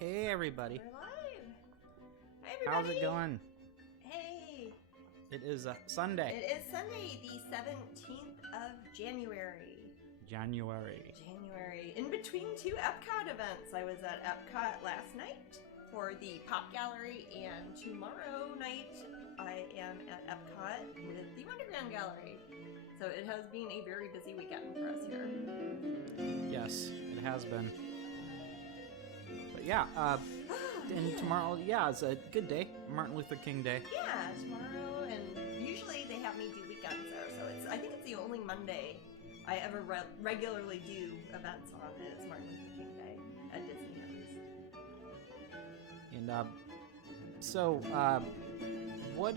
Hey everybody. We're live. Hi everybody. How's it going? Hey. It is Sunday. It is Sunday, the 17th of January. January. In between two Epcot events. I was at Epcot last night for the Pop Gallery, and tomorrow night I am at Epcot with the Wonderground Gallery. So it has been a very busy weekend for us here. Yes, it has been. But yeah, and tomorrow, it's a good day. Martin Luther King Day. Yeah, tomorrow, and usually they have me do weekends there, so I think it's the only Monday I ever regularly do events on is Martin Luther King Day at Disneyland. And what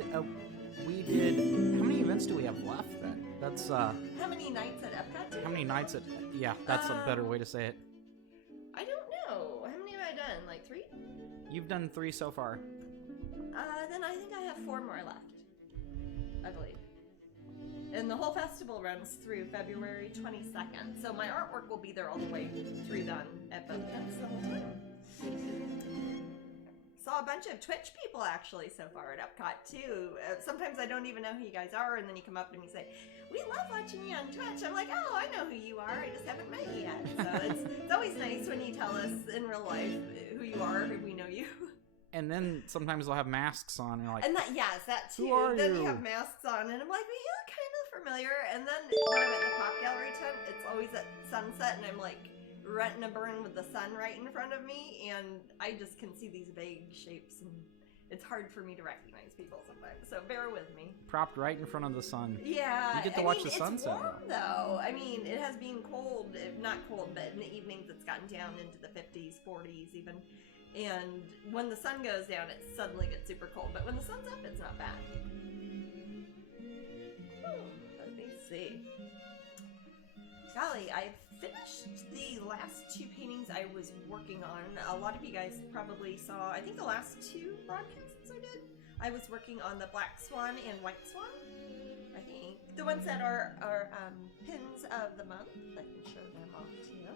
we did? How many events do we have left then? That's How many nights at Epcot? How many nights at? Yeah, that's a better way to say it. I don't know. How many have I done? Like 3? You've done 3 so far. Then I think I have 4 more left. I believe. And the whole festival runs through February 22nd. So my artwork will be there all the way through done at both events the whole time. Saw a bunch of Twitch people actually so far at Epcot too. Sometimes I don't even know who you guys are, and then you come up to me and say, "We love watching you on Twitch." I'm like, "Oh, I know who you are. I just haven't met you yet." So it's always nice when you tell us in real life who you are, who we know you. And then sometimes they'll have masks on, and you're like, and that too. Who are then you? You have masks on, and I'm like, "Well, you look kind of familiar." And then when I'm at the Pop Gallery tent, it's always at sunset, and I'm like retina burn with the sun right in front of me, and I just can see these vague shapes, and it's hard for me to recognize people sometimes. So bear with me. propped right in front of the sun. Yeah, You get to watch the sunset. It's warm though. I mean, it has been cold, not cold, but in the evenings it's gotten down into the 50s, 40s even. And when the sun goes down, it suddenly gets super cold. But when the sun's up, it's not bad. Let me see. Golly, I've finished the last 2 paintings I was working on. A lot of you guys probably saw, I think the last 2 broadcasts I did, I was working on the Black Swan and White Swan. I think. The ones that are pins of the month. I can show them off to you.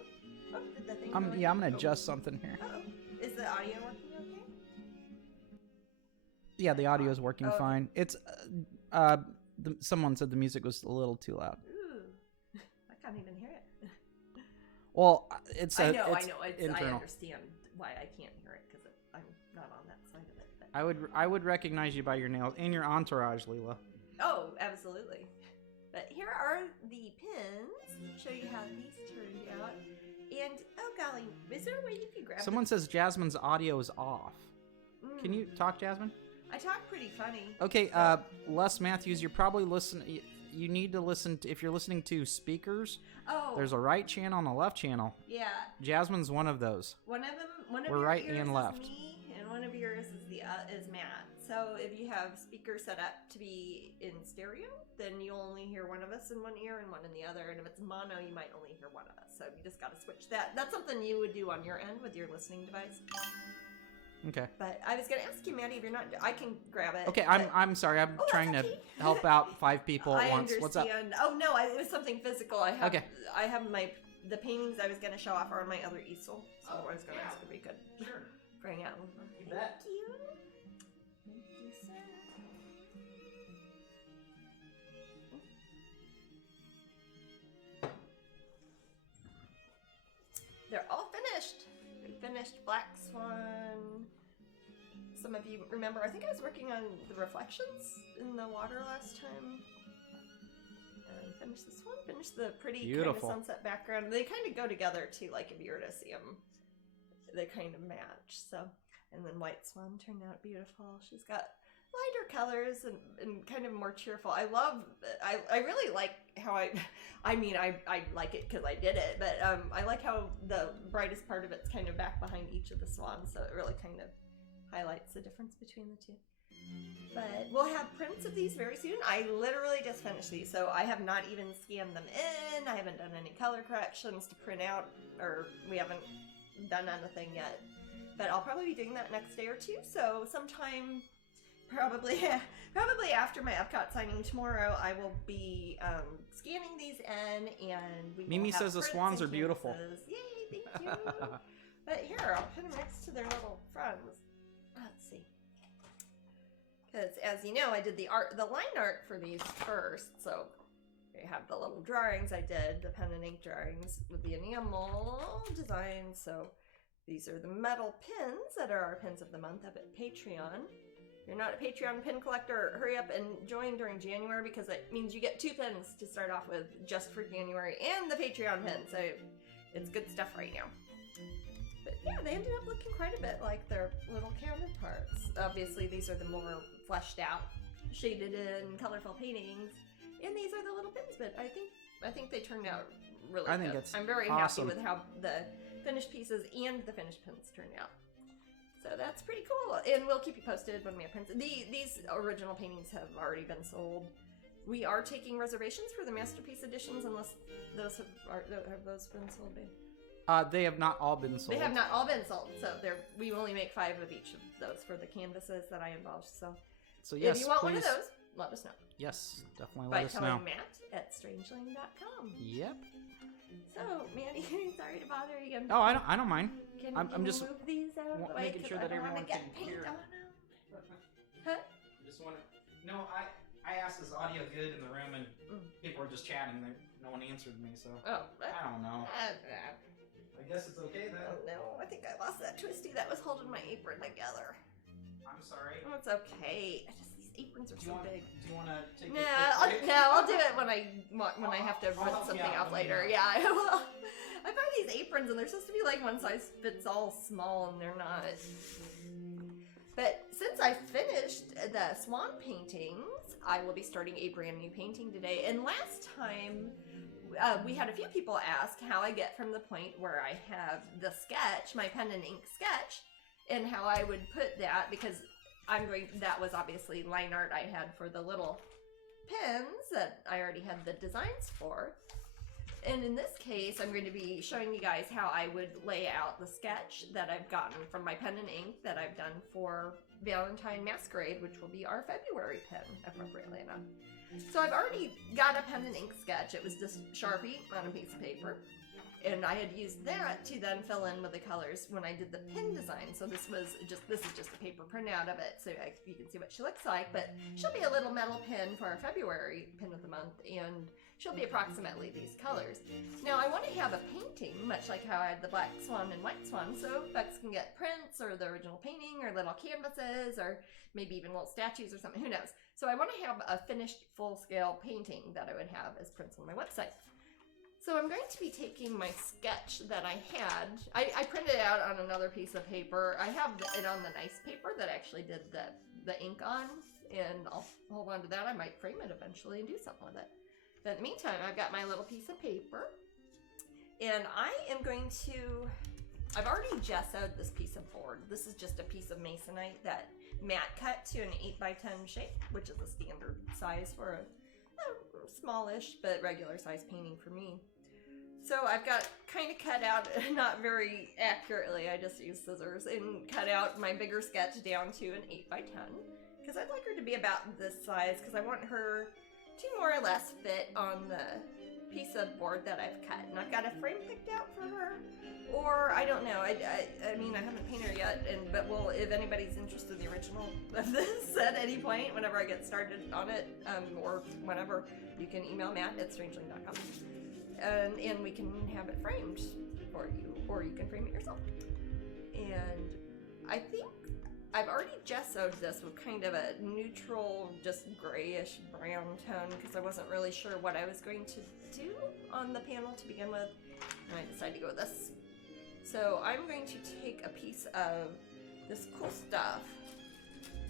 Oh, did the thing go I'm gonna adjust something here. Uh-oh. Is the audio working okay? Yeah, the audio is working fine. It's someone said the music was a little too loud. Ooh, I can't even hear it. Well, I know. I understand why I can't hear it because I'm not on that side of it. But... I would recognize you by your nails and your entourage, Leela. Oh, absolutely. But here are the pins. I'll show you how these turned out. And, oh golly, is there a way you could grab Someone says Jasmine's audio is off. Can you talk, Jasmine? I talk pretty funny. Okay, Les Matthews, you're probably listening. You need to listen to, if you're listening to speakers. Oh. There's a right channel and a left channel. Yeah. Jasmine's one of those. One of We're your right ears and left. is me, and one of yours is Matt. So if you have speakers set up to be in stereo, then you only hear one of us in one ear and one in the other. And if it's mono, you might only hear one of us. So you just got to switch that. That's something you would do on your end with your listening device. Okay. But I was going to ask you, Maddie, if you're not, I can grab it. Okay, I'm sorry. I'm trying to help out 5 people at once. I What's up? understand. Oh no, it was something physical. I have the paintings I was going to show off are on my other easel. So I was going to ask if we could bring out one. You bet. Thank you. Thank you, sir. They're all finished. We finished Black Swan. Some of you remember, I think I was working on the reflections in the water last time. And finished this one. Finished the pretty kind of sunset background. They kind of go together too, like if you were to see them, they kind of match. So, and then White Swan turned out beautiful. She's got lighter colors and kind of more cheerful. I really like how I like it because I did it, but I like how the brightest part of it's kind of back behind each of the swans, so it really kind of highlights the difference between the two. But we'll have prints of these very soon. I literally just finished these, so I have not even scanned them in. I haven't done any color corrections to print out, or we haven't done anything yet. But I'll probably be doing that next day or 2, so sometime probably after my Epcot signing tomorrow, I will be scanning these in, and we Mimi says the swans are beautiful. Yay, thank you. But here, I'll put them next to their little friends. Let's see. Because as you know, I did the line art for these first, so I have the little drawings I did, the pen and ink drawings with the enamel design. So these are the metal pins that are our pins of the month up at Patreon. If you're not a Patreon pin collector, hurry up and join during January, because it means you get 2 pins to start off with just for January and the Patreon pin. So it's good stuff right now. But yeah, they ended up looking quite a bit like their little counterparts. Obviously, these are the more fleshed out, shaded in, colorful paintings. And these are the little pins, but I think they turned out really good. I'm very happy with how the finished pieces and the finished pins turned out. So that's pretty cool. And we'll keep you posted when we have prints. These original paintings have already been sold. We are taking reservations for the masterpiece editions, unless those have those been sold, babe? They have not all been sold. They have not all been sold, so we only make 5 of each of those for the canvases that I involved. So yes, if you want please. one of those, let us know. Yes, definitely let us know. By telling Matt at Strangeling.com. Yep. So, Manny, sorry to bother you again. Oh, I don't mind. Can just move these out of the way, making sure that everyone can hear. Huh? Just want to. No, I asked is audio good in the room, and people were just chatting. No one answered me, so I don't know. I guess it's okay then. Oh no, I think I lost that twisty that was holding my apron together. I'm sorry. Oh, it's okay. These aprons are so big. Do you want to take No, a quick break? I'll do it when I have to run something out later. Yeah, I will. I buy these aprons and they're supposed to be like one size fits all small, and they're not. But since I finished the swan paintings, I will be starting a brand new painting today. And last time, we had a few people ask how I get from the point where I have the sketch, my pen and ink sketch, and how I would put that, because that was obviously line art I had for the little pins that I already had the designs for. And in this case, I'm going to be showing you guys how I would lay out the sketch that I've gotten from my pen and ink that I've done for Valentine Masquerade, which will be our February pin, appropriately enough. So I've already got a pen and ink sketch. It was just Sharpie on a piece of paper. And I had used that to then fill in with the colors when I did the pin design. So this is just a paper printout of it, so you can see what she looks like. But she'll be a little metal pin for our February pin of the month, and she'll be approximately these colors. Now I want to have a painting, much like how I had the black swan and white swan, so folks can get prints or the original painting or little canvases or maybe even little statues or something, who knows. So I want to have a finished full-scale painting that I would have as prints on my website. So I'm going to be taking my sketch that I had. I printed it out on another piece of paper. I have it on the nice paper that I actually did the ink on, and I'll hold on to that. I might frame it eventually and do something with it. But in the meantime, I've got my little piece of paper, and I am going to... I've already gessoed this piece of board. This is just a piece of masonite that Matt cut to an 8x10 shape, which is a standard size for a smallish but regular size painting for me. So I've got kind of cut out, not very accurately, I just used scissors, and cut out my bigger sketch down to an 8x10, because I'd like her to be about this size, because I want her to more or less fit on the piece of board that I've cut. And I've got a frame picked out for her, or I don't know, I mean, I haven't painted her yet, but if anybody's interested in the original of this at any point, whenever I get started on it, or whenever, you can email Matt at Strangeling.com. And we can have it framed for you, or you can frame it yourself. And I think I've already gessoed this with kind of a neutral, just grayish brown tone, because I wasn't really sure what I was going to do on the panel to begin with, and I decided to go with this. So I'm going to take a piece of this cool stuff.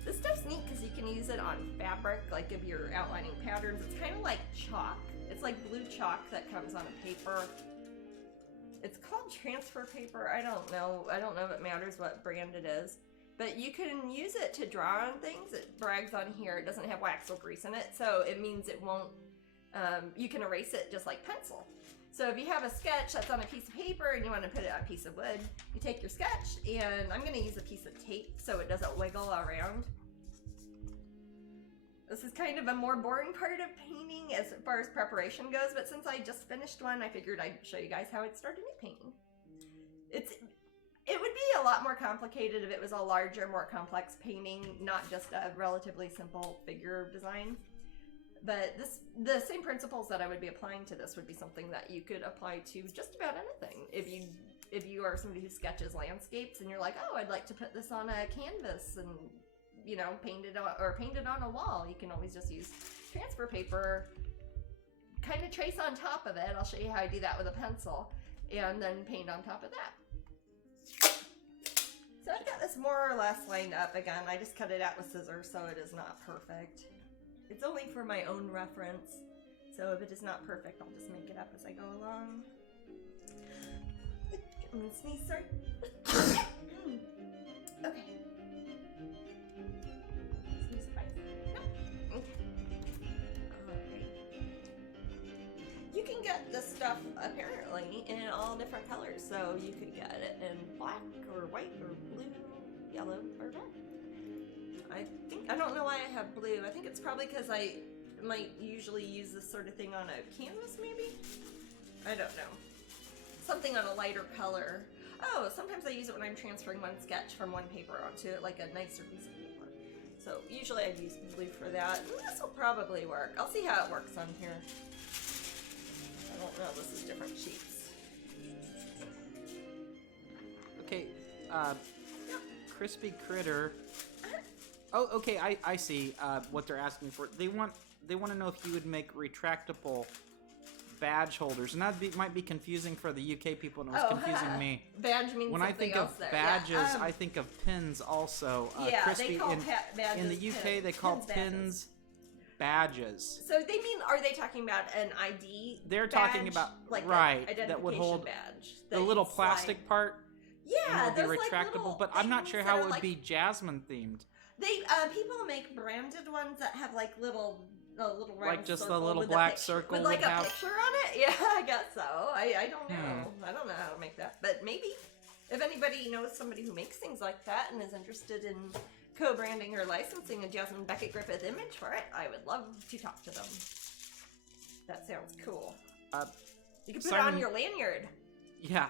This stuff's neat because you can use it on fabric, like if you're outlining patterns. It's kind of like chalk. It's like blue chalk that comes on a paper. It's called transfer paper. I don't know if it matters what brand it is. But you can use it to draw on things. It brags on here. It doesn't have wax or grease in it, so it means it won't, you can erase it just like pencil. So if you have a sketch that's on a piece of paper and you want to put it on a piece of wood, you take your sketch, and I'm going to use a piece of tape so it doesn't wiggle around. This is kind of a more boring part of painting as far as preparation goes, but since I just finished one, I figured I'd show you guys how I'd start a new painting. In lot more complicated if it was a larger, more complex painting, not just a relatively simple figure design. But the same principles that I would be applying to this would be something that you could apply to just about anything. If you are somebody who sketches landscapes and you're like, oh, I'd like to put this on a canvas and, you know, paint it on a wall, you can always just use transfer paper, kind of trace on top of it. I'll show you how I do that with a pencil, and then paint on top of that. So I've got this more or less lined up. Again, I just cut it out with scissors, so it is not perfect. It's only for my own reference, so if it is not perfect, I'll just make it up as I go along. I'm gonna sneeze, sorry. Okay. Sneeze twice? No. Okay. Alright. You can get this stuff, apparently, in all different colors, so you could get it in black, or white, or blue, yellow, or red. I don't know why I have blue. I think it's probably because I might usually use this sort of thing on a canvas, maybe? I don't know. Something on a lighter color. Oh, sometimes I use it when I'm transferring one sketch from one paper onto like a nicer piece of paper. So usually I'd use blue for that. This will probably work. I'll see how it works on here. I don't know. This is different sheets. Okay, Crispy Critter. Oh, okay, I see what they're asking for. They want to know if you would make retractable badge holders, and that might be confusing for the UK people, and it was confusing me. Badge means when something else there. When I think of badges, I think of pins also. Yeah, Crispy, they call badges in the UK, pins. they call pins badges. So they mean, are they talking about an ID They're badge? talking about, like right, that would hold badge the little plastic part. Yeah, and it would be retractable, but I'm not sure how it would be Jasmine themed. They people make branded ones that have like little round like just circle the little with black circle with like would a have... picture on it. Yeah, I guess so. I don't know. I don't know how to make that, but maybe if anybody knows somebody who makes things like that and is interested in co-branding or licensing a Jasmine Becket-Griffith image for it, I would love to talk to them. That sounds cool. You can put it on your lanyard. Yeah.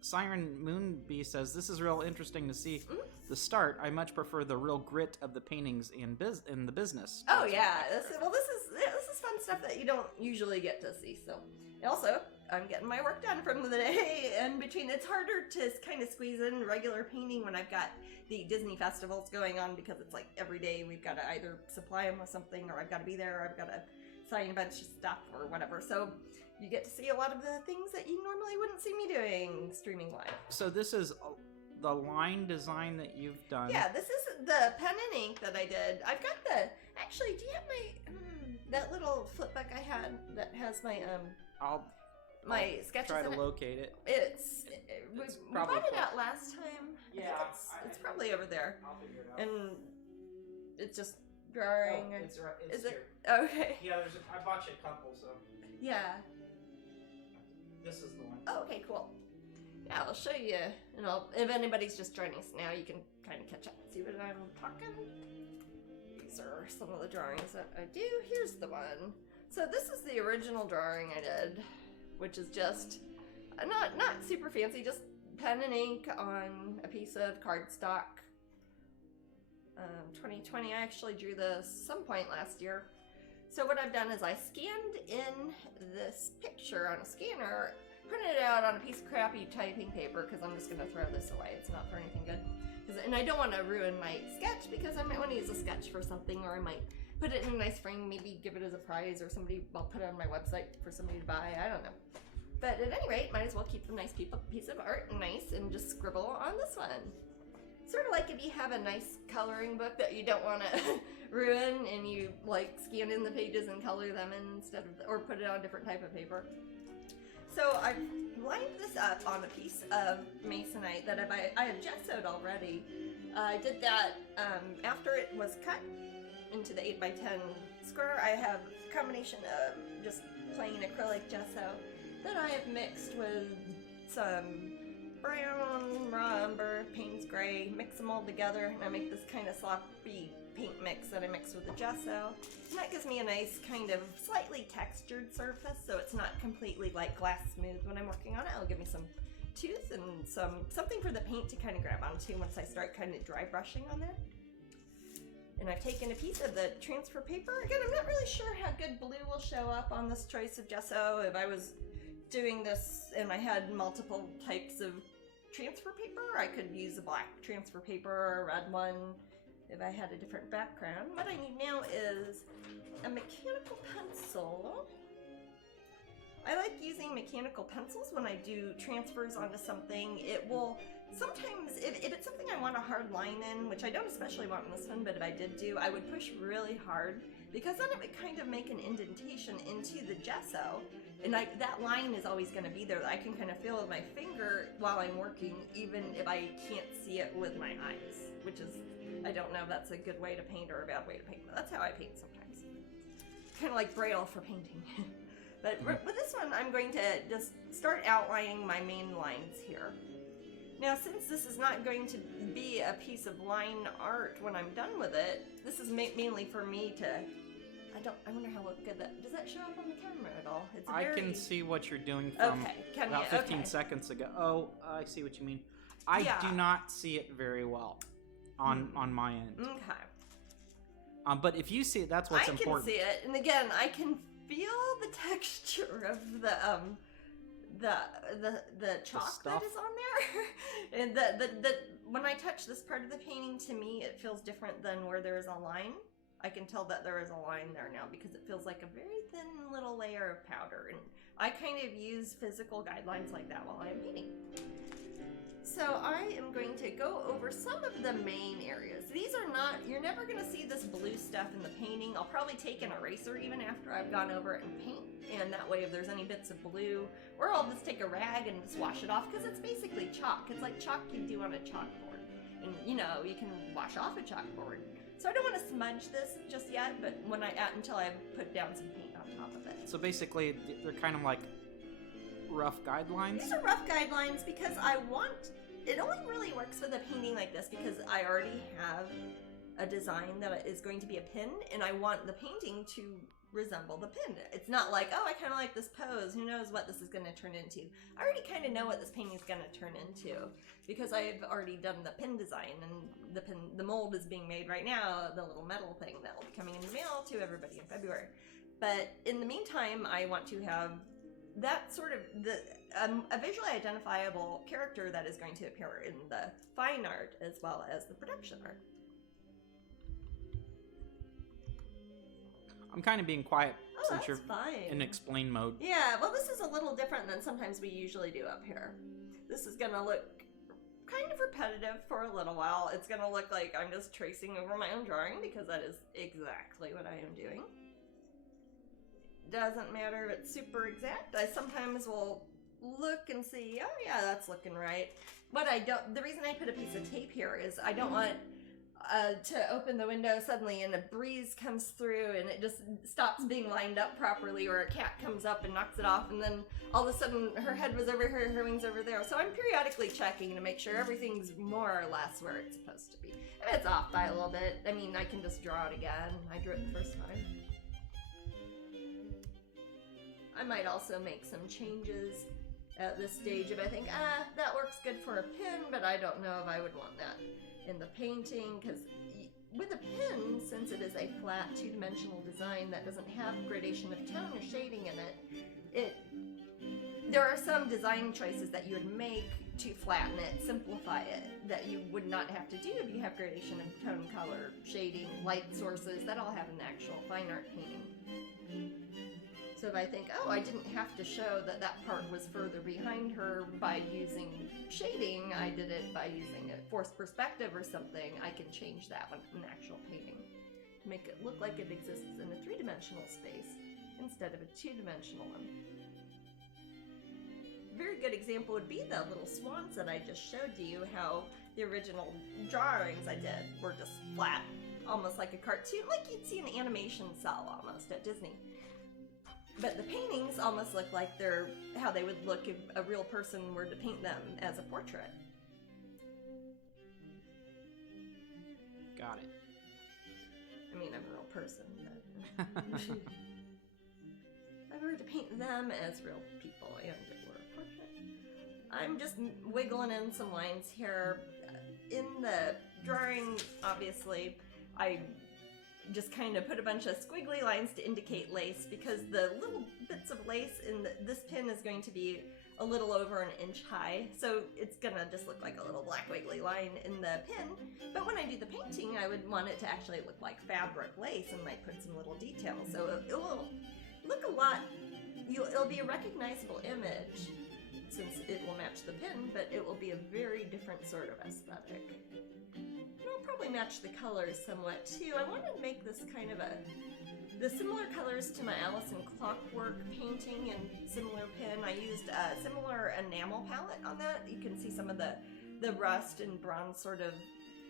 Siren Moonbee says, this is real interesting to see the start. I much prefer the real grit of the paintings in the business. Oh yeah, this is fun stuff that you don't usually get to see. So also, I'm getting my work done from the day in between. It's harder to kind of squeeze in regular painting when I've got the Disney festivals going on, because it's like every day we've got to either supply them with something, or I've got to be there, or I've got to sign a bunch of stuff or whatever. So you get to see a lot of the things that you normally wouldn't see me doing streaming live. So this is the line design that you've done. Yeah, this is the pen and ink that I did. I've got the... Actually, do you have my... that little flip book I had that has my... I'll sketches try to in it? locate it. We bought it out last time. Yeah. It's probably over there. I'll figure it out. And it's just drawing. Oh, it's right. It's is here. it? Okay. Yeah, I bought you a couple, so... Yeah. This is the one. Oh, okay, cool. Yeah, I'll show you, and if anybody's just joining us now, you can kind of catch up and see what I'm talking. These are some of the drawings that I do. Here's the one. So this is the original drawing I did, which is just not super fancy, just pen and ink on a piece of cardstock. 2020, I actually drew this some point last year. So what I've done is I scanned in this picture on a scanner, printed it out on a piece of crappy typing paper, because I'm just going to throw this away. It's not for anything good. And I don't want to ruin my sketch, because I might want to use a sketch for something, or I might put it in a nice frame, maybe give it as a prize, or I'll put it on my website for somebody to buy. I don't know. But at any rate, might as well keep the nice piece of art nice and just scribble on this one. Sort of like if you have a nice coloring book that you don't want to ruin, and you like scan in the pages and color them in instead of, or put it on a different type of paper. So I've lined this up on a piece of masonite that I have gessoed already. I did that after it was cut into the 8x10 square. I have a combination of just plain acrylic gesso that I have mixed with some brown, raw umber, Payne's gray, mix them all together, and I make this kind of sloppy paint mix that I mix with the gesso. And that gives me a nice kind of slightly textured surface, so it's not completely like glass smooth when I'm working on it. It'll give me some tooth and something for the paint to kind of grab onto once I start kind of dry brushing on there. And I've taken a piece of the transfer paper. Again, I'm not really sure how good blue will show up on this choice of gesso. If I was doing this and I had multiple types of transfer paper, I could use a black transfer paper or a red one if I had a different background. What I need now is a mechanical pencil. I like using mechanical pencils when I do transfers onto something. It will sometimes, if it's something I want a hard line in, which I don't especially want in this one, but if I did do, I would push really hard because then it would kind of make an indentation into the gesso. And that line is always going to be there. I can kind of feel with my finger while I'm working, even if I can't see it with my eyes, which is, I don't know if that's a good way to paint or a bad way to paint, but that's how I paint sometimes. Kind of like Braille for painting. But with this one, I'm going to just start outlining my main lines here. Now, since this is not going to be a piece of line art when I'm done with it, this is mainly for me to, I wonder how good does that show up on the camera at all? It's I can see what you're doing from about 15 seconds ago. Oh, I see what you mean. I do not see it very well on my end. Okay. But if you see it, that's what's important. I can see it, and again, I can feel the texture of the chalk that is on there. And the when I touch this part of the painting, to me, it feels different than where there is a line. I can tell that there is a line there now because it feels like a very thin little layer of powder, and I kind of use physical guidelines like that while I'm painting. So I am going to go over some of the main areas. These are not, you're never going to see this blue stuff in the painting. I'll probably take an eraser even after I've gone over it and paint, and that way if there's any bits of blue, or I'll just take a rag and just wash it off because it's basically chalk. It's like chalk you do on a chalkboard. And you know, you can wash off a chalkboard. So I don't want to smudge this just yet, but until I put down some paint on top of it. So basically, they're kind of like rough guidelines? These are rough guidelines because it only really works with a painting like this because I already have a design that is going to be a pin, and I want the painting to resemble the pin. It's not like, oh, I kind of like this pose, who knows what this is going to turn into. I already kind of know what this painting is going to turn into because I've already done the pin design, and the mold is being made right now, the little metal thing that will be coming in the mail to everybody in February. But in the meantime, I want to have that sort of a visually identifiable character that is going to appear in the fine art as well as the production art. I'm kind of being quiet since you're fine. in explain mode. Yeah, well, this is a little different than sometimes we usually do up here. This is gonna look kind of repetitive for a little while. It's gonna look like I'm just tracing over my own drawing because that is exactly what I am doing. Doesn't matter if it's super exact. I sometimes will look and see, oh yeah, that's looking right. The reason I put a piece of tape here is I don't want to open the window suddenly and a breeze comes through and it just stops being lined up properly, or a cat comes up and knocks it off, and then all of a sudden her head was over here, her wings over there. So I'm periodically checking to make sure everything's more or less where it's supposed to be. If it's off by a little bit, I mean, I can just draw it again. I drew it the first time. I might also make some changes at this stage if I think, that works good for a pin, but I don't know if I would want that in the painting, because with a pin, since it is a flat two-dimensional design that doesn't have gradation of tone or shading in it, there are some design choices that you would make to flatten it, simplify it, that you would not have to do if you have gradation of tone, color, shading, light sources that all have an actual fine art painting. So if I think, oh, I didn't have to show that part was further behind her by using shading, I did it by using a forced perspective or something, I can change that one in actual painting to make it look like it exists in a three-dimensional space instead of a two-dimensional one. A very good example would be the little swans that I just showed you, how the original drawings I did were just flat, almost like a cartoon, like you'd see an animation cell almost at Disney. But the paintings almost look like they're how they would look if a real person were to paint them as a portrait. Got it. I mean, I'm a real person, but if I were to paint them as real people and it were a portrait. I'm just wiggling in some lines here. In the drawing, obviously, I just kind of put a bunch of squiggly lines to indicate lace because the little bits of lace in this pin is going to be a little over an inch high, so it's gonna just look like a little black wiggly line in the pin. But when I do the painting, I would want it to actually look like fabric lace and might put some little details, so it will look a lot, it'll be a recognizable image since it will match the pin, but it will be a very different sort of aesthetic. It'll probably match the colors somewhat too. I wanted to make this kind of the similar colors to my Allison Clockwork painting and similar pin. I used a similar enamel palette on that. You can see some of the rust and bronze sort of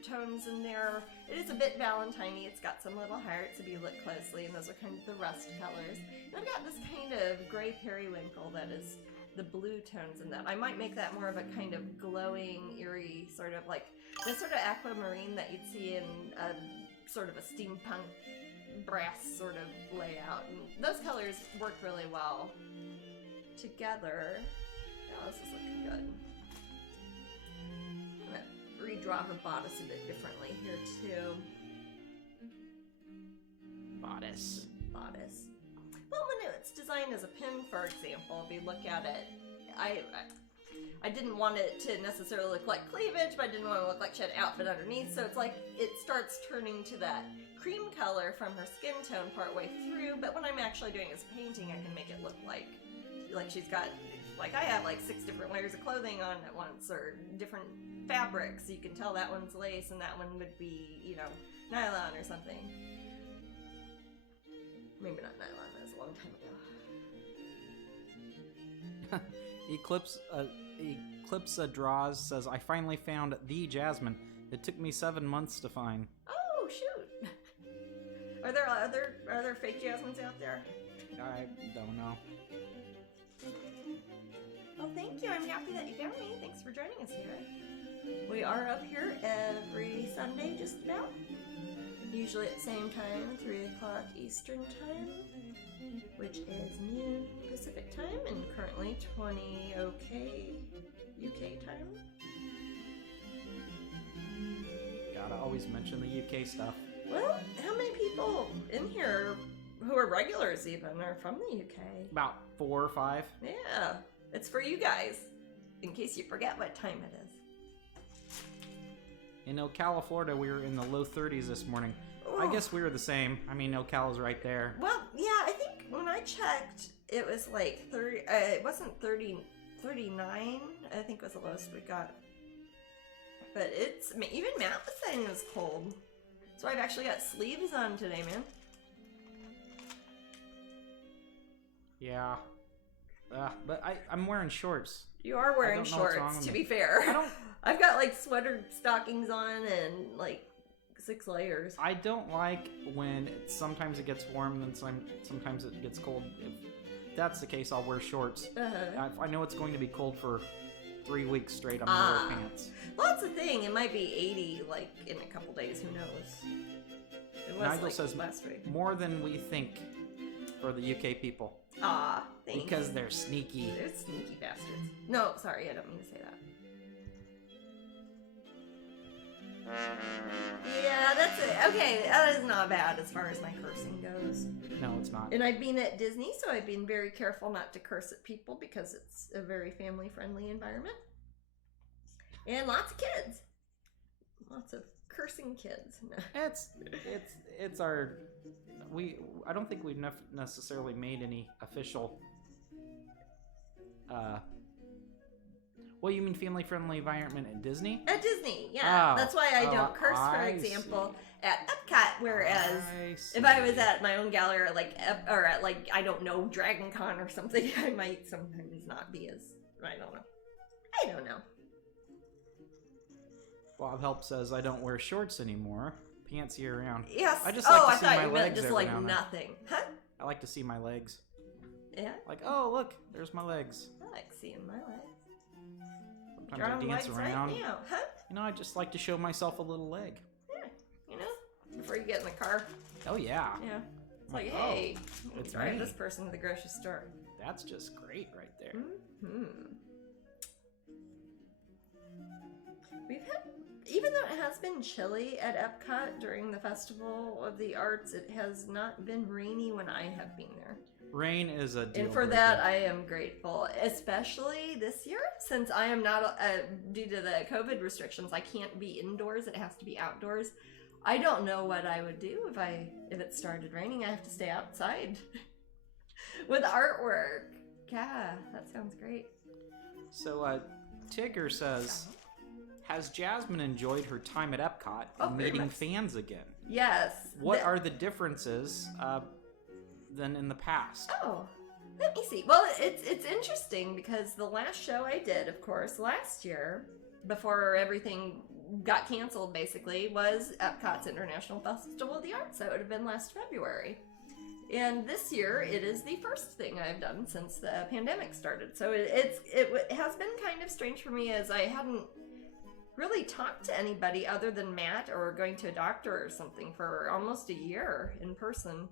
tones in there. It is a bit Valentine-y. It's got some little hearts if you look closely, and those are kind of the rust colors. And I've got this kind of gray periwinkle that is the blue tones in that. I might make that more of a kind of glowing, eerie, sort of like the sort of aquamarine that you'd see in a sort of a steampunk brass sort of layout. And those colors work really well together. Oh, this is looking good. I'm gonna redraw her bodice a bit differently here too. Bodice. Well, when it's designed as a pin, for example, if you look at it, I didn't want it to necessarily look like cleavage, but I didn't want it to look like she had an outfit underneath, so it's like it starts turning to that cream color from her skin tone partway through, but when I'm actually doing this painting, I can make it look like she's got, like I have like 6 different layers of clothing on at once, or different fabrics. You can tell that one's lace and that one would be, you know, nylon or something. Maybe not nylon, that was a long time ago. Eclipse Draws says, I finally found the Jasmine. It took me 7 months to find. Oh, shoot! Are there fake Jasmines out there? I don't know. Well, thank you. I'm happy that you found me. Thanks for joining us here. We are up here every Sunday, just about. Usually at the same time, 3 o'clock Eastern Time, which is noon Pacific Time, and currently 20 OK UK time. Gotta always mention the UK stuff. Well, how many people in here who are regulars even are from the UK? About 4 or 5. Yeah, it's for you guys, in case you forget what time it is. In Ocala, Florida, we were in the low 30s this morning. Ooh. I guess we were the same. I mean, Ocala's right there. Well, yeah, I think when I checked, it was like 30, it wasn't 30, 39, I think was the lowest we got. But it's, even Matt was saying it was cold. So I've actually got sleeves on today, man. Yeah. But I'm wearing shorts. You are wearing shorts, to be fair. I've got like sweater stockings on and like 6 layers. I don't like when sometimes it gets warm and sometimes it gets cold. If that's the case, I'll wear shorts. If I know it's going to be cold for 3 weeks straight, I'm gonna wear pants. Well, that's the thing. It might be 80 like in a couple days. Who knows? It was Nigel like says last week. More than we think for the UK people. Thanks. Because they're sneaky. They're sneaky bastards. No, sorry, I don't mean to say that. Yeah, that's it. Okay, that is not bad as far as my cursing goes. No, it's not. And I've been at Disney, so I've been very careful not to curse at people because it's a very family-friendly environment. And lots of kids. Lots of cursing kids. It's our... I don't think we've necessarily made any official... Well, you mean family-friendly environment at Disney? At Disney, yeah. That's why I don't curse, for example, at Epcot. Whereas if I was at my own gallery, or at like I don't know, Dragon Con or something, I might sometimes not be as I don't know. Bob Help says I don't wear shorts anymore. Pants year round. Yes. I just like to I see thought my you legs meant just every like now and then. nothing. Huh? I like to see my legs. Yeah. Like, oh look, there's my legs. I like seeing my legs. Sometimes I dance around. Right now, huh? You know, I just like to show myself a little leg. Yeah, you know, before you get in the car. Oh yeah. Yeah. It's like, oh, hey, it's drive me. this person to the grocery store. That's just great right there. Mm-hmm. even though it has been chilly at Epcot during the Festival of the Arts, it has not been rainy when I have been there. Rain is a deal And for breaker. that, I am grateful, especially this year, since I am not, due to the COVID restrictions, I can't be indoors, it has to be outdoors. I don't know what I would do if it started raining. I have to stay outside with artwork. Yeah, that sounds great. So, Tigger says, has Jasmine enjoyed her time at Epcot and very meeting much. fans again? Yes. What are the differences than in the past? Oh, let me see. Well, it's interesting because the last show I did, of course, last year, before everything got canceled, basically, was Epcot's International Festival of the Arts. That would have been last February. And this year, it is the first thing I've done since the pandemic started. So it has been kind of strange for me, as I hadn't really talked to anybody other than Matt or going to a doctor or something for almost a year in person.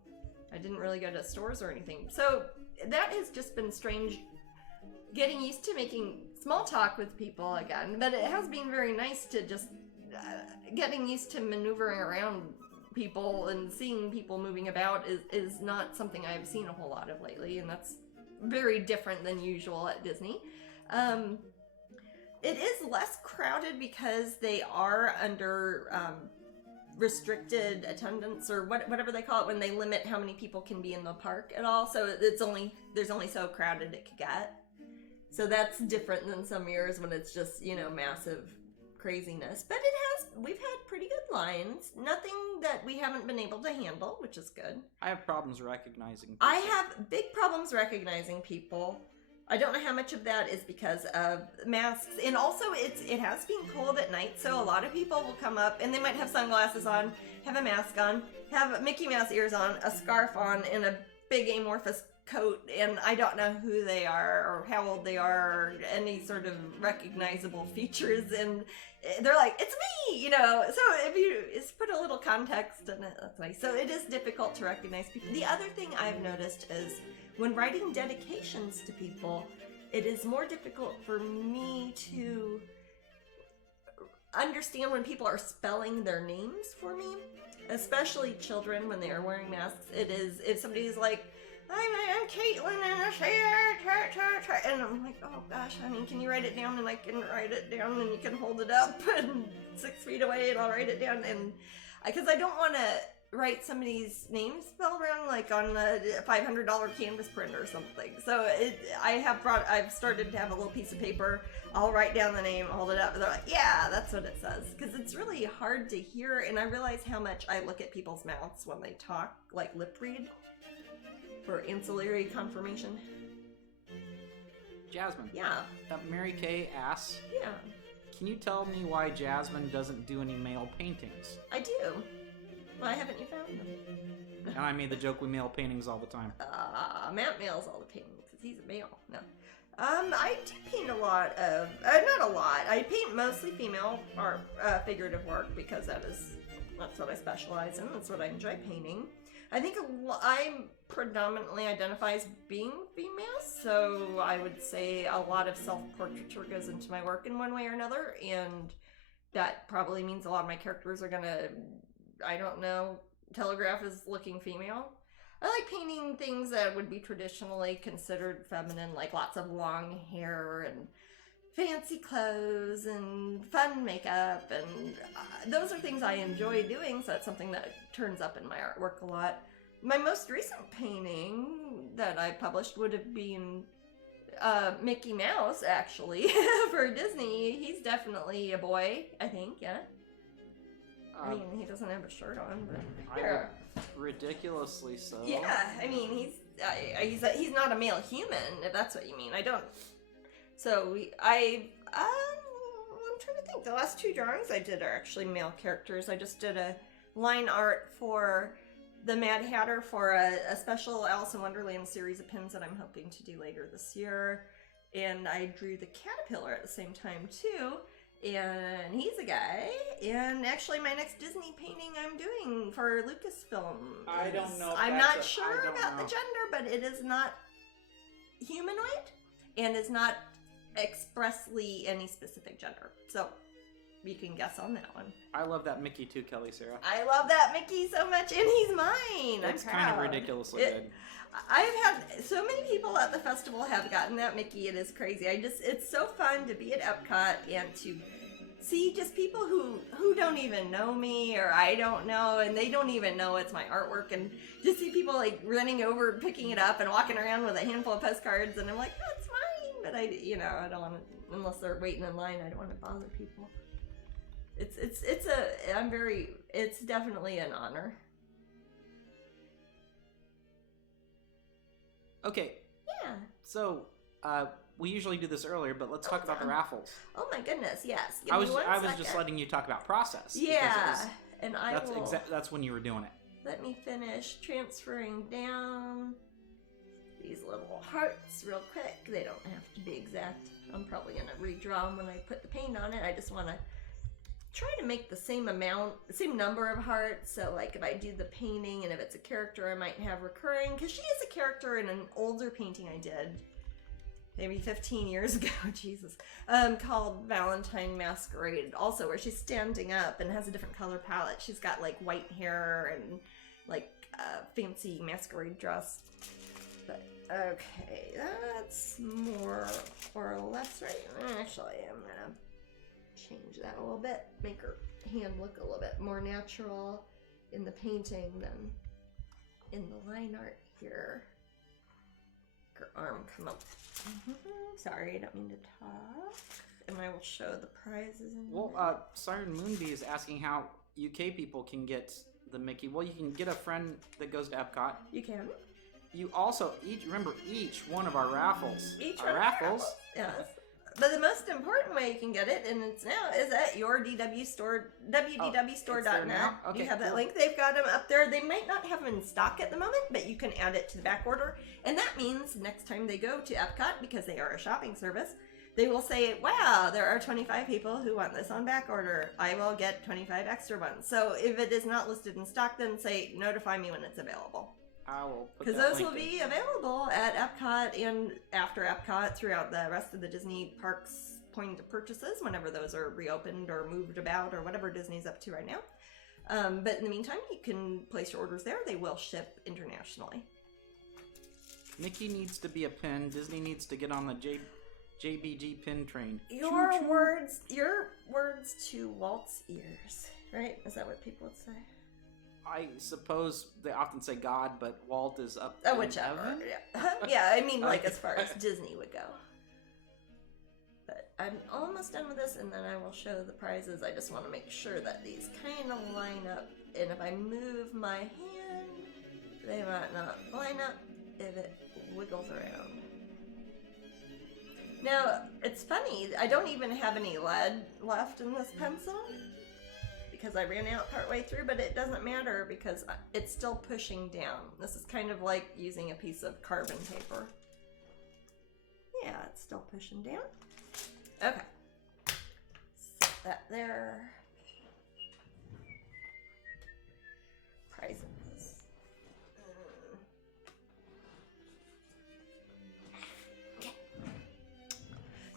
I didn't really go to stores or anything. So that has just been strange, getting used to making small talk with people again. But it has been very nice to just getting used to maneuvering around people and seeing people moving about is not something I've seen a whole lot of lately, and that's very different than usual at Disney. It is less crowded because they are under restricted attendance, or whatever they call it, when they limit how many people can be in the park at all. So there's only so crowded it could get. So that's different than some years when it's just, massive craziness. But we've had pretty good lines. Nothing that we haven't been able to handle, which is good. I have problems recognizing people. I have big problems recognizing people. I don't know how much of that is because of masks, and also it has been cold at night, so a lot of people will come up and they might have sunglasses on, have a mask on, have Mickey Mouse ears on, a scarf on, and a big amorphous coat, and I don't know who they are or how old they are or any sort of recognizable features, and they're like, it's me, so if you put a little context in it, that's nice. So it is difficult to recognize people. The other thing I've noticed is when writing dedications to people, it is more difficult for me to understand when people are spelling their names for me, especially children when they are wearing masks. It is, if somebody's like, I'm Caitlin, and I'm like, oh gosh, honey, can you write it down? And I can write it down, and you can hold it up and 6 feet away, and I'll write it down. And because I don't want to write somebody's name spelled wrong, like on a $500 canvas print or something. So I've started to have a little piece of paper. I'll write down the name, hold it up, and they're like, yeah, that's what it says. Because it's really hard to hear, and I realize how much I look at people's mouths when they talk, like lip read, for ancillary confirmation. Jasmine. Yeah. Mary Kay asks, Yeah. can you tell me why Jasmine doesn't do any male paintings? I do. Why haven't you found them? And I made the joke, we mail paintings all the time. Matt mails all the paintings because he's a male. No. I do paint a lot of, not a lot. I paint mostly female art, figurative work, because that's what I specialize in. That's what I enjoy painting. I think I predominantly identify as being female, so I would say a lot of self-portraiture goes into my work in one way or another, and that probably means a lot of my characters are gonna, I don't know, telegraph as looking female. I like painting things that would be traditionally considered feminine, like lots of long hair and fancy clothes and fun makeup, and those are things I enjoy doing, so that's something that turns up in my artwork a lot. My most recent painting that I published would have been Mickey Mouse, actually, for Disney. He's definitely a boy, I think, yeah. I mean, he doesn't have a shirt on, but here. Ridiculously so. Yeah, I mean, he's not a male human, if that's what you mean. I don't. So I'm trying to think. The last 2 drawings I did are actually male characters. I just did a line art for the Mad Hatter for a special Alice in Wonderland series of pins that I'm hoping to do later this year. And I drew the caterpillar at the same time too. And he's a guy. And actually my next Disney painting I'm doing for Lucasfilm. I don't know. I'm not sure about the gender, but it is not humanoid and is not expressly any specific gender. So you can guess on that one. I love that Mickey too, Kelly Sarah. I love that Mickey so much, and he's mine. It's kind of ridiculously good. I've had so many people at the festival have gotten that Mickey. It is crazy. It's so fun to be at Epcot and to see just people who don't even know me or I don't know, and they don't even know it's my artwork, and just see people like running over and picking it up and walking around with a handful of postcards, and I'm like, that's mine. But I don't want to, unless they're waiting in line, I don't want to bother people. It's definitely an honor. Okay. Yeah. So, we usually do this earlier, but let's talk about the raffles. Oh my goodness, yes. I was just letting you talk about process. Yeah, That's when you were doing it. Let me finish transferring down these little hearts real quick. They don't have to be exact. I'm probably gonna redraw them when I put the paint on it. I just want to try to make the same number of hearts. So like if I do the painting and if it's a character, I might have recurring, because she is a character in an older painting I did maybe 15 years ago, Jesus, called Valentine Masquerade, also, where she's standing up and has a different color palette. She's got like white hair and like a fancy masquerade dress. But okay, that's more or less right. Actually, I'm gonna change that a little bit, make her hand look a little bit more natural in the painting than in the line art here. Her arm come up. Sorry, I don't mean to talk. And I will show the prizes in Siren Moonbee is asking how UK people can get the Mickey. Well, you can get a friend that goes to Epcot. You can. You also remember each one of our raffles. Raffles. Yes. But the most important way you can get it, and it's now, is at your DW store, www.store.net. Okay, you have that link. They've got them up there. They might not have them in stock at the moment, but you can add it to the back order. And that means next time they go to Epcot, because they are a shopping service, they will say, wow, there are 25 people who want this on back order. I will get 25 extra ones. So if it is not listed in stock, then say, notify me when it's available. I will put because those will be available at Epcot and after Epcot throughout the rest of the Disney parks point of purchases whenever those are reopened or moved about or whatever Disney's up to right now. But in the meantime, you can place your orders there. They will ship internationally. Mickey needs to be a pin. Disney needs to get on the JBG pin train. Your words to Walt's ears, right? Is that what people would say? I suppose they often say God, but Walt is up in whichever. Yeah. Yeah, I mean, like, as far as Disney would go. But I'm almost done with this, and then I will show the prizes. I just want to make sure that these kind of line up. And if I move my hand, they might not line up if it wiggles around. Now, it's funny. I don't even have any lead left in this pencil, because I ran out partway through, but it doesn't matter because it's still pushing down. This is kind of like using a piece of carbon paper. Yeah, it's still pushing down. Okay. Set that there. Prizes.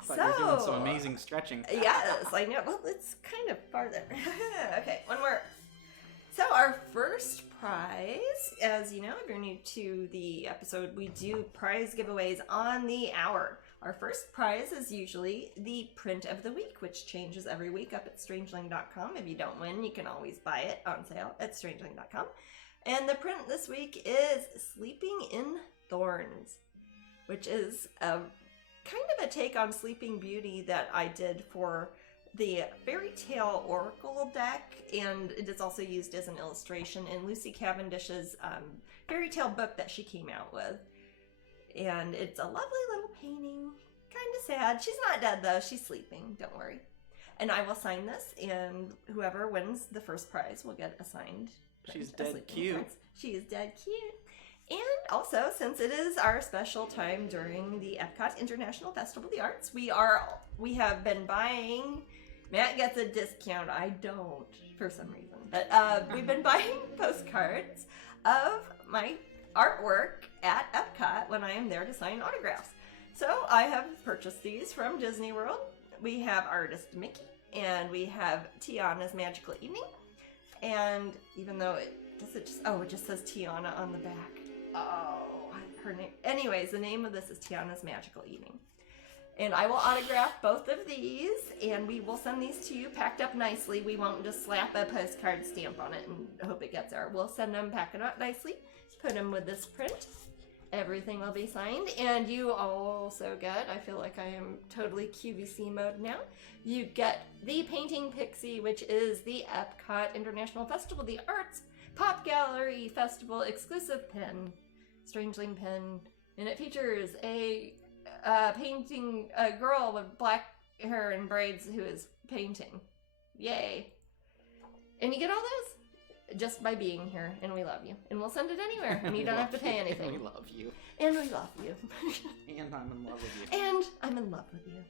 I thought you were doing some amazing stretching. Yes, I know. Well, it's kind of farther. Okay, one more. So our first prize, as you know, if you're new to the episode, we do prize giveaways on the hour. Our first prize is usually the print of the week, which changes every week up at Strangeling.com. If you don't win, you can always buy it on sale at Strangeling.com. And the print this week is Sleeping in Thorns, which is a kind of a take on Sleeping Beauty that I did for the Fairy Tale Oracle deck, and it is also used as an illustration in Lucy Cavendish's fairy tale book that she came out with. And it's a lovely little painting, kind of sad. She's not dead though, she's sleeping, don't worry. And I will sign this, and whoever wins the first prize will get a signed. She's dead cute. She is dead cute. And also, since it is our special time during the Epcot International Festival of the Arts, we have been buying. Matt gets a discount. I don't, for some reason. But we've been buying postcards of my artwork at Epcot when I am there to sign autographs. So I have purchased these from Disney World. We have artist Mickey and we have Tiana's Magical Evening. And even though it just says Tiana on the back. Oh, her name. Anyways, the name of this is Tiana's Magical Evening. And I will autograph both of these, and we will send these to you packed up nicely. We won't just slap a postcard stamp on it and hope it gets there. We'll send them packed up nicely, put them with this print. Everything will be signed, and you also get, I feel like I am totally QVC mode now, you get the Painting Pixie, which is the Epcot International Festival of the Arts Pop Gallery Festival exclusive pin, Strangeling pin, and it features a painting, a girl with black hair and braids who is painting. Yay. And you get all those just by being here, and we love you. And we'll send it anywhere, and you don't have to pay anything. And we love you. And we love you. And I'm in love with you. And I'm in love with you.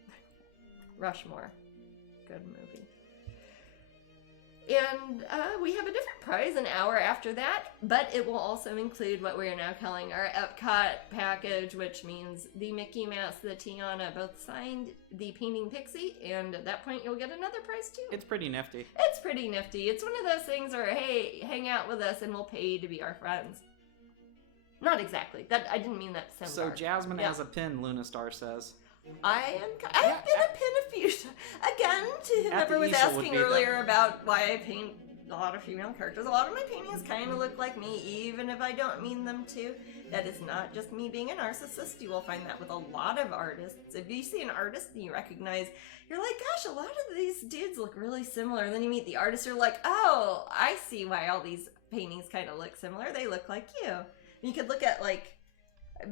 Rushmore. Good movie. And we have a different prize an hour after that, but it will also include what we are now calling our Epcot package, which means the Mickey Mouse, the Tiana, both signed, the Painting Pixie, and at that point you'll get another prize too. It's pretty nifty. It's pretty nifty. It's one of those things where, hey, hang out with us and we'll pay you to be our friends. Not exactly. That I didn't mean that to sound So dark. Jasmine has a pin, Luna Star says. I've been a pin a few times. Again, to whoever was asking earlier about why I paint a lot of female characters, a lot of my paintings kind of look like me, even if I don't mean them to. That is not just me being a narcissist. You will find that with a lot of artists. If you see an artist and you recognize, you're like, gosh, a lot of these dudes look really similar. And then you meet the artist, you're like, oh, I see why all these paintings kind of look similar. They look like you. You could look at, like,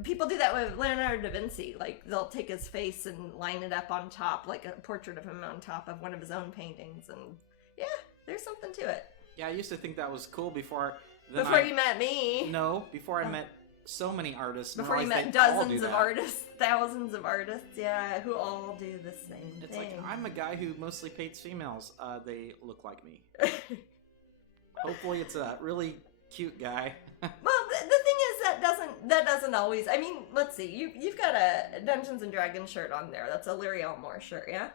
people do that with Leonardo da Vinci. Like, they'll take his face and line it up on top, like a portrait of him on top of one of his own paintings. And yeah, there's something to it. Yeah, I used to think that was cool before... You met me. No, before I met so many artists. Before you met dozens of artists, thousands of artists, yeah, who all do the same thing. It's like, I'm a guy who mostly paints females. They look like me. Hopefully it's a really cute guy. Well, the thing is that doesn't always. I mean, let's see. You've got a Dungeons and Dragons shirt on there. That's a Larry Elmore shirt, yeah.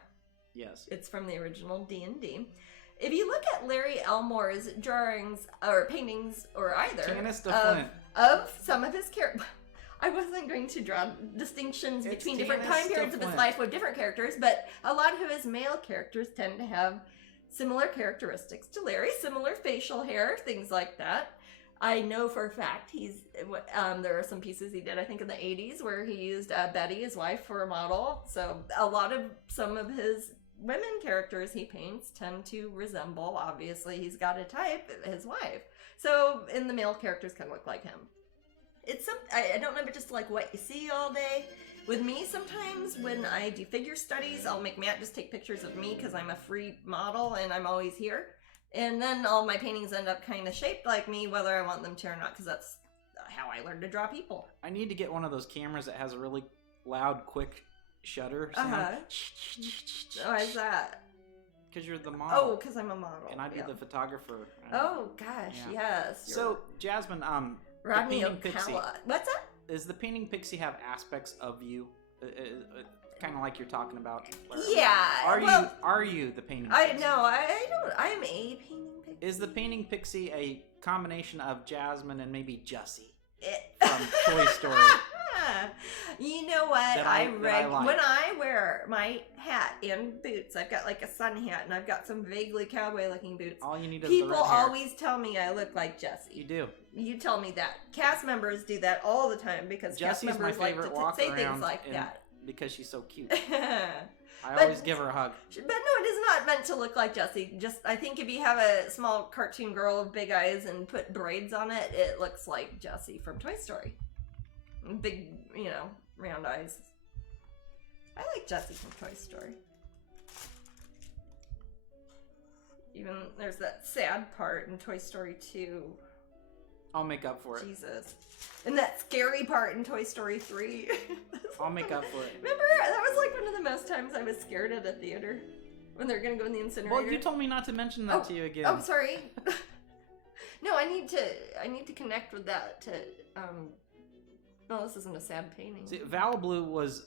Yes. It's from the original D&D. If you look at Larry Elmore's drawings or paintings or either of some of his characters, I wasn't going to draw distinctions between different time periods of his life with different characters, but a lot of his male characters tend to have similar characteristics to Larry, similar facial hair, things like that. I know for a fact there are some pieces he did, I think in the 80s, where he used Betty, his wife, for a model. So some of his women characters he paints tend to resemble, obviously he's got a type, his wife. So, and the male characters kind of look like him. It's I don't know, but just like what you see all day. With me, sometimes when I do figure studies, I'll make Matt just take pictures of me because I'm a free model and I'm always here. And then all my paintings end up kind of shaped like me, whether I want them to or not, because that's how I learned to draw people. I need to get one of those cameras that has a really loud, quick shutter sound. Why is that? Because you're the model. Oh, because I'm a model. And I'd be the photographer. Oh, gosh, yes. So, Jasmine, Rodney the Painting Pixie. What's that? Does the Painting Pixie have aspects of you? Kind of like you're talking about. Yeah. Are you the Painting Pixie? I don't. I'm a Painting Pixie. Is the Painting Pixie a combination of Jasmine and maybe Jussie from Toy Story? You know what? When I wear my hat and boots, I've got like a sun hat and I've got some vaguely cowboy-looking boots. All you need is people the red hair. Always tell me I look like Jussie. You do. You tell me that. Cast members do that all the time because cast members like to say things like that. Because she's so cute. I always give her a hug. But no, it is not meant to look like Jussie. Just, I think if you have a small cartoon girl with big eyes and put braids on it, it looks like Jussie from Toy Story. Big, round eyes. I like Jussie from Toy Story. Even there's that sad part in Toy Story 2. I'll make up for it. Jesus. And that scary part in Toy Story 3. I'll make up for it. Remember, that was like one of the most times I was scared at a theater. When they're gonna go in the incinerator. Well, you told me not to mention that to you again. Oh, sorry. No, I need to connect with that to, no, this isn't a sad painting. See, Val Blue was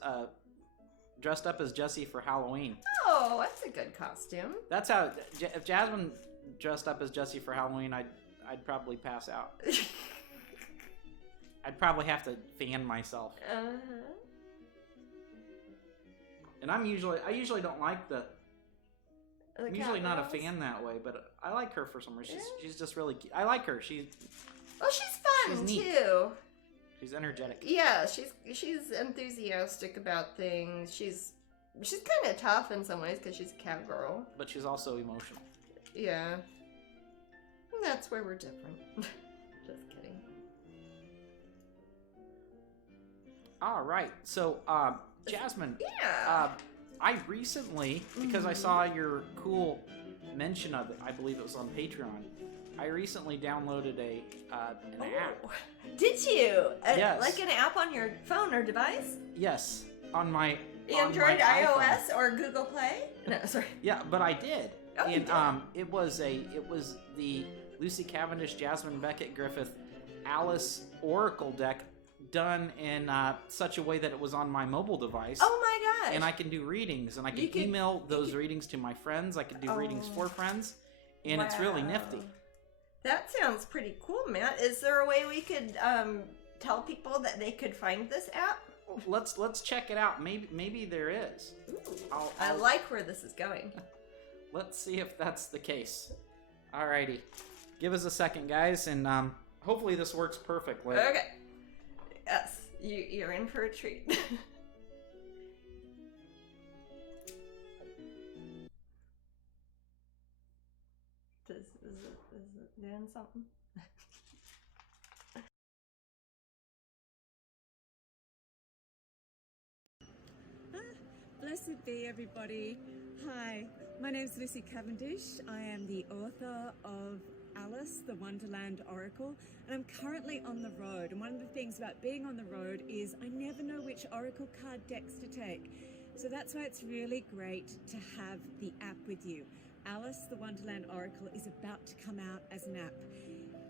dressed up as Jessie for Halloween. Oh, that's a good costume. That's how. If Jasmine dressed up as Jessie for Halloween, I'd probably pass out. I'd probably have to fan myself. And I usually don't like the. I'm usually not a fan that way, but I like her for some reason. She's just really cute. I like her. She's fun neat. too. She's energetic. Yeah, she's enthusiastic about things. She's kind of tough in some ways because she's a cowgirl. But she's also emotional. Yeah. And that's where we're different. Just kidding. All right. So, Jasmine. Yeah. I recently, because I saw your cool mention of it, I believe it was on Patreon. I recently downloaded an app. Did you? Yes. Like an app on your phone or device? Yes, on my Android, on my iOS, iPhone. or Google Play? No, sorry. Yeah, but I did. Oh, you and did? it was the Lucy Cavendish, Jasmine Becket-Griffith, Alice Oracle deck done in such a way that it was on my mobile device. Oh my gosh. And I can do readings, and I can email those readings to my friends. I can do readings for friends, and it's really nifty. That sounds pretty cool, Matt. Is there a way we could tell people that they could find this app? Let's check it out. Maybe there is. Ooh, I like where this is going. Let's see if that's the case. Alrighty. Give us a second, guys, and hopefully this works perfectly. Okay. Yes, you're in for a treat. Is it doing something? Blessed be everybody. Hi, my name is Lucy Cavendish. I am the author of Alice, the Wonderland Oracle, and I'm currently on the road. And one of the things about being on the road is I never know which Oracle card decks to take. So that's why it's really great to have the app with you. Alice, the Wonderland Oracle is about to come out as an app.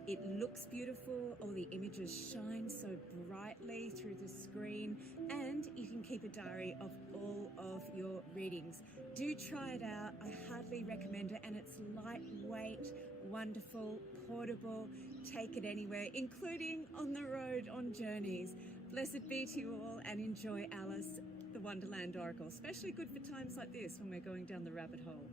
It looks beautiful, all the images shine so brightly through the screen, and you can keep a diary of all of your readings. Do try it out, I heartily recommend it, and it's lightweight, wonderful, portable, take it anywhere, including on the road, on journeys. Blessed be to you all, and enjoy Alice, the Wonderland Oracle, especially good for times like this when we're going down the rabbit hole.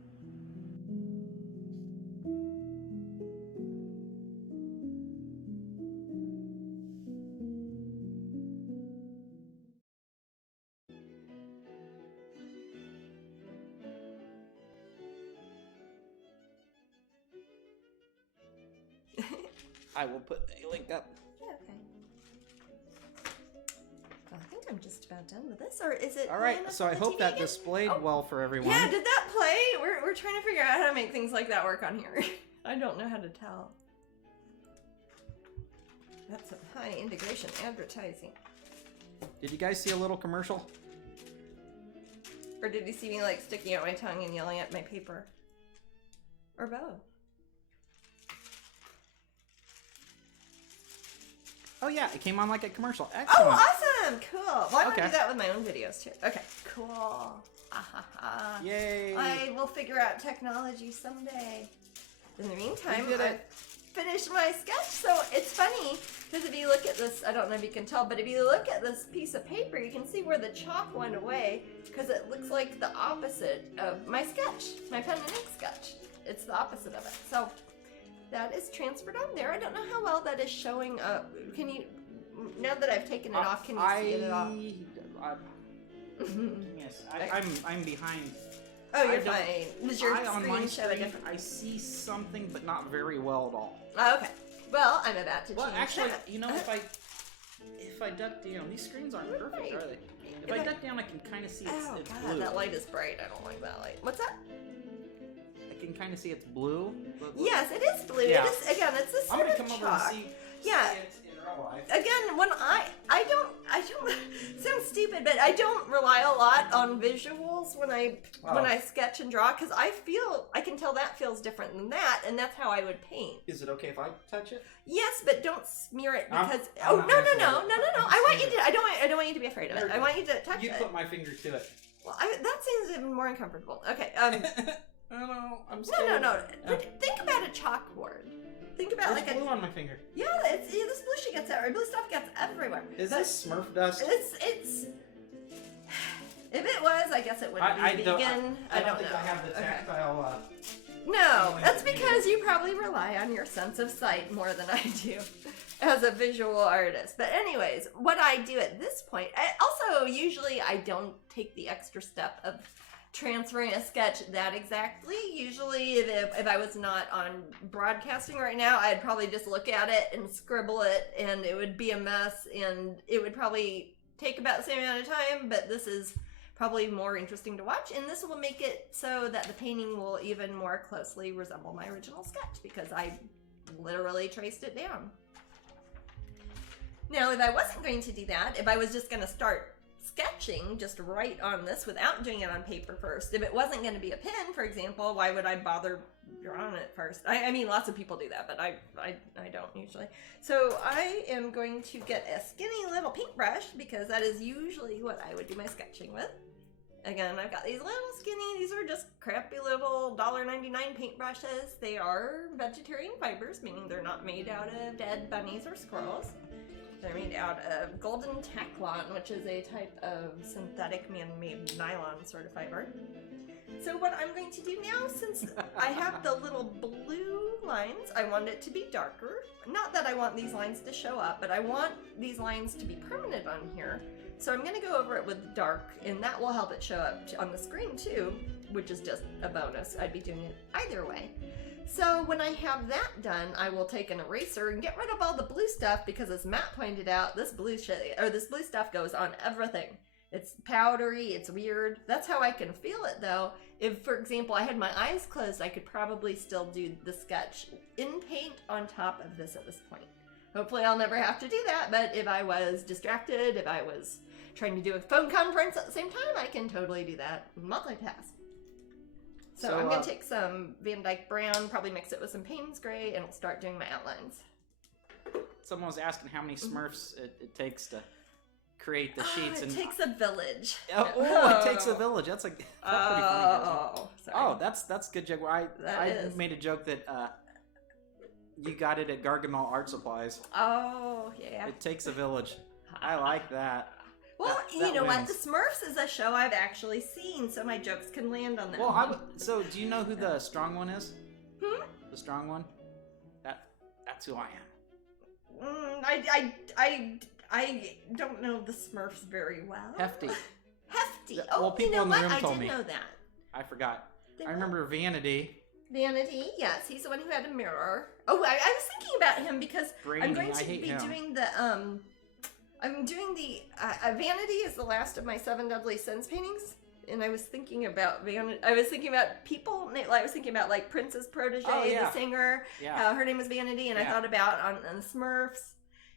I will put a link up. Yeah, okay. Well, I think I'm just about done with this, or is it? All right, so I hope that displayed well for everyone. Yeah, did that play? We're trying to figure out how to make things like that work on here. I don't know how to tell. That's some high integration advertising. Did you guys see a little commercial? Or did you see me like sticking out my tongue and yelling at my paper? Or both? Oh yeah, it came on like a commercial. Excellent. Oh, awesome! Cool. Well, I'm gonna Okay. do that with my own videos too. Okay, cool. Yay! I will figure out technology someday. In the meantime, You did I it. finished my sketch. So it's funny because if you look at this, I don't know if you can tell, but if you look at this piece of paper, you can see where the chalk went away because it looks like the opposite of my sketch, my pen and ink sketch. It's the opposite of it. So that is transferred on there. I don't know how well that is showing up. Can you, now that I've taken it off, can you see it at all? Yes, I'm behind. Oh, you're fine. Does your on my screen show a screen, different? I see something, but not very well at all. Oh, okay. Well, I'm about to change Well, actually, that. you know, if I duck down, these screens aren't perfect, are they? If I duck down, I can kind of see it's Oh, God, blue. that light is bright. I don't like that light. What's that? I can kind of see it's blue. Yes, it is blue. Yeah. It is, again, it's a I'm sort gonna of come over chalk. and see Yeah. it in real life. Again, when I don't sounds stupid, but I don't rely a lot on visuals when I sketch and draw because I can tell that feels different than that, and that's how I would paint. Is it okay if I touch it? Yes, but don't smear it because I'm no. not afraid. I want you to. I don't want you to be afraid of it. I want you to touch You it. put my finger to it. Well, that seems even more uncomfortable. Okay. I don't know. I'm scared. No. Think about a chalkboard. Think about There's like glue on my finger. Yeah, this blue shit gets everywhere. Blue stuff gets everywhere. Is this Smurf dust? It's. If it was, I guess it wouldn't be vegan. I don't know. think I have the tactile. No, that's because you probably rely on your sense of sight more than I do as a visual artist. But anyways, what I do at this point, usually I don't take the extra step of transferring a sketch that exactly. Usually if I was not on broadcasting right now, I'd probably just look at it and scribble it, and it would be a mess, and it would probably take about the same amount of time, but this is probably more interesting to watch, and this will make it so that the painting will even more closely resemble my original sketch, because I literally traced it down. Now, if I wasn't going to do that, if I was just going to start sketching just right on this without doing it on paper first, if it wasn't going to be a pen, for example, why would I bother drawing it first? I mean, lots of people do that, but I don't usually. So I am going to get a skinny little paintbrush, because that is usually what I would do my sketching with. Again, I've got these little skinny, these are just crappy little $1.99 paintbrushes. They are vegetarian fibers, meaning they're not made out of dead bunnies or squirrels. They're made out of golden tacklon, which is a type of synthetic man-made nylon sort of fiber. So what I'm going to do now, since I have the little blue lines, I want it to be darker. Not that I want these lines to show up, but I want these lines to be permanent on here. So I'm going to go over it with dark, and that will help it show up on the screen too, which is just a bonus. I'd be doing it either way. So when I have that done, I will take an eraser and get rid of all the blue stuff, because as Matt pointed out, this blue stuff goes on everything. It's powdery, it's weird. That's how I can feel it though. If, for example, I had my eyes closed, I could probably still do the sketch in paint on top of this at this point. Hopefully I'll never have to do that, but if I was distracted, if I was trying to do a phone conference at the same time, I can totally do that. Multitask. So I'm going to take some Van Dyke Brown, probably mix it with some Payne's Gray, and start doing my outlines. Someone was asking how many Smurfs it takes to create the sheets. It takes a village. It takes a village. That's pretty funny. Sorry. Oh, that's a good joke. I made a joke that you got it at Gargamel Art Supplies. Oh, yeah. It takes a village. I like that. Well, that you know wins. what? The Smurfs is a show I've actually seen, so my jokes can land on them. Well, so do you know who the strong one is? The strong one? That's who I am. I don't know the Smurfs very well. Hefty. Hefty. Well, people in the room told me. I did know that. I forgot. I remember Vanity. Vanity, yes, he's the one who had a mirror. Oh, I was thinking about him because Brainy, I'm going to be him. doing the Vanity is the last of my 7 Deadly Sins paintings, and I was thinking about Vanity. I was thinking about people. I was thinking about like Prince's protege, the singer. Yeah. Her name was Vanity, and I thought about on the Smurfs.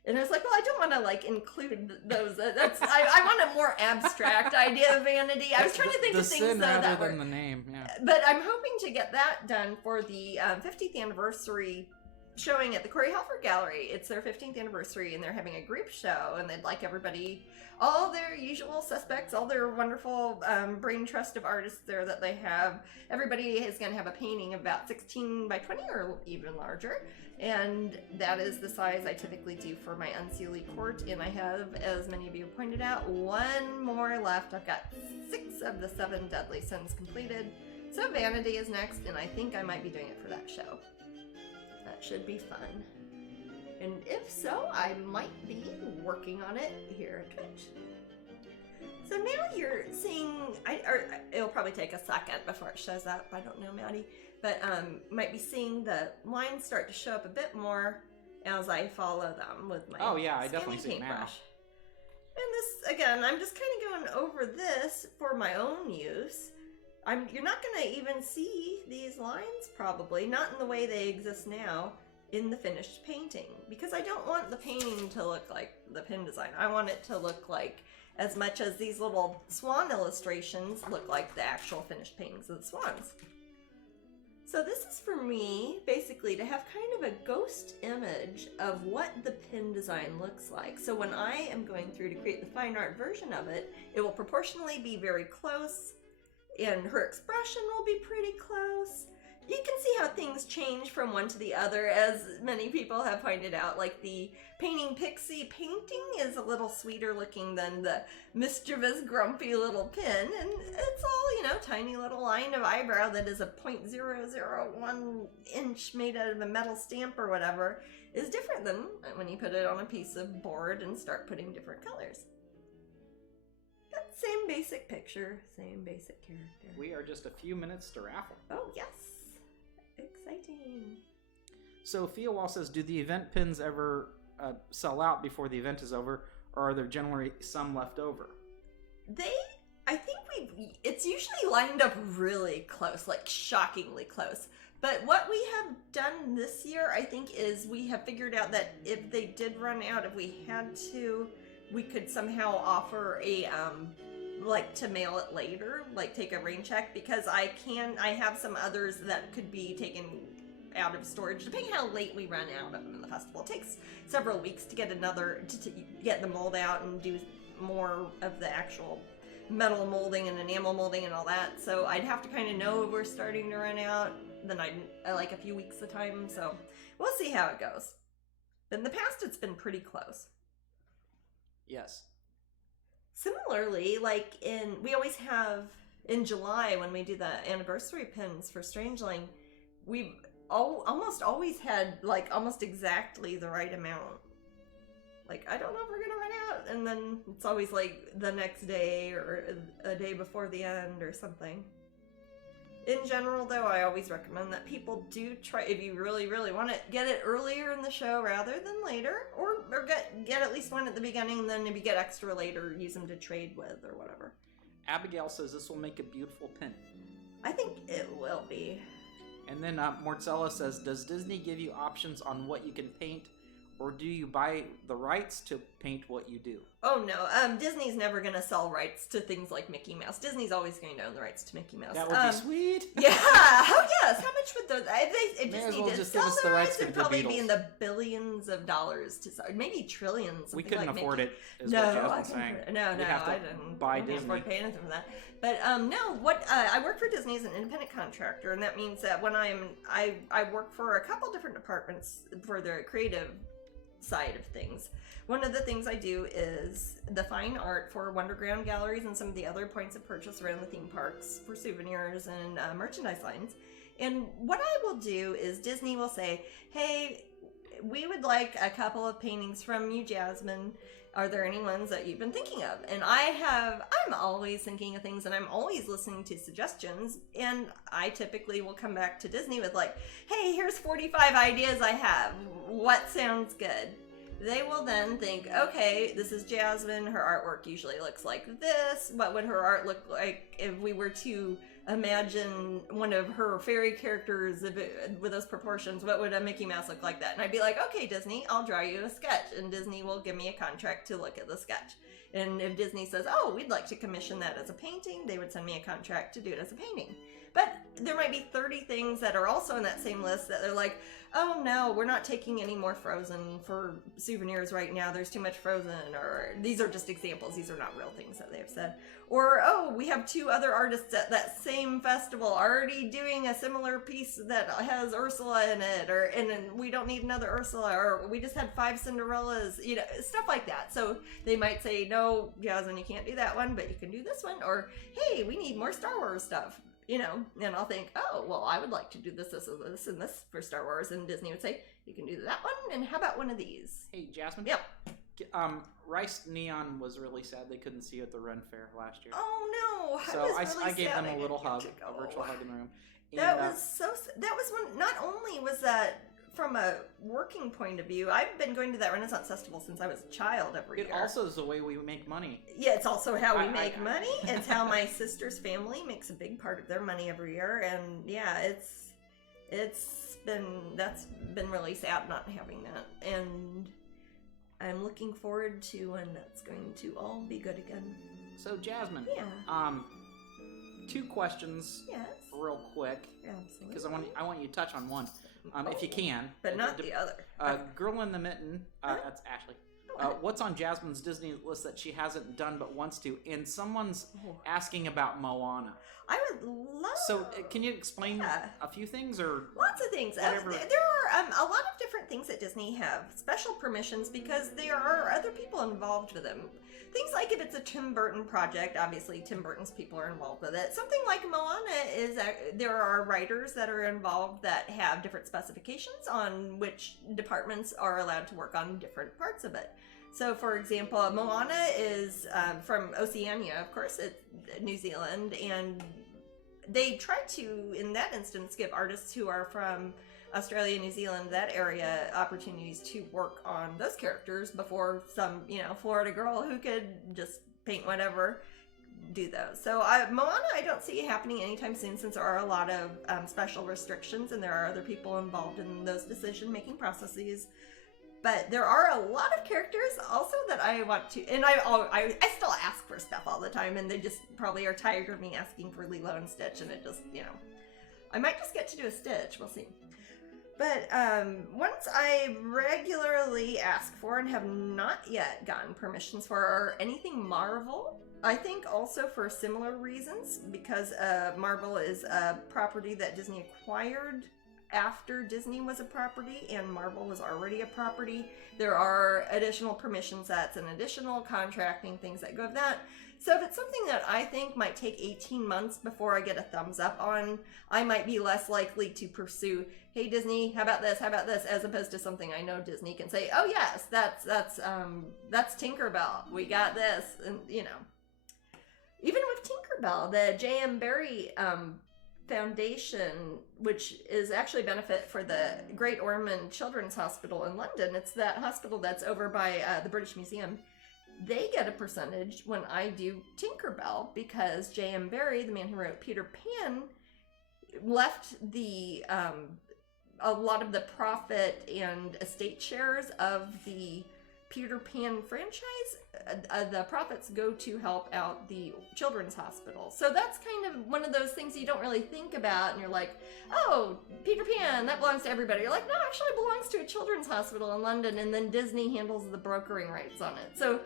And I was like, well, I don't want to like include those. I want a more abstract idea of Vanity. I was trying to think of things that were than the name. Yeah. But I'm hoping to get that done for the 50th anniversary showing at the Corey Halford Gallery. It's their 15th anniversary, and they're having a group show, and they'd like everybody, all their usual suspects, all their wonderful brain trust of artists there that they have. Everybody is going to have a painting about 16 by 20 or even larger. And that is the size I typically do for my Unseelie Court. And I have, as many of you pointed out, 1 more left. I've got 6 of the 7 Deadly Sins completed. So Vanity is next, and I think I might be doing it for that show. That should be fun. And if so, I might be working on it here at Twitch. So now you're seeing, it'll probably take a second before it shows up. I don't know, Maddie. But might be seeing the lines start to show up a bit more as I follow them with my I definitely see it now. paintbrush. And this, again, I'm just kind of going over this for my own use. You're not going to even see these lines probably, not in the way they exist now, in the finished painting. Because I don't want the painting to look like the pin design. I want it to look like, as much as these little swan illustrations look like the actual finished paintings of the swans. So So this is for me, basically, to have kind of a ghost image of what the pin design looks like. So when I am going through to create the fine art version of it, it will proportionally be very close, and her expression will be pretty close. You can see how things change from one to the other, as many people have pointed out. Like the painting pixie painting is a little sweeter looking than the mischievous, grumpy little pin, and it's all, you know, tiny little line of eyebrow that is a 0.001 inch made out of a metal stamp or whatever, is different than when you put it on a piece of board and start putting different colors. Same basic picture, same basic character. We are just a few minutes to raffle. Oh, yes. Exciting. So Fiawal says, do the event pins ever sell out before the event is over, or are there generally some left over? I think it's usually lined up really close, like shockingly close. But what we have done this year, I think, is we have figured out that if they did run out, if we had to, we could somehow offer a, like, to mail it later, like take a rain check, because I have some others that could be taken out of storage, depending how late we run out of them in the festival. It takes several weeks to get to get the mold out and do more of the actual metal molding and enamel molding and all that. So I'd have to kind of know if we're starting to run out, then I like a few weeks at a time, so we'll see how it goes. In the past, it's been pretty close. Yes. Similarly, like we always have in July when we do the anniversary pins for Strangeling, we've almost always had like almost exactly the right amount. Like, I don't know if we're gonna run out, and then it's always like the next day or a day before the end or something. In general, though, I always recommend that people do try, if you really, really want it, get it earlier in the show rather than later, or get at least one at the beginning, and then if you get extra later, use them to trade with or whatever. Abigail says this will make a beautiful pin. I think it will be. And then Mortzella says, does Disney give you options on what you can paint, or do you buy the rights to paint what you do? Oh no, Disney's never gonna sell rights to things like Mickey Mouse. Disney's always going to own the rights to Mickey Mouse. That would be sweet. Yeah, oh yes. How much would those? If May as Disney well did just sell give us their the rights rights, to it'd the probably be Beatles. in the billions of dollars to sell, maybe trillions. We couldn't like afford Mickey. it, is No, what I Jasmine's saying. No, We'd have to I didn't. buy I didn't Disney. afford paying anything for that. But no, what I work for Disney as an independent contractor, and that means that when I work for a couple different departments for the creative side of things. One of the things I do is the fine art for Wonderground galleries and some of the other points of purchase around the theme parks for souvenirs and merchandise lines. And what I will do is Disney will say, hey, we would like a couple of paintings from you, Jasmine. Are there any ones that you've been thinking of? And I'm always thinking of things, and I'm always listening to suggestions, and I typically will come back to Disney with like, hey, here's 45 ideas I have. What sounds good? They will then think, okay, this is Jasmine, her artwork usually looks like this. What would her art look like if we were to imagine one of her fairy characters with those proportions? What would a Mickey Mouse look like that? And I'd be like, okay, Disney, I'll draw you a sketch. And Disney will give me a contract to look at the sketch. And if Disney says, oh, we'd like to commission that as a painting, they would send me a contract to do it as a painting. But there might be 30 things that are also in that same list that they're like, oh no, we're not taking any more Frozen for souvenirs right now. There's too much Frozen. Or these are just examples. These are not real things that they've said. Or, oh, we have 2 other artists at that same festival already doing a similar piece that has Ursula in it. And we don't need another Ursula. Or we just had 5 Cinderellas. You know, stuff like that. So they might say, no, Jasmine, you can't do that one, but you can do this one. Or, hey, we need more Star Wars stuff. You know, and I'll think, oh, well, I would like to do this, and this for Star Wars. And Disney would say, you can do that one, and how about one of these? Hey, Jasmine? Yeah. Rice Neon was really sad they couldn't see you at the Ren Fair last year. Oh, no. So I gave them a little hug, a virtual hug in the room. And, that was when, not only was that from a working point of view, I've been going to that Renaissance Festival since I was a child every year. It also is the way we make money. Yeah, it's also how we make money. It's how my sister's family makes a big part of their money every year. And yeah, that's been really sad not having that. And I'm looking forward to when that's going to all be good again. So Jasmine, yeah. 2 questions. Yes. real quick, Absolutely. because I want you to touch on one, if you can. But not the other. Girl in the Mitten, that's Ashley. What's on Jasmine's Disney list that she hasn't done but wants to? And someone's asking about Moana. I would love... So, can you explain a few things, or... Lots of things. There are a lot of different things that Disney have special permissions because there are other people involved with them. Things like if it's a Tim Burton project, obviously Tim Burton's people are involved with it. Something like Moana is, there are writers that are involved that have different specifications on which departments are allowed to work on different parts of it. So, for example, Moana is from Oceania, of course, it's New Zealand, and they try to, in that instance, give artists who are from Australia, New Zealand, that area, opportunities to work on those characters before some, Florida girl who could just paint whatever do those. So, Moana, I don't see it happening anytime soon since there are a lot of special restrictions and there are other people involved in those decision-making processes. But there are a lot of characters also that I want to, and I still ask for stuff all the time, and they just probably are tired of me asking for Lilo and Stitch, and it just, I might just get to do a Stitch, we'll see. But ones I regularly ask for and have not yet gotten permissions for are anything Marvel. I think also for similar reasons, because Marvel is a property that Disney acquired after Disney was a property and Marvel was already a property. There are additional permission sets and additional contracting things that go with that. So if it's something that I think might take 18 months before I get a thumbs up on, I might be less likely to pursue, hey Disney, how about this, as opposed to something I know Disney can say, oh yes, that's Tinkerbell, we got this, and Even with Tinkerbell, the J.M. Barrie Foundation, which is actually a benefit for the Great Ormond Children's Hospital in London. It's that hospital that's over by the British Museum. They get a percentage when I do Tinkerbell because J.M. Barrie, the man who wrote Peter Pan, left the a lot of the profit and estate shares of the Peter Pan franchise, the profits go to help out the children's hospital. So that's kind of one of those things you don't really think about, and you're like, oh, Peter Pan, that belongs to everybody. You're like, no, actually it belongs to a children's hospital in London, and then Disney handles the brokering rights on it. So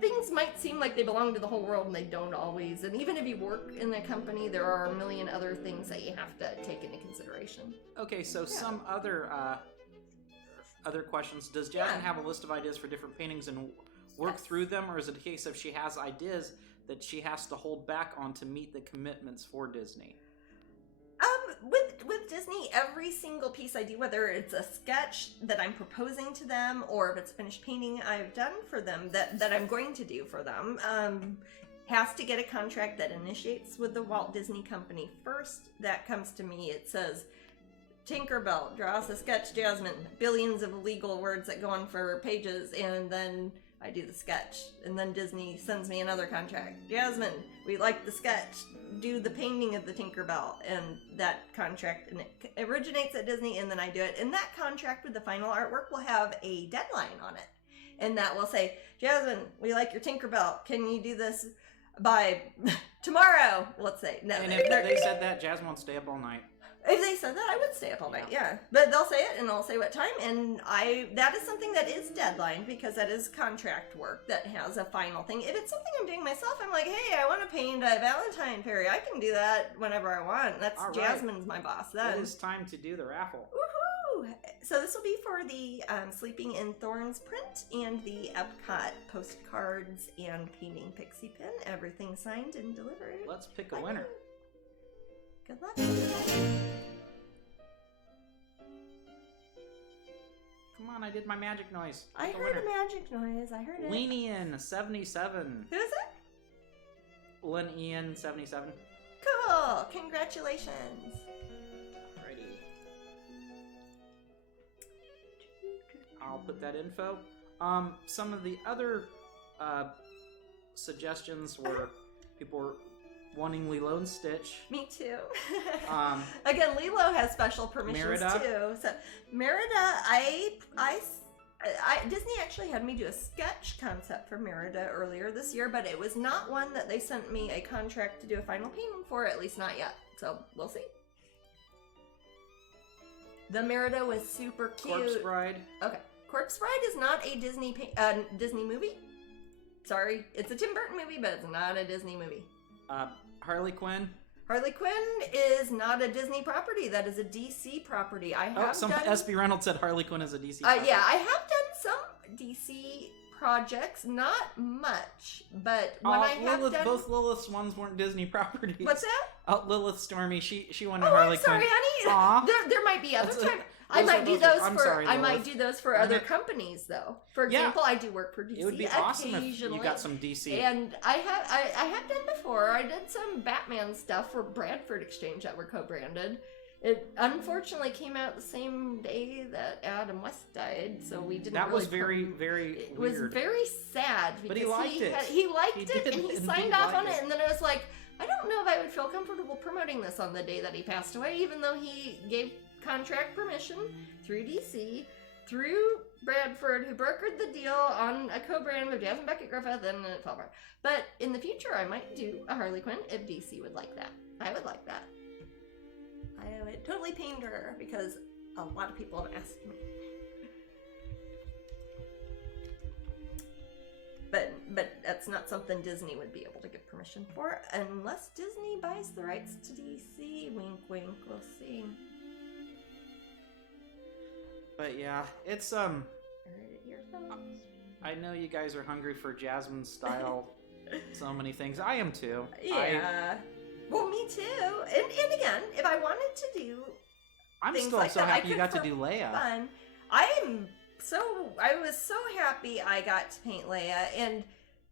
things might seem like they belong to the whole world, and they don't always. And even if you work in the company, there are a million other things that you have to take into consideration. Okay, so some other questions. Does Jasmine have a list of ideas for different paintings and work through them, or is it a case of she has ideas that she has to hold back on to meet the commitments for Disney? With Disney, every single piece I do, whether it's a sketch that I'm proposing to them or if it's a finished painting I've done for them that I'm going to do for them, has to get a contract that initiates with the Walt Disney Company first. That comes to me. It says, Tinkerbell, draw us a sketch, Jasmine. Billions of legal words that go on for pages, and then I do the sketch. And then Disney sends me another contract. Jasmine, we like the sketch. Do the painting of the Tinkerbell. And that contract, and it originates at Disney, and then I do it. And that contract with the final artwork will have a deadline on it. And that will say, Jasmine, we like your Tinkerbell. Can you do this by tomorrow? Let's say. No, and if they said that, Jasmine won't stay up all night. If they said that, I would stay up all night, yeah. But they'll say it, and I'll say what time, and that is something that is deadline, because that is contract work that has a final thing. If it's something I'm doing myself, I'm like, hey, I want to paint a Valentine fairy. I can do that whenever I want. That's all right. Jasmine's my boss then. It is time to do the raffle. Woohoo! So this will be for the Sleeping in Thorns print and the Epcot postcards and painting pixie pin. Everything signed and delivered. Let's pick a winner. Good luck. Come on, I did my magic noise. I heard a magic noise. I heard it. Leanian77. Who is it? Leanian77. Cool. Congratulations. Alrighty. I'll put that info. Some of the other suggestions were people were wanting Lilo and Stitch. Me too. Again, Lilo has special permissions Merida. too. So Merida, I Disney actually had me do a sketch concept for Merida earlier this year, but it was not one that they sent me a contract to do a final painting for, at least not yet. So we'll see. The Merida was super cute. Corpse Bride. Okay, Corpse Bride is not a Disney Disney movie. Sorry, it's a Tim Burton movie, but it's not a Disney movie. Harley Quinn. Harley Quinn is not a Disney property. That is a DC property. SB Reynolds said Harley Quinn is a DC property. Yeah, I have done some DC projects, not much, but when I have done... Both Lilith's ones weren't Disney properties. What's that? Lilith Stormy, she wanted Harley Quinn. I'm sorry, honey. There might be other times. I might do those for other companies, though. For example, I do work for DC. It would be awesome if you got some DC. And I have done before. I did some Batman stuff for Bradford Exchange that were co-branded. It unfortunately came out the same day that Adam West died, so we didn't. That was very, very It weird. was very sad because But he liked it. He liked it, did and he indeed signed off like on it. it. And then I was like, I don't know if I would feel comfortable promoting this on the day that he passed away, even though he gave contract permission through DC, through Bradford, who brokered the deal on a co-brand with Jasmine Becket-Griffith, and it fell apart. But in the future, I might do a Harley Quinn if DC would like that. I would like that. I would totally paint her because a lot of people have asked me. But that's not something Disney would be able to give permission for unless Disney buys the rights to DC. Wink, wink. We'll see. But yeah, it's Ready to hear thoughts? I know you guys are hungry for Jasmine style. So many things. I am too. Yeah. Well, me too. And again, if I wanted to do I'm things still like so that, happy you got to do Leia. fun. I was so happy I got to paint Leia, and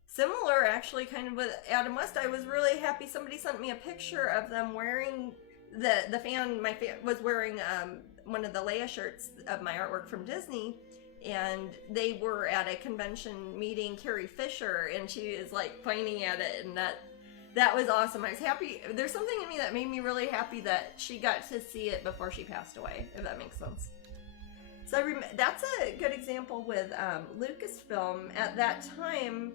similar actually kind of with Adam West, I was really happy somebody sent me a picture of them wearing my fan was wearing one of the Leia shirts of my artwork from Disney, and they were at a convention meeting Carrie Fisher, and she is like pointing at it, and that was awesome. I was happy. There's something in me that made me really happy that she got to see it before she passed away, if that makes sense. So that's a good example with Lucasfilm. At that time,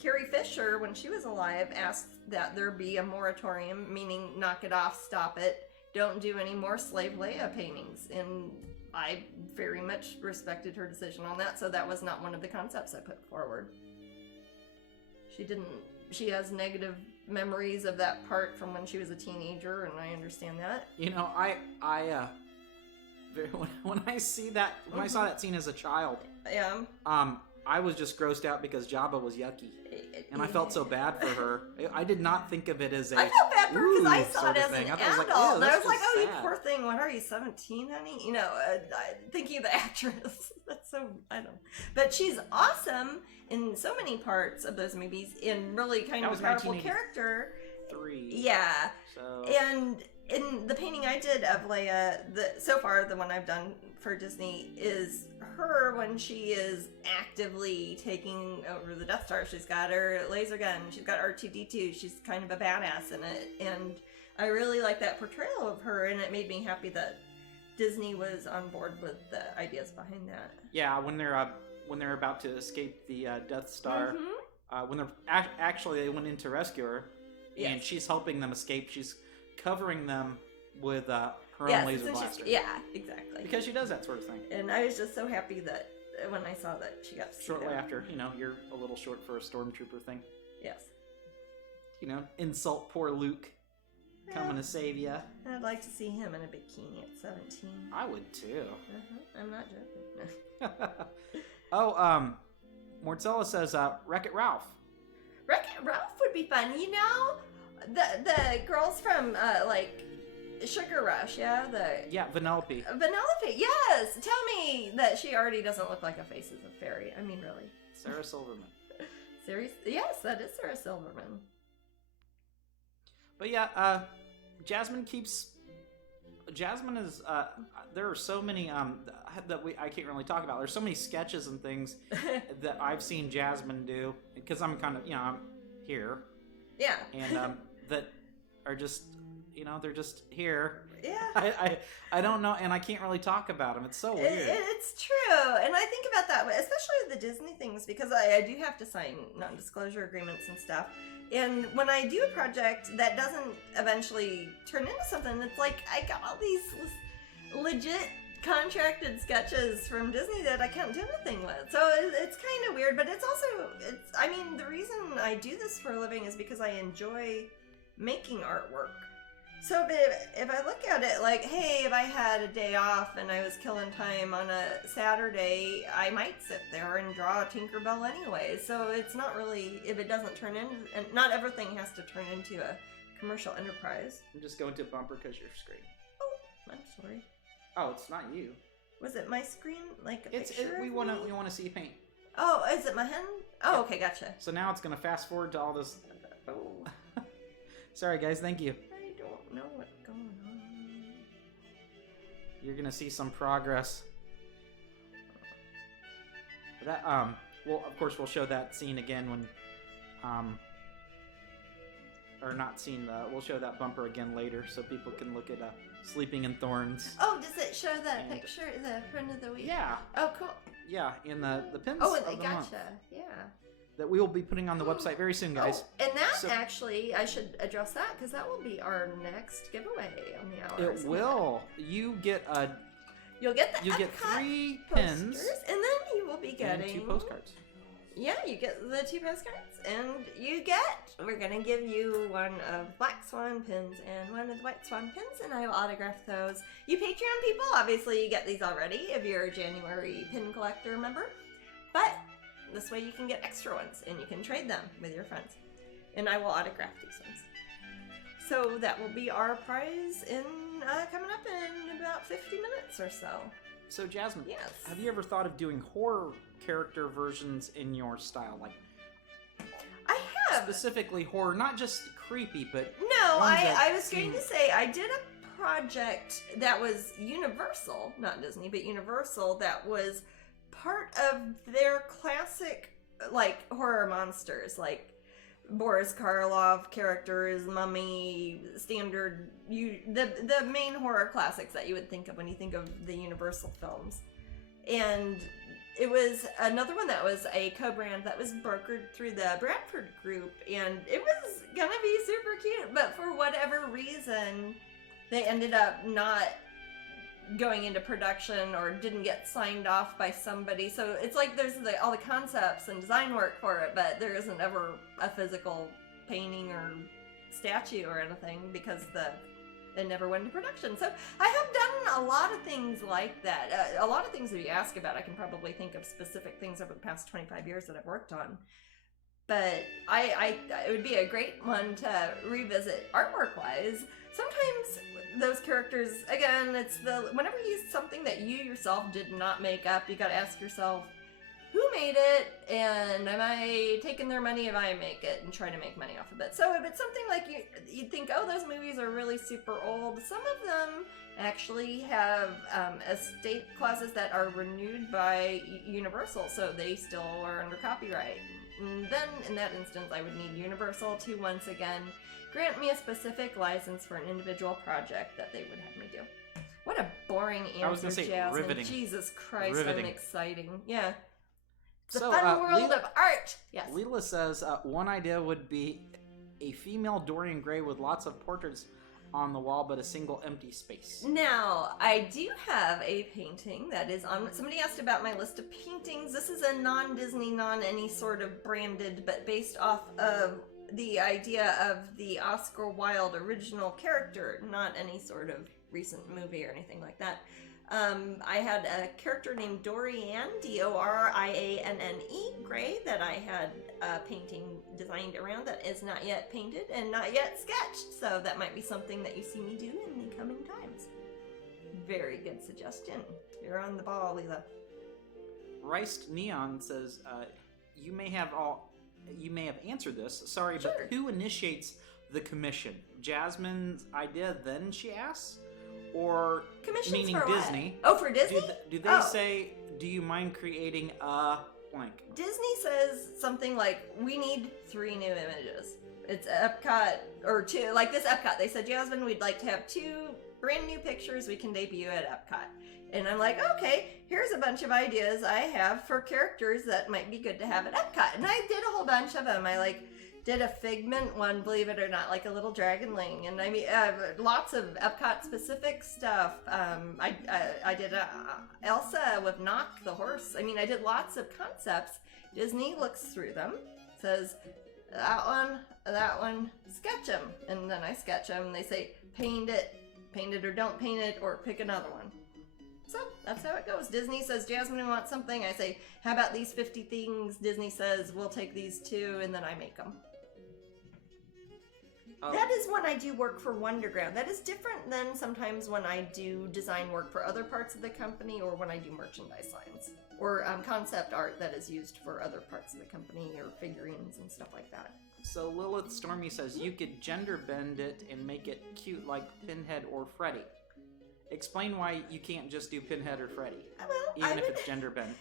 Carrie Fisher, when she was alive, asked that there be a moratorium, meaning knock it off, stop it, don't do any more Slave Leia paintings. And I very much respected her decision on that, so that was not one of the concepts I put forward. She has negative memories of that part from when she was a teenager, and I understand that. You know, when I saw that scene as a child, Yeah. I was just grossed out because Jabba was yucky, and I felt so bad for her. I did not think of it as a. I felt bad for her because I saw it as an I adult. was like, And I was like, oh, you sad. poor thing. What are you, 17, honey? You know, thinking of the actress. That's so, I don't know. But she's awesome in so many parts of those movies, in really kind of a powerful character. 3. Yeah. So. And in the painting I did of Leia, so far the one I've done for Disney is her when she is actively taking over the Death Star. She's got her laser gun, she's got R2-D2, she's kind of a badass in it, and I really like that portrayal of her, and it made me happy that Disney was on board with the ideas behind that. Yeah, when they're about to escape the Death Star, when they're actually they went in to rescue her, and she's helping them escape. She's covering them with her own laser blaster. Yeah, exactly. Because she does that sort of thing. And I was just so happy that when I saw that she got to see Shortly that. after, you're a little short for a stormtrooper thing. Yes. Insult poor Luke coming to save ya. I'd like to see him in a bikini at 17. I would too. I'm not joking. Oh, Mortzella says, Wreck-It Ralph. Wreck-It Ralph would be fun. The girls from Sugar Rush, yeah? Yeah, Vanellope. Vanellope, yes! Tell me that she already doesn't look like a Faces of Fairy. I mean, really. Sarah Silverman. Yes, that is Sarah Silverman. But yeah, Jasmine is, there are so many, that I can't really talk about. There's so many sketches and things that I've seen Jasmine do, because I'm kind of, I'm here. Yeah. And, that are just, they're just here. Yeah. I don't know, and I can't really talk about them. It's so weird. It's true, and I think about that, especially with the Disney things, because I do have to sign non-disclosure agreements and stuff. And when I do a project that doesn't eventually turn into something, it's like I got all these legit contracted sketches from Disney that I can't do anything with. So it's kind of weird, but it's also, I mean, the reason I do this for a living is because I enjoy making artwork. So if I look at it like, hey, if I had a day off and I was killing time on a Saturday, I might sit there and draw a Tinkerbell anyway. So it's not really, if it doesn't turn into, and not everything has to turn into a commercial enterprise. I'm just going to bumper because your screen. Oh, I'm sorry. Oh, it's not you. Was it my screen? Like a picture? We want to see you paint. Oh, is it my hand? Oh, okay, gotcha. So now it's going to fast forward to all this. Oh. Sorry, guys. Thank you. I don't know what's going on. You're going to see some progress. That well, of course, we'll show that scene again when or not scene. We'll show that bumper again later, so people can look at Sleeping in Thorns. Oh, does it show that picture, the friend of the week? Yeah. Oh, cool. Yeah, in the pins. Oh, of the gotcha. month Yeah. that we will be putting on the website very soon, guys. Oh, and that actually, I should address that because that will be our next giveaway on the hour. It will. You get You'll get the you get 3 pins, and then you will be getting and 2 postcards. Yeah, you get the 2 postcards, and we're gonna give you one of Black Swan pins and one of the White Swan pins, and I will autograph those. You Patreon people, obviously you get these already if you're a January pin collector member, but this way you can get extra ones, and you can trade them with your friends, and I will autograph these ones. So that will be our prize in coming up in about 50 minutes or so. So Jasmine, yes, have you ever thought of doing horror character versions in your style? Like, I have. Specifically horror, not just creepy, but no. I was going to say I did a project that was Universal, not Disney, but Universal, that was part of their classic like horror monsters, like Boris Karloff characters, Mummy, standard, the main horror classics that you would think of when you think of the Universal films. And it was another one that was a co-brand that was brokered through the Bradford group, and it was gonna be super cute, but for whatever reason they ended up not going into production or didn't get signed off by somebody. So it's like there's all the concepts and design work for it, but there isn't ever a physical painting or statue or anything because it never went into production. So I have done a lot of things like that. A lot of things that you ask about, I can probably think of specific things over the past 25 years that I've worked on. But it would be a great one to revisit artwork-wise. Sometimes those characters, again, it's whenever you use something that you yourself did not make up, you gotta ask yourself, who made it, and am I taking their money if I make it and try to make money off of it? So if it's something like you'd think, oh, those movies are really super old, some of them actually have estate clauses that are renewed by Universal, so they still are under copyright. And then, in that instance, I would need Universal to, once again, grant me a specific license for an individual project that they would have me do. What a boring answer, I was gonna say, Jasmine. riveting. Jesus Christ, Riveting. I'm exciting. Yeah. It's So, a fun world of art. Yes. Leela says one idea would be a female Dorian Gray with lots of portraits on the wall, but a single empty space. Now, I do have a painting that is on. Somebody asked about my list of paintings. This is a non-Disney, non-any sort of branded, but based off of the idea of the Oscar Wilde original character, not any sort of recent movie or anything like that. I had a character named Dorianne, Dorianne Gray, that I had a painting designed around that is not yet painted and not yet sketched, so that might be something that you see me do in the coming times. Very good suggestion. You're on the ball, Leela. Riced Neon says, you may have answered this, sorry, Sure. but who initiates the commission? Jasmine's idea, then she asks? Or Commissions meaning for what? Disney? Oh, for Disney? Do they say, do you mind creating a blank? Disney says something like, we need 3 new images. It's Epcot, or 2, like this Epcot. They said, Jasmine, we'd like to have 2 brand new pictures we can debut at Epcot. And I'm like, okay, here's a bunch of ideas I have for characters that might be good to have at Epcot. And I did a whole bunch of them. I did a Figment one, believe it or not, like a little Dragonling. And I mean, lots of Epcot specific stuff. I did Elsa with Knock the horse. I mean, I did lots of concepts. Disney looks through them, says, that one, sketch them. And then I sketch them, and they say, paint it or don't paint it, or pick another one. So that's how it goes. Disney says, Jasmine wants something. I say, how about these 50 things? Disney says, we'll take these 2, and then I make them. Oh. That is when I do work for Wonderground. That is different than sometimes when I do design work for other parts of the company, or when I do merchandise lines, or concept art that is used for other parts of the company, or figurines and stuff like that. So Lilith Stormy says you could gender bend it and make it cute like Pinhead or Freddy. Explain why you can't just do Pinhead or Freddy, even if it's gender bent.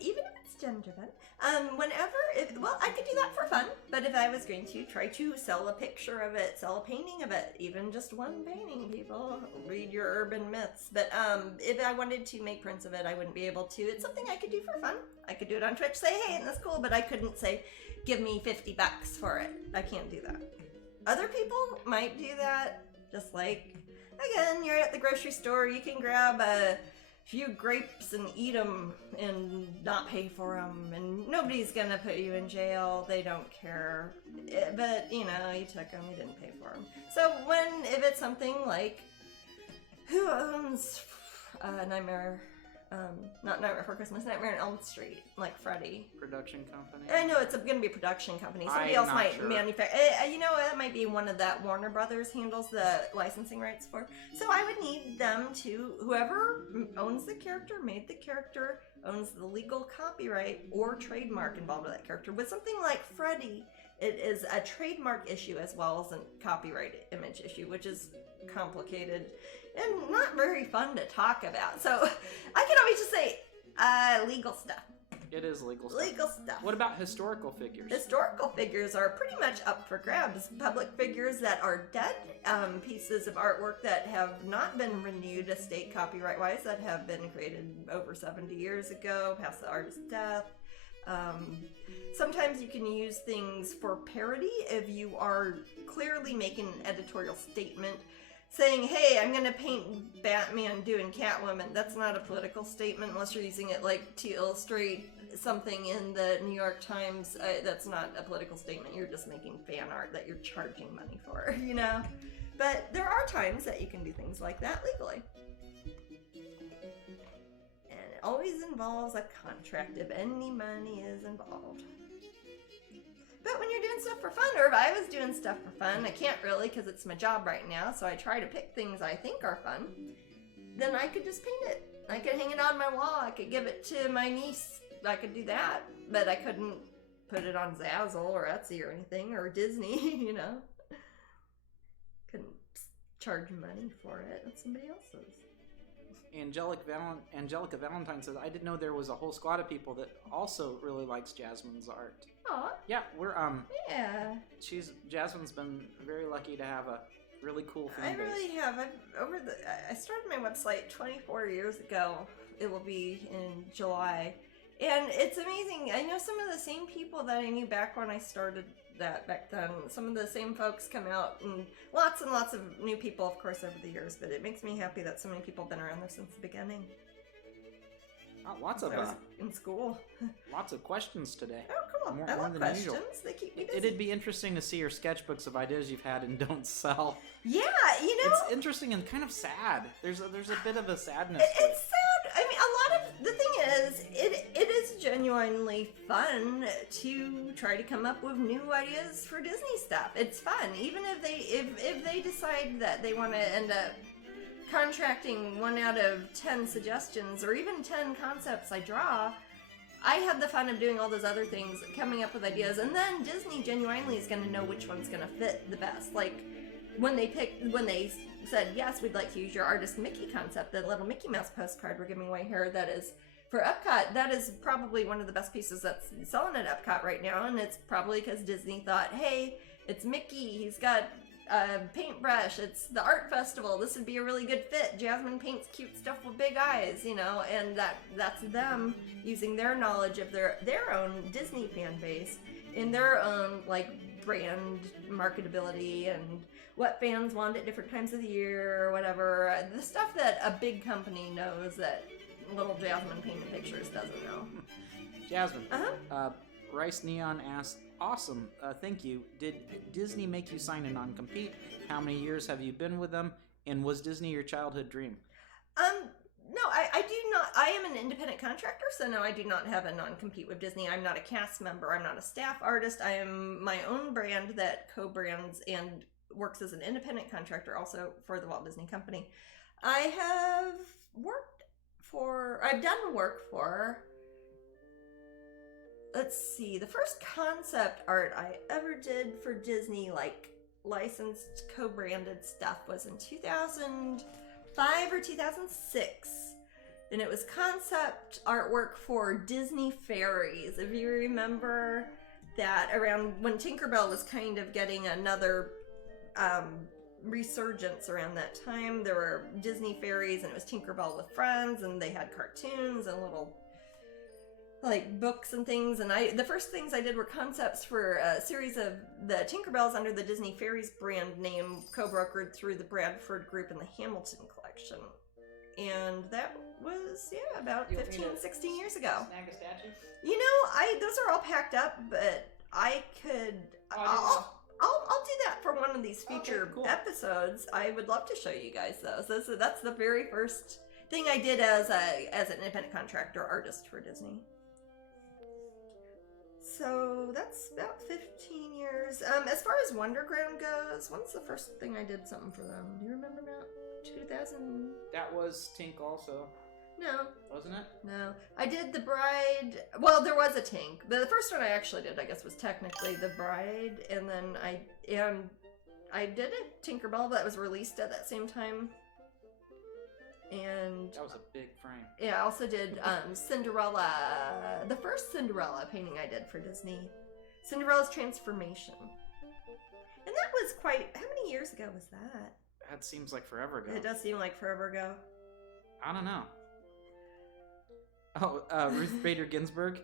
Even if it's gender bent. I could do that for fun, but if I was going to try to sell a picture of it, sell a painting of it, even just one painting, people, read your urban myths. But if I wanted to make prints of it, I wouldn't be able to. It's something I could do for fun. I could do it on Twitch, say, hey, isn't this cool? But I couldn't say, give me $50 for it. I can't do that. Other people might do that, just like, again, you're at the grocery store, you can grab a few grapes and eat them and not pay for them, and nobody's gonna put you in jail. They don't care. But, you took them, you didn't pay for them. So if it's something like, who owns not Nightmare Before Christmas, Nightmare on Elm Street, like Freddy. Production company? I know it's going to be a production company. Somebody else might manufacture. That might be one of that Warner Brothers handles the licensing rights for. So I would need them to, whoever owns the character, made the character, owns the legal copyright or trademark involved with that character. With something like Freddy, it is a trademark issue as well as a copyright image issue, which is complicated and not very fun to talk about. So I can always just say legal stuff. It is legal stuff. Legal stuff. What about historical figures? Historical figures are pretty much up for grabs. Public figures that are dead, pieces of artwork that have not been renewed estate copyright-wise, that have been created over 70 years ago, past the artist's death. Sometimes you can use things for parody if you are clearly making an editorial statement saying, hey, I'm going to paint Batman doing Catwoman. That's not a political statement unless you're using it like to illustrate something in the New York Times. That's not a political statement. You're just making fan art that you're charging money for, But there are times that you can do things like that legally. And it always involves a contract if any money is involved. But when you're doing stuff for fun, or if I was doing stuff for fun, I can't really because it's my job right now, so I try to pick things I think are fun, then I could just paint it. I could hang it on my wall. I could give it to my niece. I could do that, but I couldn't put it on Zazzle or Etsy or anything, or Disney, Couldn't charge money for it. That's somebody else's. Angelica Valentine says, I didn't know there was a whole squad of people that also really likes Jasmine's art. Aw. Yeah, we're Yeah. Jasmine's been very lucky to have a really cool fan base. I really have. I started my website 24 years ago. It will be in July. And it's amazing. I know some of the same people that I knew back when I started that back then. Some of the same folks come out, and lots of new people, of course, over the years. But it makes me happy that so many people have been around there since the beginning. Lots of I was in school. Lots of questions today. Oh, cool. I love questions. Usual. They keep me busy. It'd be interesting to see your sketchbooks of ideas you've had and don't sell. Yeah, It's interesting and kind of sad. There's a bit of a sadness to it. It's sad. I mean, a lot of the thing is, it is genuinely fun to try to come up with new ideas for Disney stuff. It's fun, even if they decide that they want to end up contracting 1 out of 10 suggestions or even 10 concepts I draw. I had the fun of doing all those other things, coming up with ideas, and then Disney genuinely is going to know which one's going to fit the best. Like when they said, yes, we'd like to use your Artist Mickey concept, the little Mickey Mouse postcard we're giving away here, that is for Epcot. That is probably one of the best pieces that's selling at Epcot right now, and it's probably because Disney thought, hey, it's Mickey, he's got paintbrush. It's the art festival. This would be a really good fit. Jasmine paints cute stuff with big eyes, you know, and that's them using their knowledge of their own Disney fan base in their own, like, brand marketability and what fans want at different times of the year or whatever. The stuff that a big company knows that little Jasmine painted pictures doesn't know. Jasmine, Rice Neon asked, awesome, thank you. Did Disney make you sign a non-compete? How many years have you been with them? And was Disney your childhood dream? No, I do not. I am an independent contractor, so no, I do not have a non-compete with Disney. I'm not a cast member. I'm not a staff artist. I am my own brand that co-brands and works as an independent contractor also for the Walt Disney Company. I have I've done work for, let's see, the first concept art I ever did for Disney, like licensed co-branded stuff, was in 2005 or 2006. And it was concept artwork for Disney Fairies. If you remember that, around when Tinkerbell was kind of getting another resurgence around that time, there were Disney Fairies, and it was Tinkerbell with friends, and they had cartoons and little like books and things. And the first things I did were concepts for a series of the Tinkerbells under the Disney Fairies brand name, co-brokered through the Bradford Group and the Hamilton Collection. And that was, about 15, 16 years ago. Snag a statue? You know, those are all packed up, but I could, I'll do that for one of these future episodes. I would love to show you guys those. That's the very first thing I did as an independent contractor artist for Disney. So that's about 15 years. As far as Wonderground goes, when's the first thing I did something for them? Do you remember that? 2000? That was Tink also. No. Wasn't it? No. I did The Bride. Well, there was a Tink. But the first one I actually did, I guess, was technically The Bride. And then I did a Tinkerbell that was released at that same time. And that was a big frame. Yeah, I also did Cinderella. The first Cinderella painting I did for Disney. Cinderella's Transformation. And that was quite... How many years ago was that? That seems like forever ago. It does seem like forever ago. I don't know. Oh, Ruth Bader Ginsburg?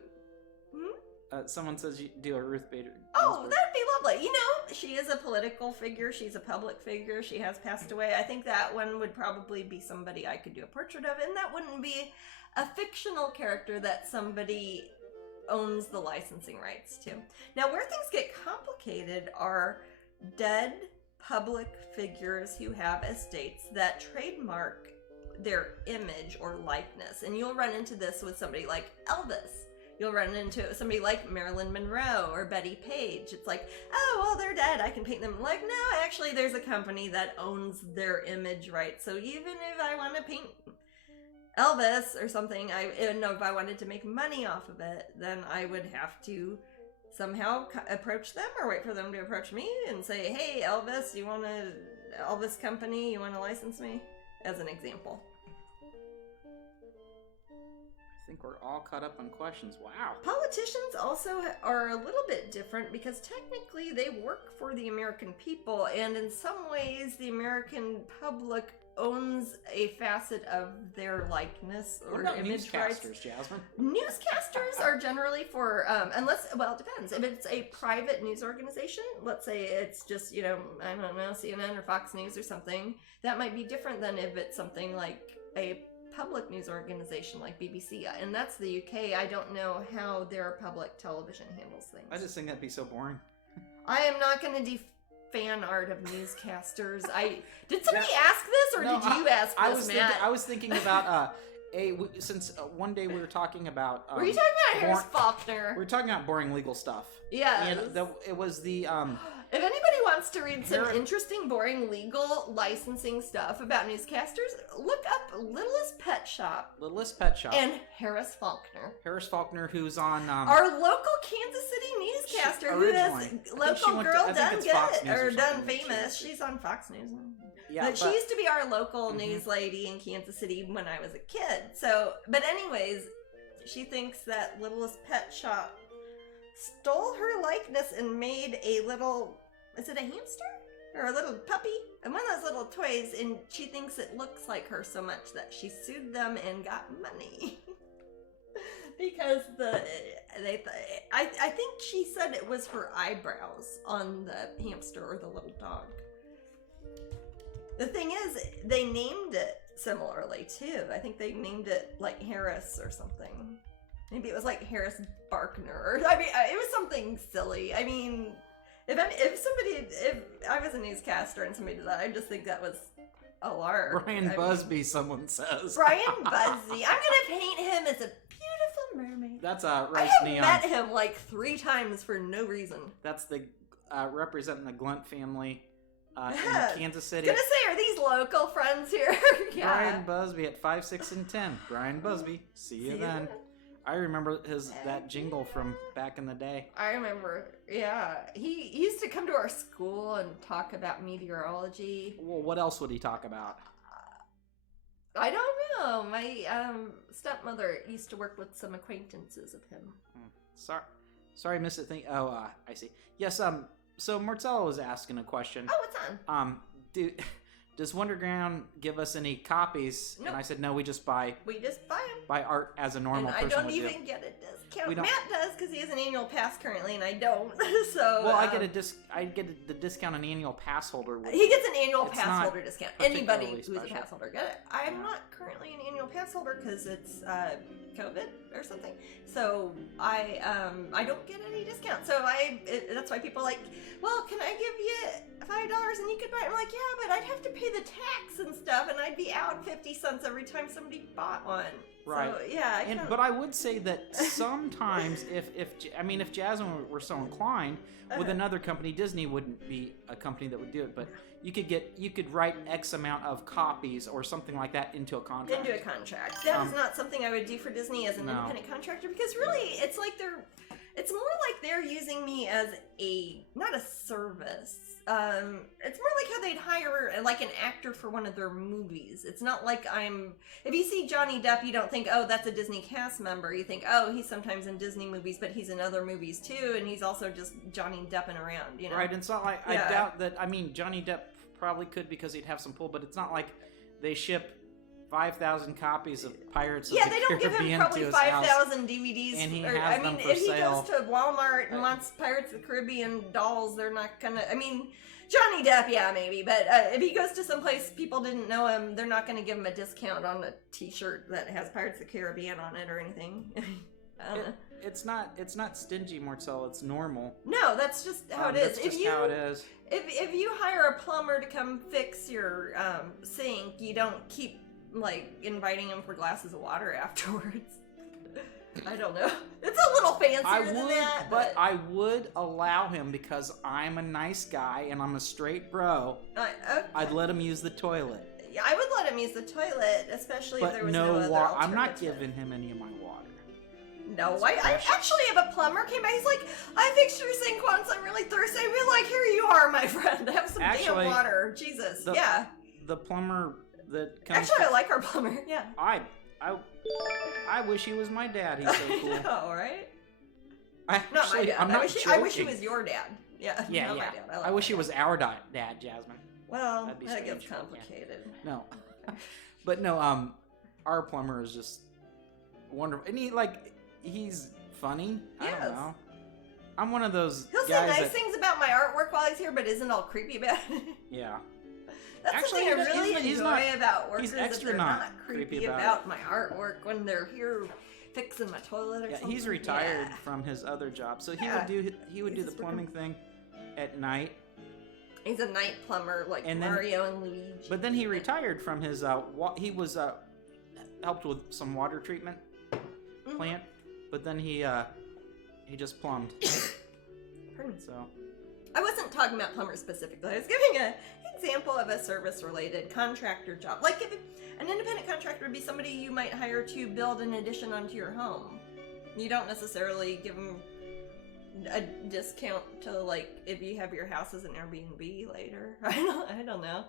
Someone says you do a Ruth Bader Ginsburg. Oh, that'd be lovely. You know, she is a political figure. She's a public figure. She has passed away. I think that one would probably be somebody I could do a portrait of, and that wouldn't be a fictional character that somebody owns the licensing rights to. Now, where things get complicated are dead public figures who have estates that trademark their image or likeness. And you'll run into this with somebody like Elvis. You'll run into somebody like Marilyn Monroe or Betty Page. It's like, oh, well, they're dead. I can paint them. Like, no, actually, there's a company that owns their image rights. So even if I want to paint Elvis or something, if I wanted to make money off of it, then I would have to somehow approach them or wait for them to approach me and say, hey, Elvis, Elvis company, you want to license me? As an example. I think we're all caught up on questions. Wow. Politicians also are a little bit different because technically they work for the American people, and in some ways the American public owns a facet of their likeness or image rights. Newscasters, Jasmine? Newscasters are generally for, unless, well, it depends. If it's a private news organization, let's say it's just, I don't know, CNN or Fox News or something, that might be different than if it's something like a public news organization like BBC. And that's the UK. I don't know how their public television handles things. I just think that'd be so boring. I am not going to do fan art of newscasters. Did somebody ask this, or did you ask this, Matt? I was thinking about since one day we were talking about. Were you talking about Harris Faulkner? We were talking about boring legal stuff. Yeah. And it was the. If anybody wants to read some interesting, boring legal licensing stuff about newscasters, look up Littlest Pet Shop. Littlest Pet Shop. And Harris Faulkner. Harris Faulkner, who's on... our local Kansas City newscaster who has Local Girl Done Good, or Done Famous. She's on Fox News. Yeah, but she used to be our local news lady in Kansas City when I was a kid. So, but anyways, she thinks that Littlest Pet Shop stole her likeness and made a little, is it a hamster? or a little puppy, and one of those little toys, and she thinks it looks like her so much that she sued them and got money. Because I think she said it was her eyebrows on the hamster or the little dog. The thing is, they named it similarly too. I think they named it like Harris or something. Maybe it was like Harris Barkner. Or, I mean, it was something silly. I mean, if I was a newscaster and somebody did that, I just think that was a lark. Brian Busby, someone says. Brian Busby. I'm gonna paint him as a beautiful mermaid. That's I Rice have Neon. met him like 3 times for no reason. That's the representing the Glunt family Yeah. in Kansas City. I was gonna say, are these local friends here? Yeah. Brian Busby at 5, 6, and 10. Brian Busby. See you then. I remember that jingle from back in the day. I remember, yeah. He used to come to our school and talk about meteorology. Well, what else would he talk about? I don't know. My stepmother used to work with some acquaintances of him. Sorry, I missed it. I see. Yes, so Marcella was asking a question. Oh, what's on? Does Wonderground give us any copies? Nope. And I said, no, we just buy We just buy them. art as a normal And I person don't would even do. get a discount. We don't- Matt does because he has an annual pass currently, and I don't. So Well, I get the discount an annual pass holder would. he gets an annual It's pass not holder discount. Anybody particularly who's a special. pass holder get it. I'm not currently an annual pass holder because it's COVID or something. So I don't get any discount. So that's why people are like, well, can I give you $5 and you could buy it? I'm like, yeah, but I'd have to pay the tax and stuff, and I'd be out 50 cents every time somebody bought one. Right. So, yeah. But I would say that sometimes, if Jasmine were so inclined, with another company, Disney wouldn't be a company that would do it. But you could write X amount of copies or something like that into a contract. Into a contract. That is not something I would do for Disney as an independent contractor, because really, it's more like they're using me as not a service. It's more like how they'd hire like an actor for one of their movies. It's not like if you see Johnny Depp, you don't think, oh, that's a Disney cast member. You think, oh, he's sometimes in Disney movies, but he's in other movies too, and he's also just Johnny Depping around, you know? Right, and it's not like, I doubt that, Johnny Depp probably could because he'd have some pull, but it's not like they ship 5,000 copies of Pirates of the they don't give him Caribbean probably to his house. 5,000 DVDs. And he has them for if sale. he goes to Walmart and wants Pirates of the Caribbean dolls, they're not gonna. Johnny Depp, yeah, maybe, but if he goes to some place people didn't know him, they're not gonna give him a discount on a T-shirt that has Pirates of the Caribbean on it or anything. I don't know. It's not stingy, Marcel. It's normal. No, that's just how it is. That's just how it is. If you hire a plumber to come fix your sink, you don't keep like inviting him for glasses of water afterwards. I don't know. It's a little fancier than that. But I would allow him because I'm a nice guy and I'm a straight bro. Okay. I'd let him use the toilet. Yeah, I would let him use the toilet, especially if there was no other water. I'm not alternative. giving him any of my water. No, I actually have a plumber came by. He's like, I fixed your sink once. I'm really thirsty. I'd be like, here you are, my friend. Have some damn water. Jesus. Yeah. The plumber that comes. Actually, I like our plumber. Yeah. I wish he was my dad. He's so cool. No, right? Not my dad. I'm not joking. I wish he was your dad. Yeah. Yeah, not yeah. My dad. I wish he was our dad, Jasmine. Well, That'd be that gets strange, complicated. Yeah. No. But no, our plumber is just wonderful. And he's funny. Yes. I don't know. I'm one of those He'll guys say nice things about my artwork while he's here, but isn't all creepy about it. Yeah. That's Actually, something I really he's enjoy not- about workers. he's If extra they're not not creepy creepy about about my artwork when they're here fixing my toilet or Yeah, something. he's retired Yeah. from his other job, so he Yeah. would do He's the just plumbing thing at night. He's a night plumber like And then- Mario and Luigi. But then he retired from his he was helped with some water treatment plant, but then he just plumbed. Pardon me. So I wasn't talking about plumbers specifically. I was giving an example of a service-related contractor job. Like if an independent contractor would be somebody you might hire to build an addition onto your home. You don't necessarily give them a discount to like if you have your house as an Airbnb later. I don't know.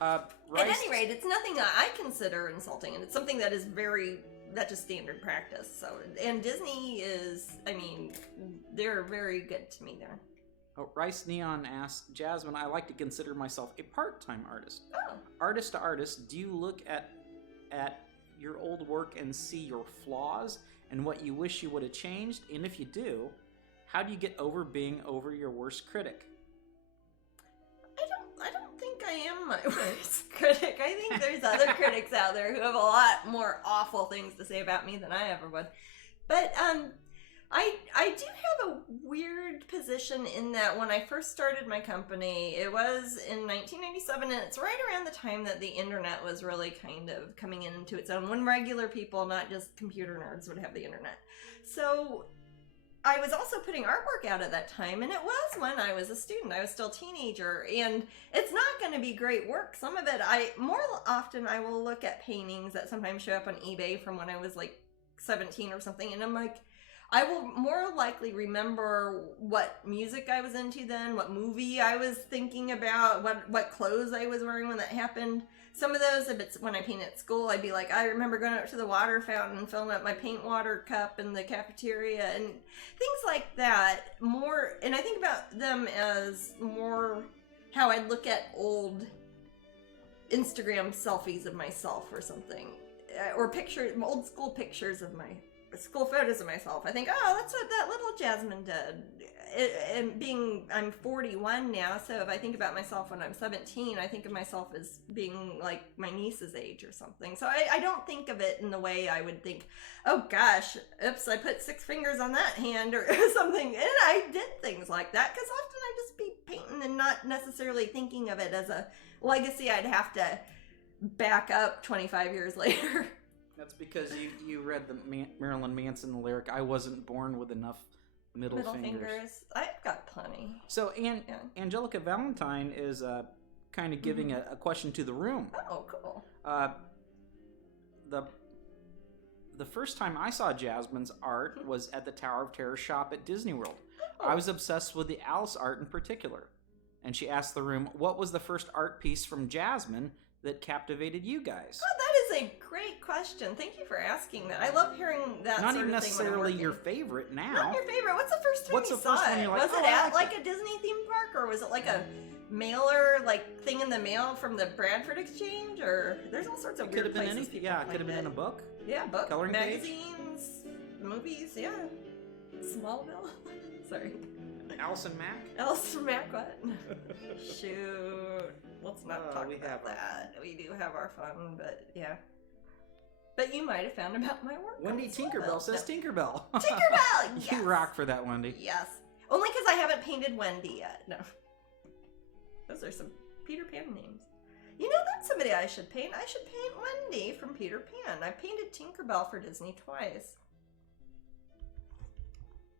At any rate, it's nothing that I consider insulting, and it's something that is that's just standard practice. So, and Disney is, they're very good to me there. Oh, Rice Neon asks, Jasmine, I like to consider myself a part-time artist. Oh. Artist to artist, do you look at your old work and see your flaws and what you wish you would have changed? And if you do, how do you get over being your worst critic? I don't think I am my worst critic. I think there's other critics out there who have a lot more awful things to say about me than I ever would. But I do have a weird position in that when I first started my company, it was in 1997, and it's right around the time that the internet was really kind of coming into its own, when regular people, not just computer nerds, would have the internet. So I was also putting artwork out at that time, and it was when I was a student. I was still a teenager, and it's not going to be great work. Some of it, more often I will look at paintings that sometimes show up on eBay from when I was like 17 or something, and I'm like, I will more likely remember what music I was into then, what movie I was thinking about, what clothes I was wearing when that happened. Some of those, if it's when I paint at school, I'd be like, I remember going up to the water fountain and filling up my paint water cup in the cafeteria and things like that. More, and I think about them as more how I look at old Instagram selfies of myself or something, or old school pictures of my school photos of myself. I think, oh, that's what that little Jasmine did. I'm 41 now, so if I think about myself when I'm 17, I think of myself as being like my niece's age or something. So I don't think of it in the way I would think, oh gosh, oops, I put 6 fingers on that hand or something. And I did things like that because often I'd just be painting and not necessarily thinking of it as a legacy I'd have to back up 25 years later. That's because you read the Marilyn Manson lyric, I wasn't born with enough middle fingers. I've got plenty. So Angelica Valentine is kind of giving a question to the room. Oh, cool. The first time I saw Jasmine's art was at the Tower of Terror shop at Disney World. Oh. I was obsessed with the Alice art in particular. And she asked the room, what was the first art piece from Jasmine that captivated you guys? Oh, that is a great question. Thank you for asking that. I love hearing that Not sort even of thing necessarily your favorite now. Not your favorite. What's the first time you saw it? Like, was it at like a Disney theme park, or was it like a mailer, like thing in the mail from the Bradford Exchange? Or there's all sorts of weird places. Could have been anything. Yeah, it could have been in a book. Yeah, book, coloring magazines, movies. Yeah, Smallville. Sorry. Allison Mack? Allison Mack, what? Shoot. Let's not talk about that. We do have our fun, but yeah. But you might have found about my work. Wendy Tinkerbell says Tinkerbell. Tinkerbell! Yes! You rock for that, Wendy. Yes. Only because I haven't painted Wendy yet. No. Those are some Peter Pan names. You know, that's somebody I should paint. I should paint Wendy from Peter Pan. I painted Tinkerbell for Disney twice.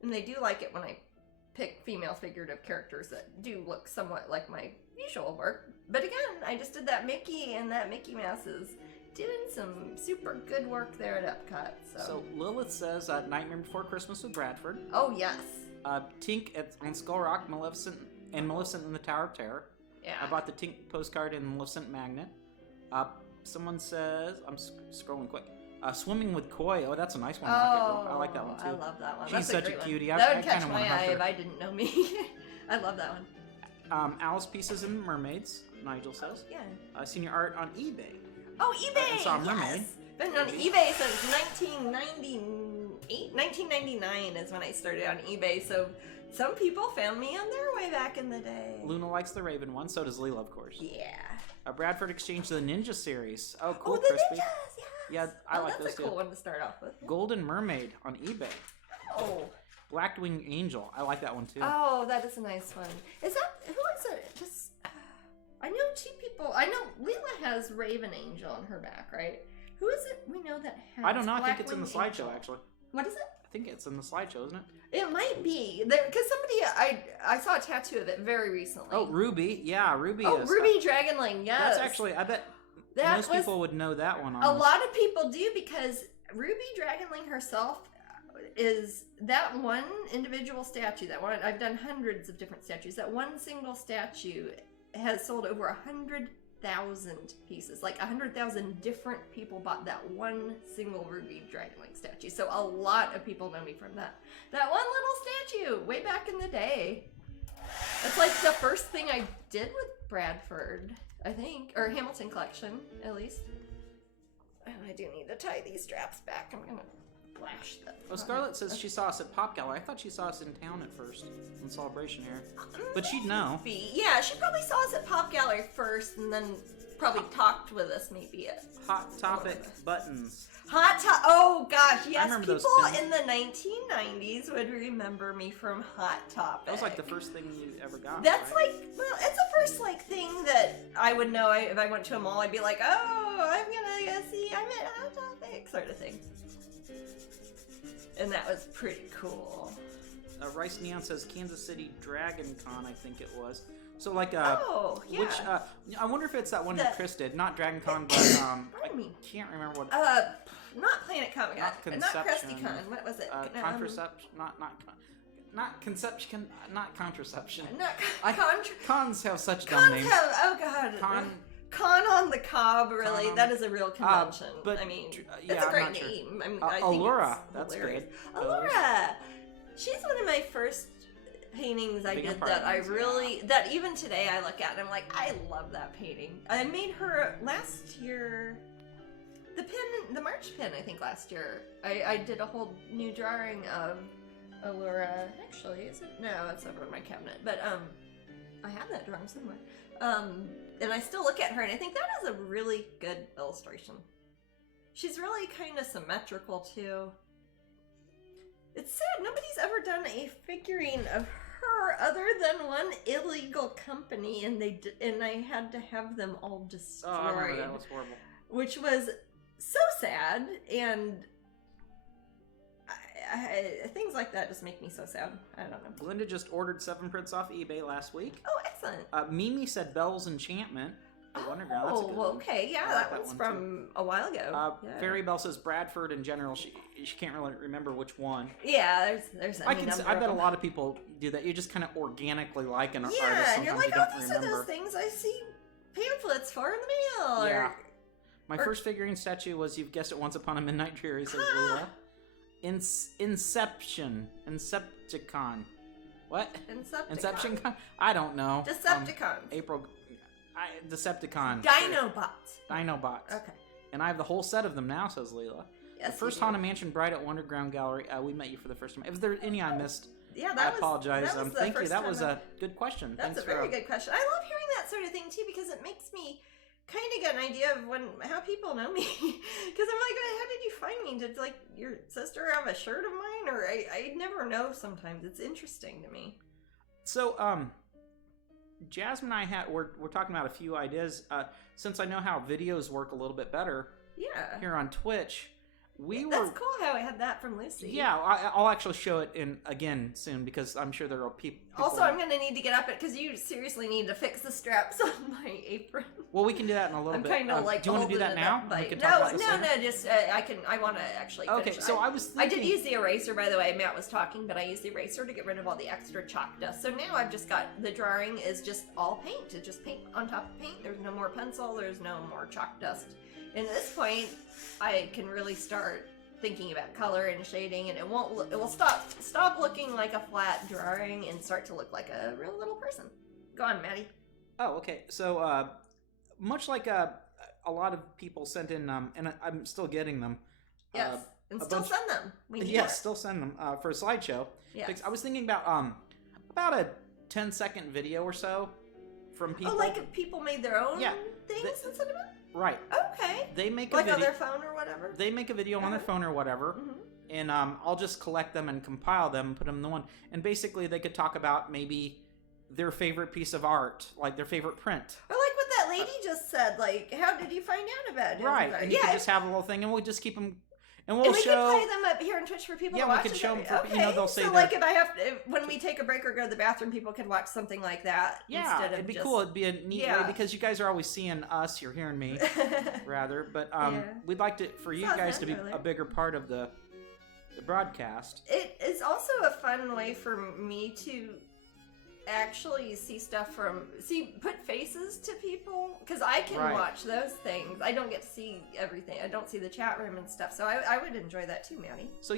And they do like it when I pick female figurative characters that do look somewhat like my usual work. But again, I just did that Mickey, and that Mickey Mouse is doing some super good work there at Epcot. So Lilith says Nightmare Before Christmas with Bradford. Oh, yes. Tink on Skull Rock, Maleficent in the Tower of Terror. Yeah. I bought the Tink postcard and Maleficent magnet. Someone says, I'm scrolling quick. Swimming with Koi. Oh, that's a nice one. Oh, I like that one too. I love that one. She's that's such a cutie. That would catch my eye if I didn't know me. I love that one. Alice Pieces and Mermaids, Nigel says. Yeah. I've seen your art on eBay. Oh, eBay! I saw a mermaid. Yes. Been on eBay since 1998. 1999 is when I started on eBay, so some people found me on their way back in the day. Luna likes the Raven one, so does Leela, of course. Yeah. Bradford exchanged the Ninja series. Oh, cool, Oh, the Crispy. Ninjas, yes! Yeah, I like those too. That's a cool one to start off with. Golden Mermaid on eBay. Oh. Blackwing Angel. I like that one too. Oh, that is a nice one. Who is it? Just, I know 2 people. I know Leela has Raven Angel on her back, right? Who is it we know that has I don't know. I think it's in the Blackwing slideshow, Angel? actually. What is it? I think it's in the slideshow, isn't it? It might be there because somebody I saw a tattoo of it very recently. Oh, Ruby. Yeah, Ruby is. Oh, Ruby Dragonling. Yes. That's actually. I bet that most people would know that one. A lot of people do because Ruby Dragonling herself is that one individual statue. That one I've done hundreds of different statues. That one single statue has sold over 100,000 pieces. Like 100,000 different people bought that one single Ruby Dragonling statue. So a lot of people know me from that one little statue way back in the day. It's like the first thing I did with Bradford, I think, or Hamilton Collection, at least. And I do need to tie these straps back. I'm gonna flash them. Well, Scarlett says she saw us at Pop Gallery. I thought she saw us in town at first, in Celebration here. But she'd know. Yeah, she probably saw us at Pop Gallery first, and then probably talked with us maybe at Hot Topic buttons. Oh gosh, yes. remember those People pins. in the 1990s would remember me from Hot Topic. That was like the first thing you ever got. That's right? well, it's the first thing that I would know. If I went to a mall, I'd be like, oh, I'm gonna go see. I'm at Hot Topic, sort of thing. And that was pretty cool. Rice Neon says Kansas City Dragon Con, I think it was. So like oh yeah. which I wonder if it's that one that Chris did, not Dragon Con, but I can't remember what. Not Planet Comic, not Conception. CrustyCon. What was it? Contraception, not conception, not contraception. Not Cons have such dumb names. Oh god. Con on the Cob, really. That is a real convention. But I mean, yeah, it's a great I'm not name. Sure. I mean, I think Allura, it's that's hilarious. good. Allura, she's one of my first paintings I did that I really that even today I look at and I'm like, I love that painting. I made her last year. The March pin, I think last year. I did a whole new drawing of Allura. Actually, is it? No, it's over in my cabinet. But I have that drawing somewhere. And I still look at her and I think that is a really good illustration. She's really kind of symmetrical too. It's sad nobody's ever done a figurine of her other than one illegal company, and I had to have them all destroyed. Oh, I remember that. Was horrible. Which was so sad, and things like that just make me so sad. I don't know. Linda just ordered 7 prints off eBay last week. Oh, excellent. Mimi said Belle's Enchantment. Underground. That's a good well, one. okay, yeah, that one's from a while ago. Yeah. Fairy Bell says Bradford in general. She can't really remember which one. Yeah, there's I bet a lot of people do that. You just kind of organically like an artist. Yeah, and you're like, oh, these remember. are those things I see pamphlets for in the mail. Yeah. My first figurine statue was, you've guessed it, Once Upon a Midnight Dreary, says Leela. Incepticon. What? Incepticon? I don't know. Decepticons. Decepticon. Dinobots. Okay. And I have the whole set of them now, says Leela. Yes, the first Haunted Mansion Bride at Wonderground Gallery. We met you for the first time. If there's any I missed, yeah, I apologize. Thank you. That was a good question. That's a very good question. I love hearing that sort of thing too, because it makes me kind of get an idea of how people know me. Because I'm like, how did you find me? Did like your sister have a shirt of mine, or I never know. Sometimes it's interesting to me. So Jasmine and I we're talking about a few ideas. Since I know how videos work a little bit better, here on Twitch, that's cool how I had that from Lucy. Yeah, I'll actually show it again soon, because I'm sure there are people. Also, I'm gonna need to get up it because you seriously need to fix the straps on my apron. Well, we can do that in a little bit. I'm kind of like. Do you want to do that now? No. Just I want to actually. Okay, so I was thinking. I did use the eraser, by the way. Matt was talking, but I used the eraser to get rid of all the extra chalk dust. So now I've just got the drawing is just all paint. It's just paint on top of paint. There's no more pencil. There's no more chalk dust. And at this point, I can really start thinking about color and shading, and it will stop looking like a flat drawing and start to look like a real little person. Go on, Maddie. Oh, okay. So, much like a lot of people sent in, and I'm still getting them. Yes, and still send them. Still send them for a slideshow. Yes. I was thinking about a 10-second video or so from people. Oh, like if people made their own things and sent them out? Right. Okay. They make a video on their phone or whatever. They make a video on their phone or whatever, and I'll just collect them and compile them, and put them in the one. And basically, they could talk about maybe their favorite piece of art, like their favorite print, or like what that lady just said. Like, how did you find out about it? Right. And you could just have a little thing, and we'll just keep them. And we could play them up here on Twitch for people to watch. Yeah, we could show them. They'll say. So, like, if I have when we take a break or go to the bathroom, people could watch something like that. Yeah, instead of it'd be cool. It'd be a neat way, because you guys are always seeing us. You're hearing me, rather. But we'd like for you guys to be a bigger part of the broadcast. It is also a fun way for me to actually see stuff put faces to people, because I can watch those things. I don't get to see everything. I don't see the chat room and stuff, so I would enjoy that too, Maddie. So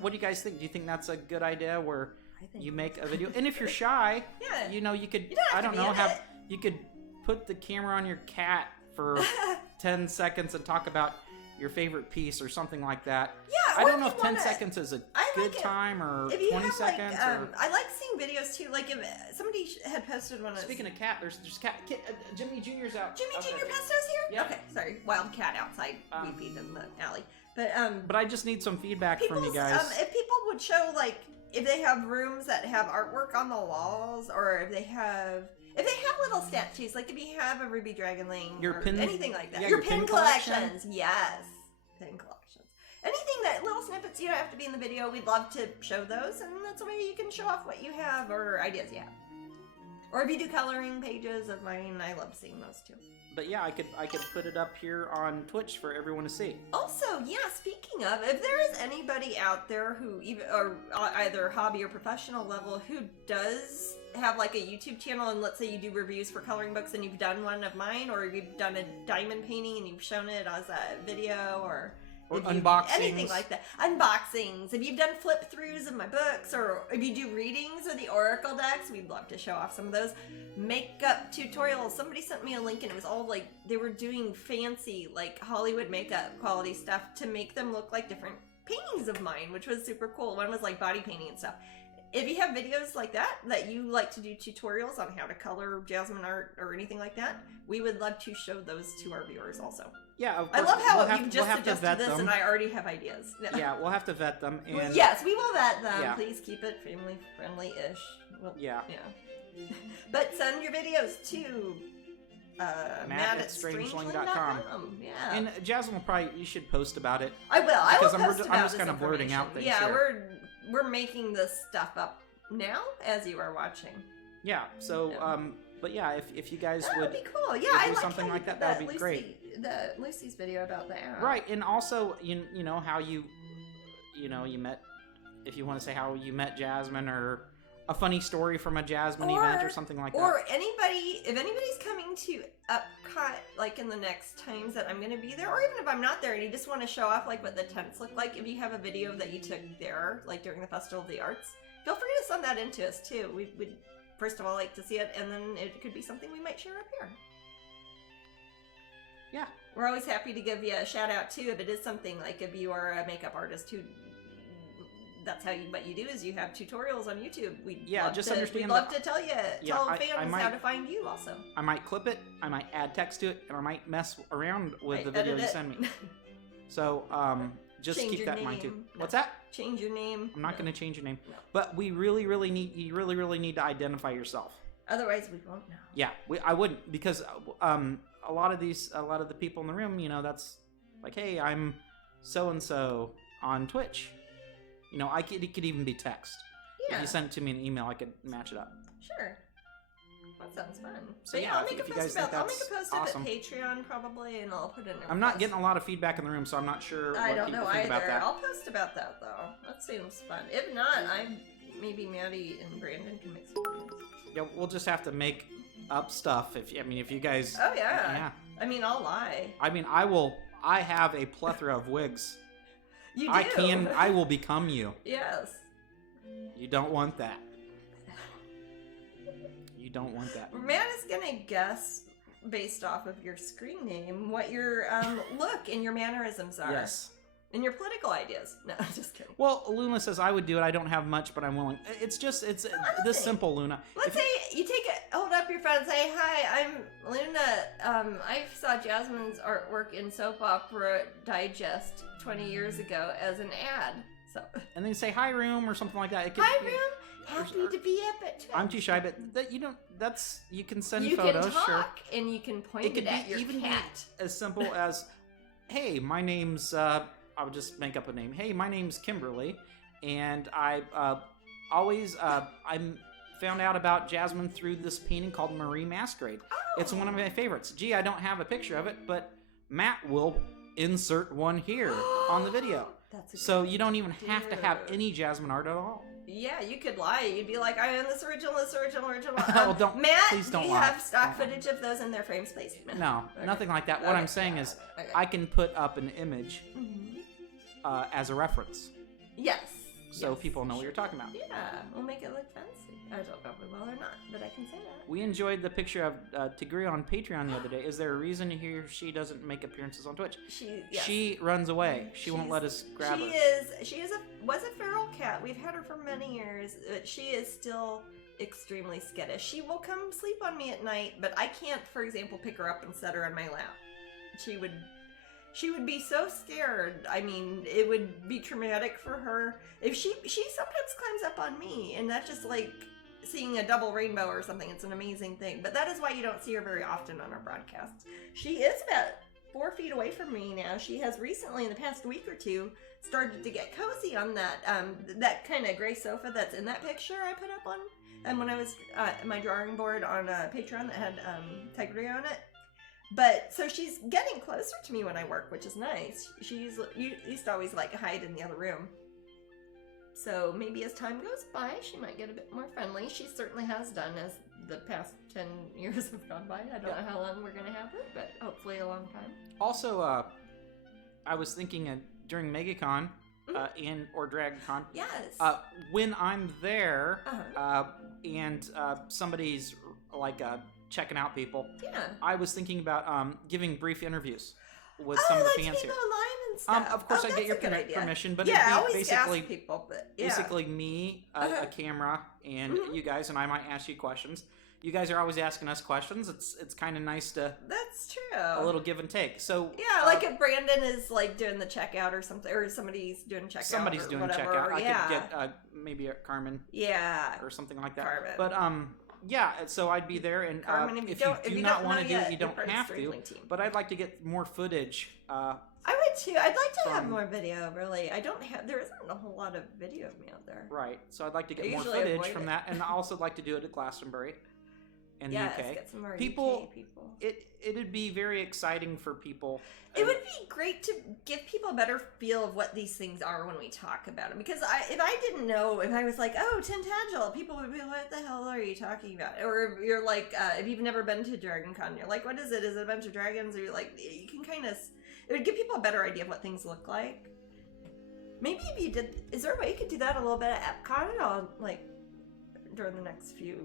what do you guys think? Do you think that's a good idea? Where think you make a video, and if you're shy, Yeah. you know, you could, You don't have I to don't be know, in have it. you could put the camera on your cat for 10 seconds and talk about your favorite piece or something like that. Yeah, I or don't know if if you 10 wanna- seconds is a I good like it. time or If you 20 have seconds. or... I like seeing videos too. Like if somebody had posted one. Speaking of cat, there's cat. Jimmy Jr.'s out. Jimmy out Jr. there. Pestos here. Yep. Okay, sorry. Wild cat outside. We feed in the alley. But I just need some feedback from you people's, guys. if people would show like if they have rooms that have artwork on the walls, or if they have little statues, like if you have a Ruby Dragonling Your or pin- anything like that. yeah, your your pin pin collections, yes, pin collections. Anything that little snippets, you don't have to be in the video. We'd love to show those, and that's a way you can show off what you have or ideas you have. Or if you do coloring pages of mine, I love seeing those too. But yeah, I could put it up here on Twitch for everyone to see. Also, yeah, speaking of, if there is anybody out there who either hobby or professional level who does have like a YouTube channel, and let's say you do reviews for coloring books and you've done one of mine, or you've done a diamond painting and you've shown it as a video, or unboxings. anything like that. Unboxings. If you've done flip throughs of my books, or if you do readings of the Oracle decks, we'd love to show off some of those. Makeup tutorials. Somebody sent me a link and it was all like they were doing fancy like Hollywood makeup quality stuff to make them look like different paintings of mine, which was super cool. One was like body painting and stuff. If you have videos like that you like to do tutorials on how to color Jasmine art or anything like that, we would love to show those to our viewers also. Yeah, of I course. love how we'll have, you've we'll just have to suggested vet this, them. and I already have ideas. Yeah, we'll have to vet them. And Yes, we will vet them. Yeah. Please keep it family friendly-ish. Well, yeah. But send your videos to Matt at Strangeling.com. Yeah. And Jasmine you should post about it. I will. I will Because post I'm about just this kind of blurting out information. things Yeah, here. we're making this stuff up now as you are watching. Yeah. So, Yeah. but yeah, if you guys That would would be cool. Yeah, would I do like something how like you that, did that would be great. The Lucy's video about the app. right, and also you know how you met, if you want to say how you met Jasmine, or a funny story from a Jasmine event or something like that. Or if anybody's coming to Epcot, like in the next times that I'm going to be there, or even if I'm not there and you just want to show off like what the tents look like, if you have a video that you took there, like during the Festival of the Arts, feel free to send that in to us too. We would first of all like to see it, and then it could be something we might share up here. Yeah. We're always happy to give you a shout out too if it is something like if you are a makeup artist who that's what you do is you have tutorials on YouTube. We'd love to tell fans how to find you also. I might clip it, I might add text to it, and I might mess around with the video you send me. So just Change keep your that in mind too. name. What's that? Change your name. I'm not going to change your name. No. But we really need to identify yourself. Otherwise we won't know. Yeah, I wouldn't, because a lot of the people in the room, that's like, hey, I'm so and so on Twitch. It could even be text. Yeah. If you send it to me an email, I could match it up. Sure. That sounds fun. So But yeah, I'll make a if you guys post think I'll that's make a post awesome. of it Patreon probably, and I'll put it in. I'm not getting a lot of feedback in the room, so I'm not sure I what don't people know think either. about that. I'll post about that though. That seems fun. If not, maybe Maddie and Brandon can make some videos. Yeah, we'll just have to make up stuff. If you guys. Oh yeah. Yeah. I mean, I'll lie. I mean, I have a plethora of wigs. You do. I will become you. Yes. You don't want that. You don't want that. Matt is gonna guess based off of your screen name what your look and your mannerisms are. Yes. And your political ideas. No, just kidding. Well, Luna says I would do it. I don't have much, but I'm willing. It's this simple, Luna. Let's say you hold up your phone and say, "Hi, I'm Luna. I saw Jasmine's artwork in Soap Opera Digest 20 years ago as an ad." So. And then say hi, room, or something like that. Hi, room. Happy to be up at 2. I'm too shy, but you can send you photos. You can talk, sure. And you can point it at your cat. As simple as, hey, my name's. I would just make up a name. Hey, my name's Kimberly, and I found out about Jasmine through this painting called Marie Masquerade. Oh. It's one of my favorites. Gee, I don't have a picture of it, but Matt will insert one here on the video. So you don't even have to have any Jasmine art at all. Yeah, you could lie. You'd be like, I own this original. Oh, don't. Matt, please don't do you lie. have stock footage of those in their frames, please? No, Okay. nothing like that. What I'm saying is, I can put up an image as a reference. Yes. so Yes, people know what you're talking about. Yeah, we'll make it look fancy. I don't know if we will or not, but I can say that. We enjoyed the picture of Tigri on Patreon the other day. Is there a reason he or she doesn't make appearances on Twitch? She runs away. She won't let us grab her. She was a feral cat. We've had her for many years, but she is still extremely skittish. She will come sleep on me at night, but I can't, for example, pick her up and set her on my lap. She would be so scared. I mean, it would be traumatic for her. If she sometimes climbs up on me, and that's just like seeing a double rainbow or something. It's an amazing thing. But that is why you don't see her very often on our broadcasts. She is about 4 feet away from me now. She has recently, in the past week or two, started to get cozy on that kind of gray sofa that's in that picture I put up on. And when I was my drawing board on Patreon that had Tigri on it. But, so she's getting closer to me when I work, which is nice. She used to always, like, hide in the other room. So maybe as time goes by, she might get a bit more friendly. She certainly has done as the past 10 years have gone by. I don't know how long we're going to have her, but hopefully a long time. Also, I was thinking during MegaCon or DragonCon, yes. when I'm there and somebody's, like, checking out people. Yeah. I was thinking about giving brief interviews with some of the fans here. Online and stuff. Of course, I get your permission, but yeah, I it'd always be basically ask people, but yeah. basically me, a camera, and you guys, and I might ask you questions. You guys are always asking us questions. It's kind of nice to. That's true. A little give and take. So yeah, like if Brandon is like doing the checkout or something, or somebody's doing checkout. Somebody's doing whatever, checkout. I could get maybe a Carmen. Yeah. Or something like that. Carmen. But yeah, so I'd be there, and if you do not want to do it, you don't have to. But I'd like to get more footage. I would too. I'd like to have more video, really. There isn't a whole lot of video of me out there. Right. So I'd like to get more footage from that, and I also like to do it at Glastonbury in the UK. Get some more UK people. It'd be very exciting for people. It would be great to give people a better feel of what these things are when we talk about them. Because if I didn't know, if I was like, oh, Tintagel, people would be like, what the hell are you talking about? Or if you're like, if you've never been to DragonCon, you're like, what is it? Is it a bunch of dragons? Or you're like, you can kind of, it would give people a better idea of what things look like. Maybe if you did, is there a way you could do that a little bit at Epcot at all, like, during the next few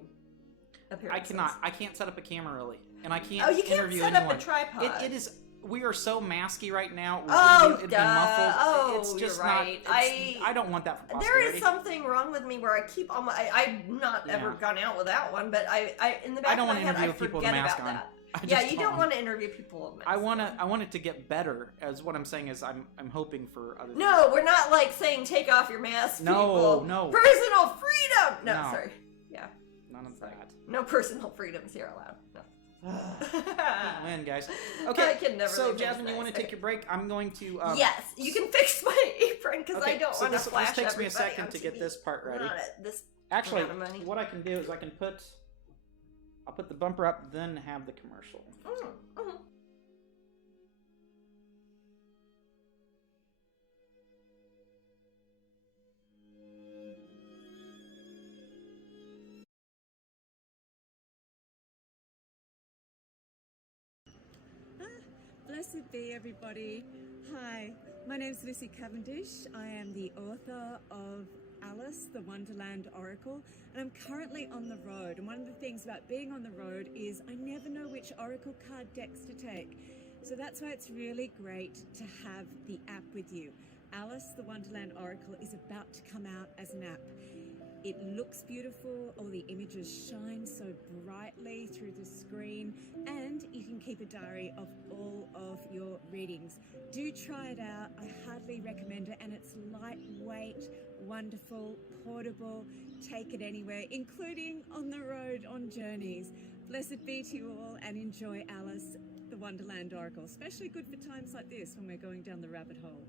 appearances? I can't set up a camera really. And I can't interview anyone. Oh, you can't set up a tripod. It is. We are so masky right now. It'd be muffled. Oh, it's just you're right. Not. I don't want that for posterity. There is something wrong with me where I keep all my. I've not ever gone out without one, but I in the back of my head I forget about that. Yeah, you don't want to interview people with masks. I want it to get better. As what I'm saying is, I'm hoping for other. No, we're not like saying take off your mask. No, people. No. Personal freedom. No, sorry. Yeah. None of that. No personal freedoms here allowed. No. Man, guys. Okay, I can never so Jasmine, you want to take your break? I'm going to. Yes, you can fix my apron because I don't want to flash this takes me a everybody second on to TV. get this part ready. Not at this Actually, amount of money. what I can do is I'll put the bumper up, then have the commercial. Blessed be everybody. Hi, my name is Lucy Cavendish. I am the author of Alice, the Wonderland Oracle, and I'm currently on the road. And one of the things about being on the road is I never know which Oracle card decks to take. So that's why it's really great to have the app with you. Alice, the Wonderland Oracle is about to come out as an app. It looks beautiful, all the images shine so brightly through the screen, and you can keep a diary of all of your readings. Do try it out, I hardly recommend it, and it's lightweight, wonderful, portable, take it anywhere, including on the road, on journeys. Blessed be to you all, and enjoy Alice, the Wonderland Oracle, especially good for times like this when we're going down the rabbit hole.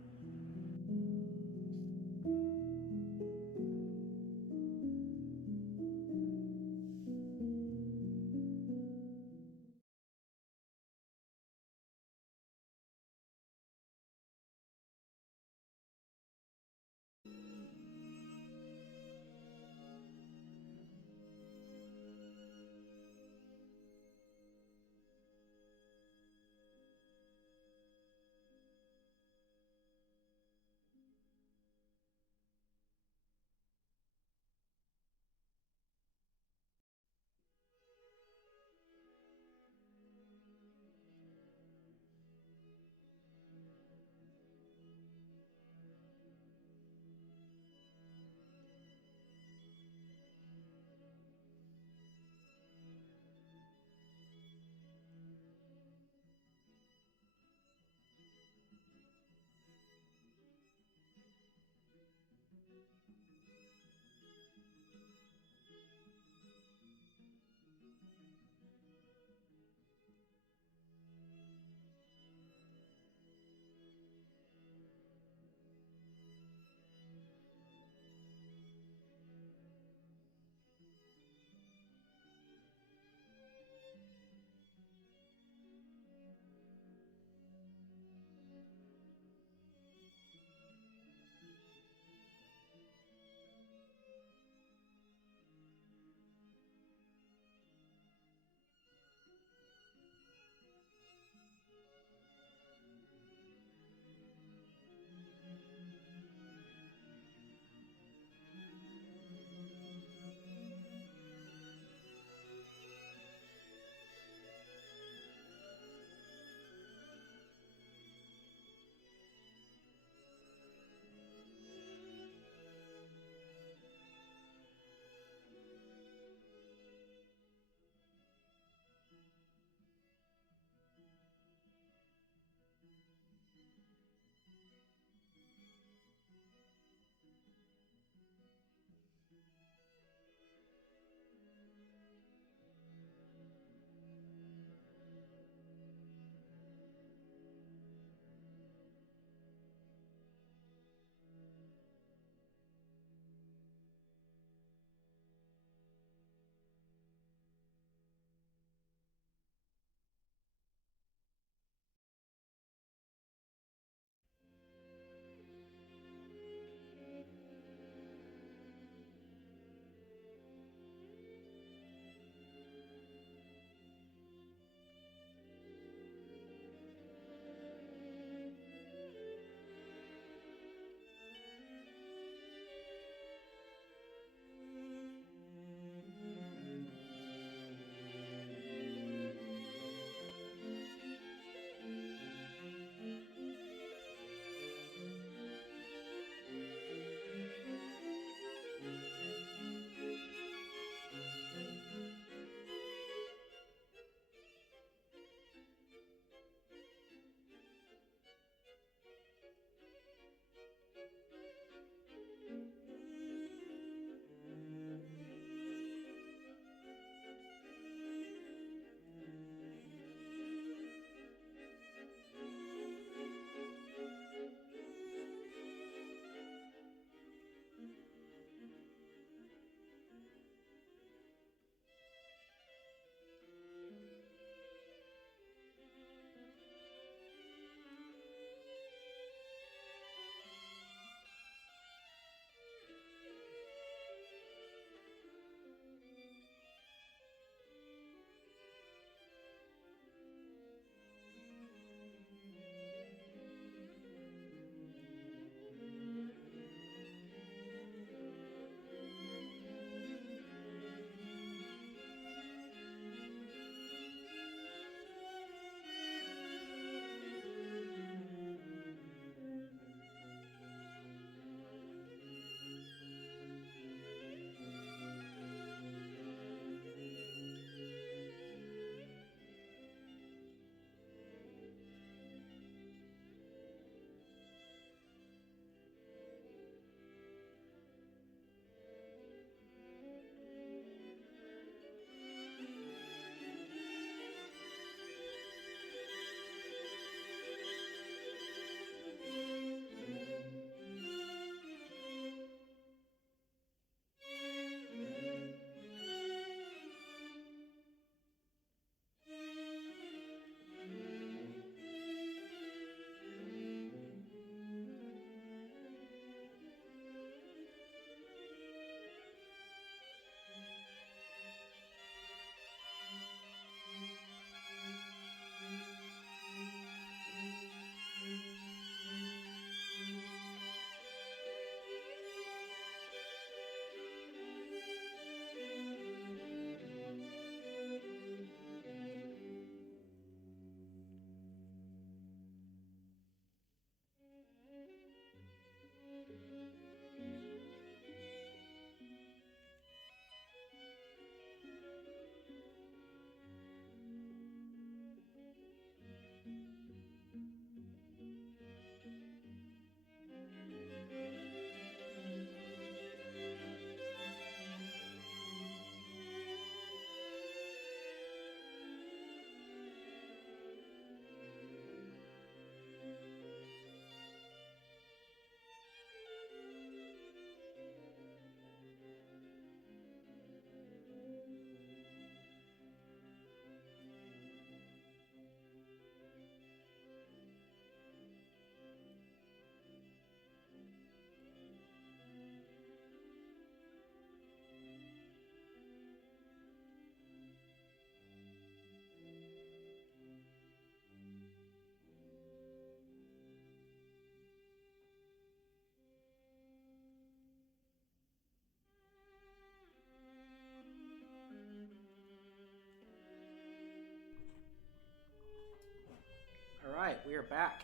right, we are back.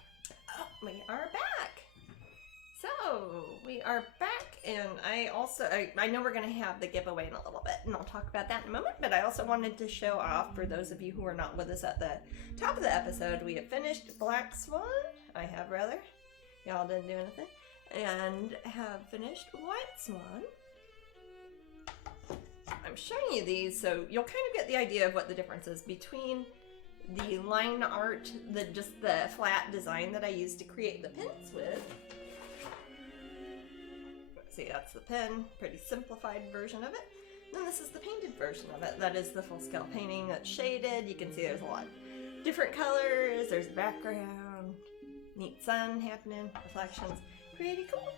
Oh, we are back. So, we are back, and I know we're going to have the giveaway in a little bit, and I'll talk about that in a moment, but I also wanted to show off, for those of you who are not with us at the top of the episode, we have finished Black Swan. I have, rather. Y'all didn't do anything. And have finished White Swan. I'm showing you these so you'll kind of get the idea of what the difference is between the line art, just the flat design that I used to create the pins with. See, that's the pin, pretty simplified version of it. And then this is the painted version of it. That is the full-scale painting that's shaded. You can see there's a lot of different colors. There's background, neat sun happening, reflections. Pretty cool.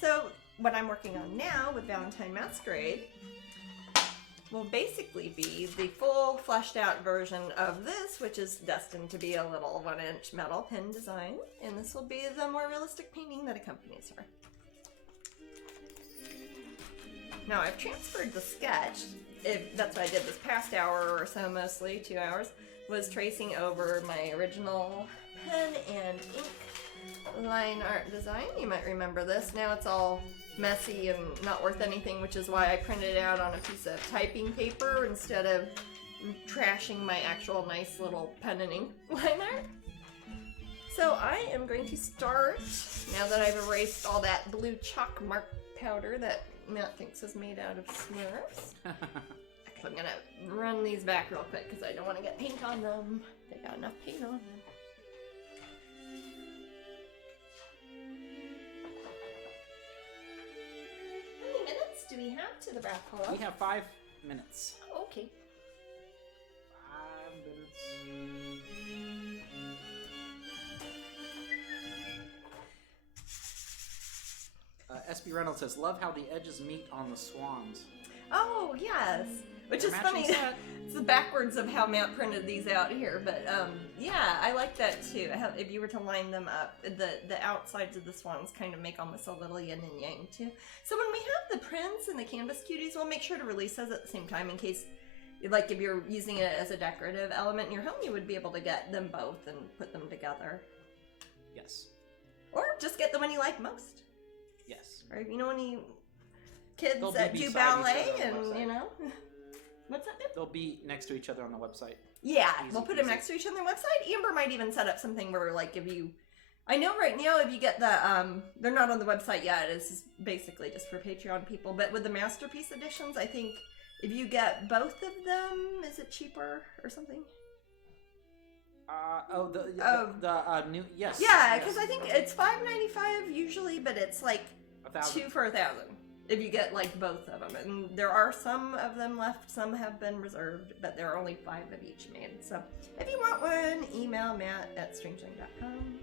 So what I'm working on now with Valentine Masquerade will basically be the full fleshed out version of this, which is destined to be a little 1-inch metal pin design. And this will be the more realistic painting that accompanies her. Now I've transferred the sketch, that's what I did this past hour or so, mostly 2 hours, was tracing over my original pen and ink line art design. You might remember this. Now it's all messy and not worth anything, which is why I printed it out on a piece of typing paper instead of trashing my actual nice little pen and ink line art. So I am going to start, now that I've erased all that blue chalk mark powder that Matt thinks is made out of Smurfs. I'm gonna run these back real quick because I don't want to get paint on them. They got enough paint on them. How many minutes do we have to the back hole? We have 5 minutes. Oh, okay. 5 minutes. SB Reynolds says, love how the edges meet on the swans. Oh, yes. Which They're is funny. set. It's the backwards of how Matt printed these out here. But yeah, I like that too. If you were to line them up, the outsides of the swans kind of make almost a little yin and yang too. So when we have the prints and the canvas cuties, we'll make sure to release those at the same time in case, like if you're using it as a decorative element in your home, you would be able to get them both and put them together. Yes. Or just get the one you like most. Yes. Or you know any kids They'll that be do beside each ballet other on the and website. you know. What's that? They'll be next to each other on the website. Yeah, Easy we'll put them peasy. next to each other on the website. Amber might even set up something where, like, if you... I know right now if you get the... they're not on the website yet. It's basically just for Patreon people. But with the Masterpiece editions, I think if you get both of them, is it cheaper or something? The new... Yes. Yeah, because I think it's $5.95 usually, but it's like 1,000. 2 for 1,000. If you get, like, both of them. And there are some of them left. Some have been reserved, but there are only 5 of each made. So, if you want one, email matt@strangeling.com.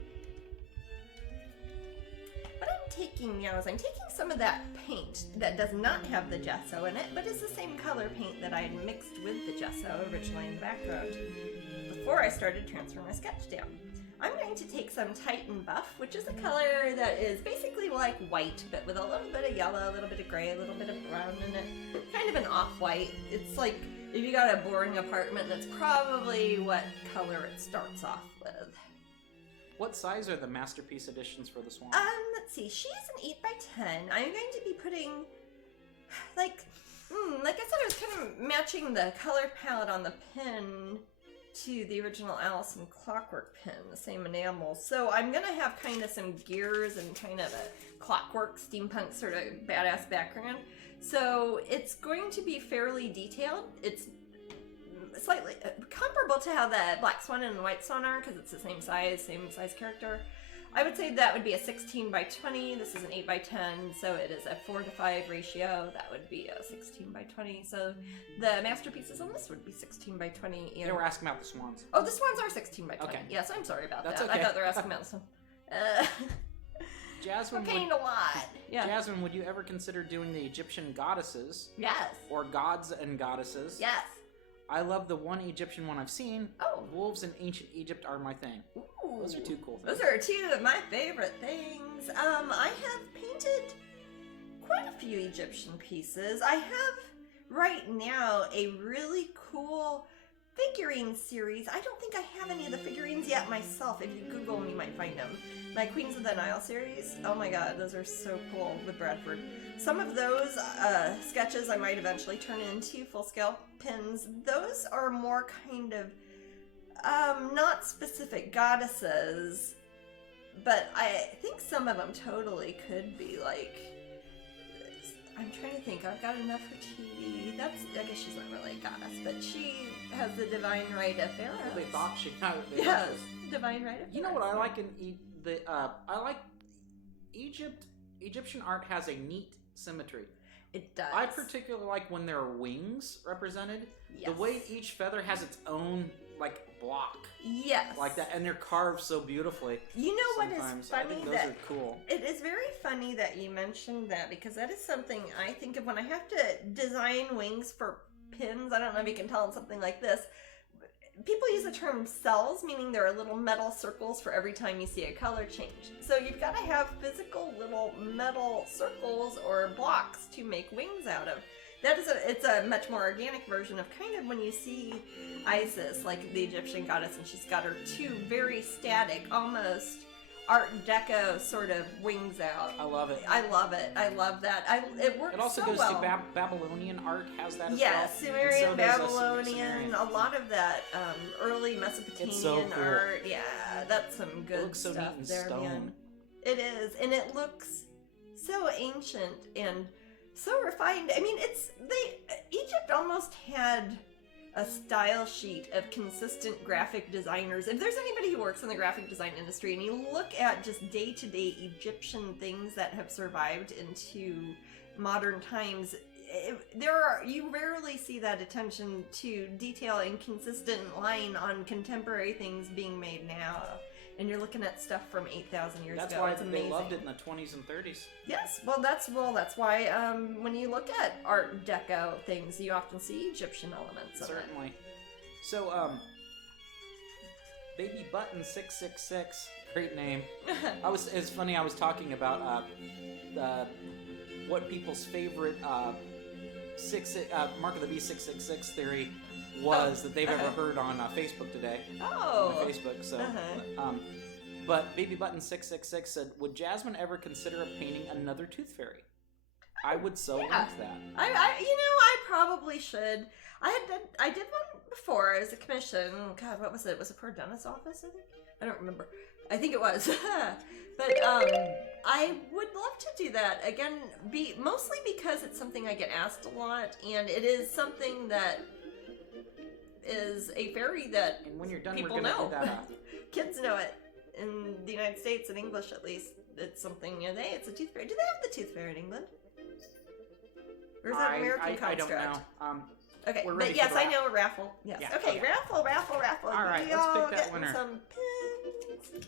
What I'm taking now is I'm taking some of that paint that does not have the gesso in it, but is the same color paint that I had mixed with the gesso originally in the background before I started transferring my sketch down. I'm going to take some Titan Buff, which is a color that is basically like white, but with a little bit of yellow, a little bit of gray, a little bit of brown in it. Kind of an off-white. It's like, if you got a boring apartment, that's probably what color it starts off with. What size are the Masterpiece editions for the swans? Let's see. She's an 8x10. I'm going to be putting, like I said, I was kind of matching the color palette on the pin to the original Alice in Clockwork pin, the same enamel. So I'm gonna have kind of some gears and kind of a clockwork steampunk sort of badass background. So it's going to be fairly detailed. It's slightly comparable to how the Black Swan and the White Swan are, because it's the same size character. I would say that would be a 16x20. This is an 8x10, so it is a 4:5 ratio. That would be a 16x20. So the masterpieces on this would be 16x20. They were asking about the swans. Oh, the swans are 16x20. Okay. Yes, I'm sorry about That's that. okay. I thought they were asking about this one. Jasmine, We're painting a lot. Yeah. Jasmine, would you ever consider doing the Egyptian goddesses? Yes. Or gods and goddesses? Yes. I love the one Egyptian one I've seen. Oh. Wolves in ancient Egypt are my thing. Ooh. Those are two cool things. Those are two of my favorite things. I have painted quite a few Egyptian pieces. I have right now a really cool figurine series. I don't think I have any of the figurines yet myself. If you Google them, you might find them. My Queens of the Nile series. Oh my god, those are so cool with Bradford. Some of those sketches I might eventually turn into full-scale pins. Those are more kind of not specific goddesses, but I think some of them totally could be like. I'm trying to think. I've got enough for TV. I guess she's not really a goddess, but she has the divine right of pharaohs. They thought she had it. Yes, divine right of pharaohs. You know what I like in I like Egyptian art has a neat symmetry. It does. I particularly like when there are wings represented. Yes. The way each feather has its own block. Yes. Like that, and they're carved so beautifully. You know what Sometimes. is funny? I think those are cool. It is very funny that you mentioned that, because that is something I think of when I have to design wings for pins. I don't know if you can tell in something like this. People use the term cells, meaning there are little metal circles for every time you see a color change. So you've got to have physical little metal circles or blocks to make wings out of. It's a much more organic version of kind of when you see Isis, like the Egyptian goddess, and she's got her two very static, almost Art Deco sort of wings out. I love it. I love it. I love that. It works so well. It also goes to Babylonian art, has that as well. Yes, Sumerian, so Babylonian, a lot of that early Mesopotamian so cool. art. Yeah, that's some good it looks so stuff neat in there, stone. man. It is, and it looks so ancient and so refined. I mean, Egypt almost had a style sheet of consistent graphic designers. If there's anybody who works in the graphic design industry and you look at just day-to-day Egyptian things that have survived into modern times, you rarely see that attention to detail and consistent line on contemporary things being made now. And you're looking at stuff from 8,000 years That's ago. why It's amazing. they loved it in the 20s and 30s. Yes, well that's why when you look at Art Deco things, you often see Egyptian elements of Certainly. So, Baby Button 666, great name. It's funny. I was talking about what people's favorite Mark of the Beast 666 theory was that they've ever heard on Facebook today. Oh. On Facebook. So, but Baby Button 666 said, "Would Jasmine ever consider painting another Tooth Fairy?" I would so like that. I probably should. I did one before as a commission. God, what was it? Was it for a dentist's office? I think. I don't remember. I think it was. But I would love to do that again. Mostly because it's something I get asked a lot, and it is something that is a fairy that And when you're done, people we're gonna know. do that. Kids know it in the United States, in English at least. It's something. Hey, it's a tooth fairy. Do they have the tooth fairy in England? Or is that American construct? I don't know. Okay, we're ready but yes, for the I know a raffle. Yes. Yeah, Okay, okay. raffle. All right, We let's all pick that getting winner. Some pins.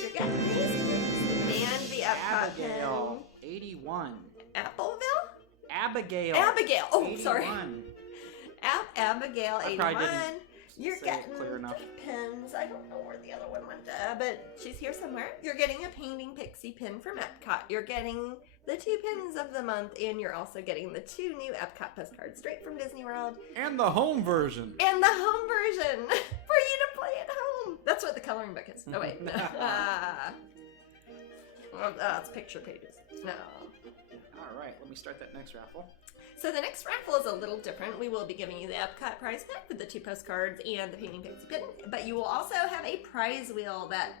You're getting these and the Epcot Abigail 81. pin. Appleville? Abigail. Abigail. Oh, 81. sorry. Abigail I 81. probably didn't You're say it getting clear enough. 3 pins. I don't know where the other one went, but she's here somewhere. You're getting a Painting Pixie pin from Epcot. You're getting the 2 pins of the month, and you're also getting the 2 new Epcot postcards straight from Disney World. And the home version. And the home version for you to play at home. That's what the coloring book is. Oh, wait. It's picture pages. No. All right, let me start that next raffle. So the next raffle is a little different. We will be giving you the Epcot prize pack with the 2 postcards and the Painting Pixie pin, but you will also have a prize wheel that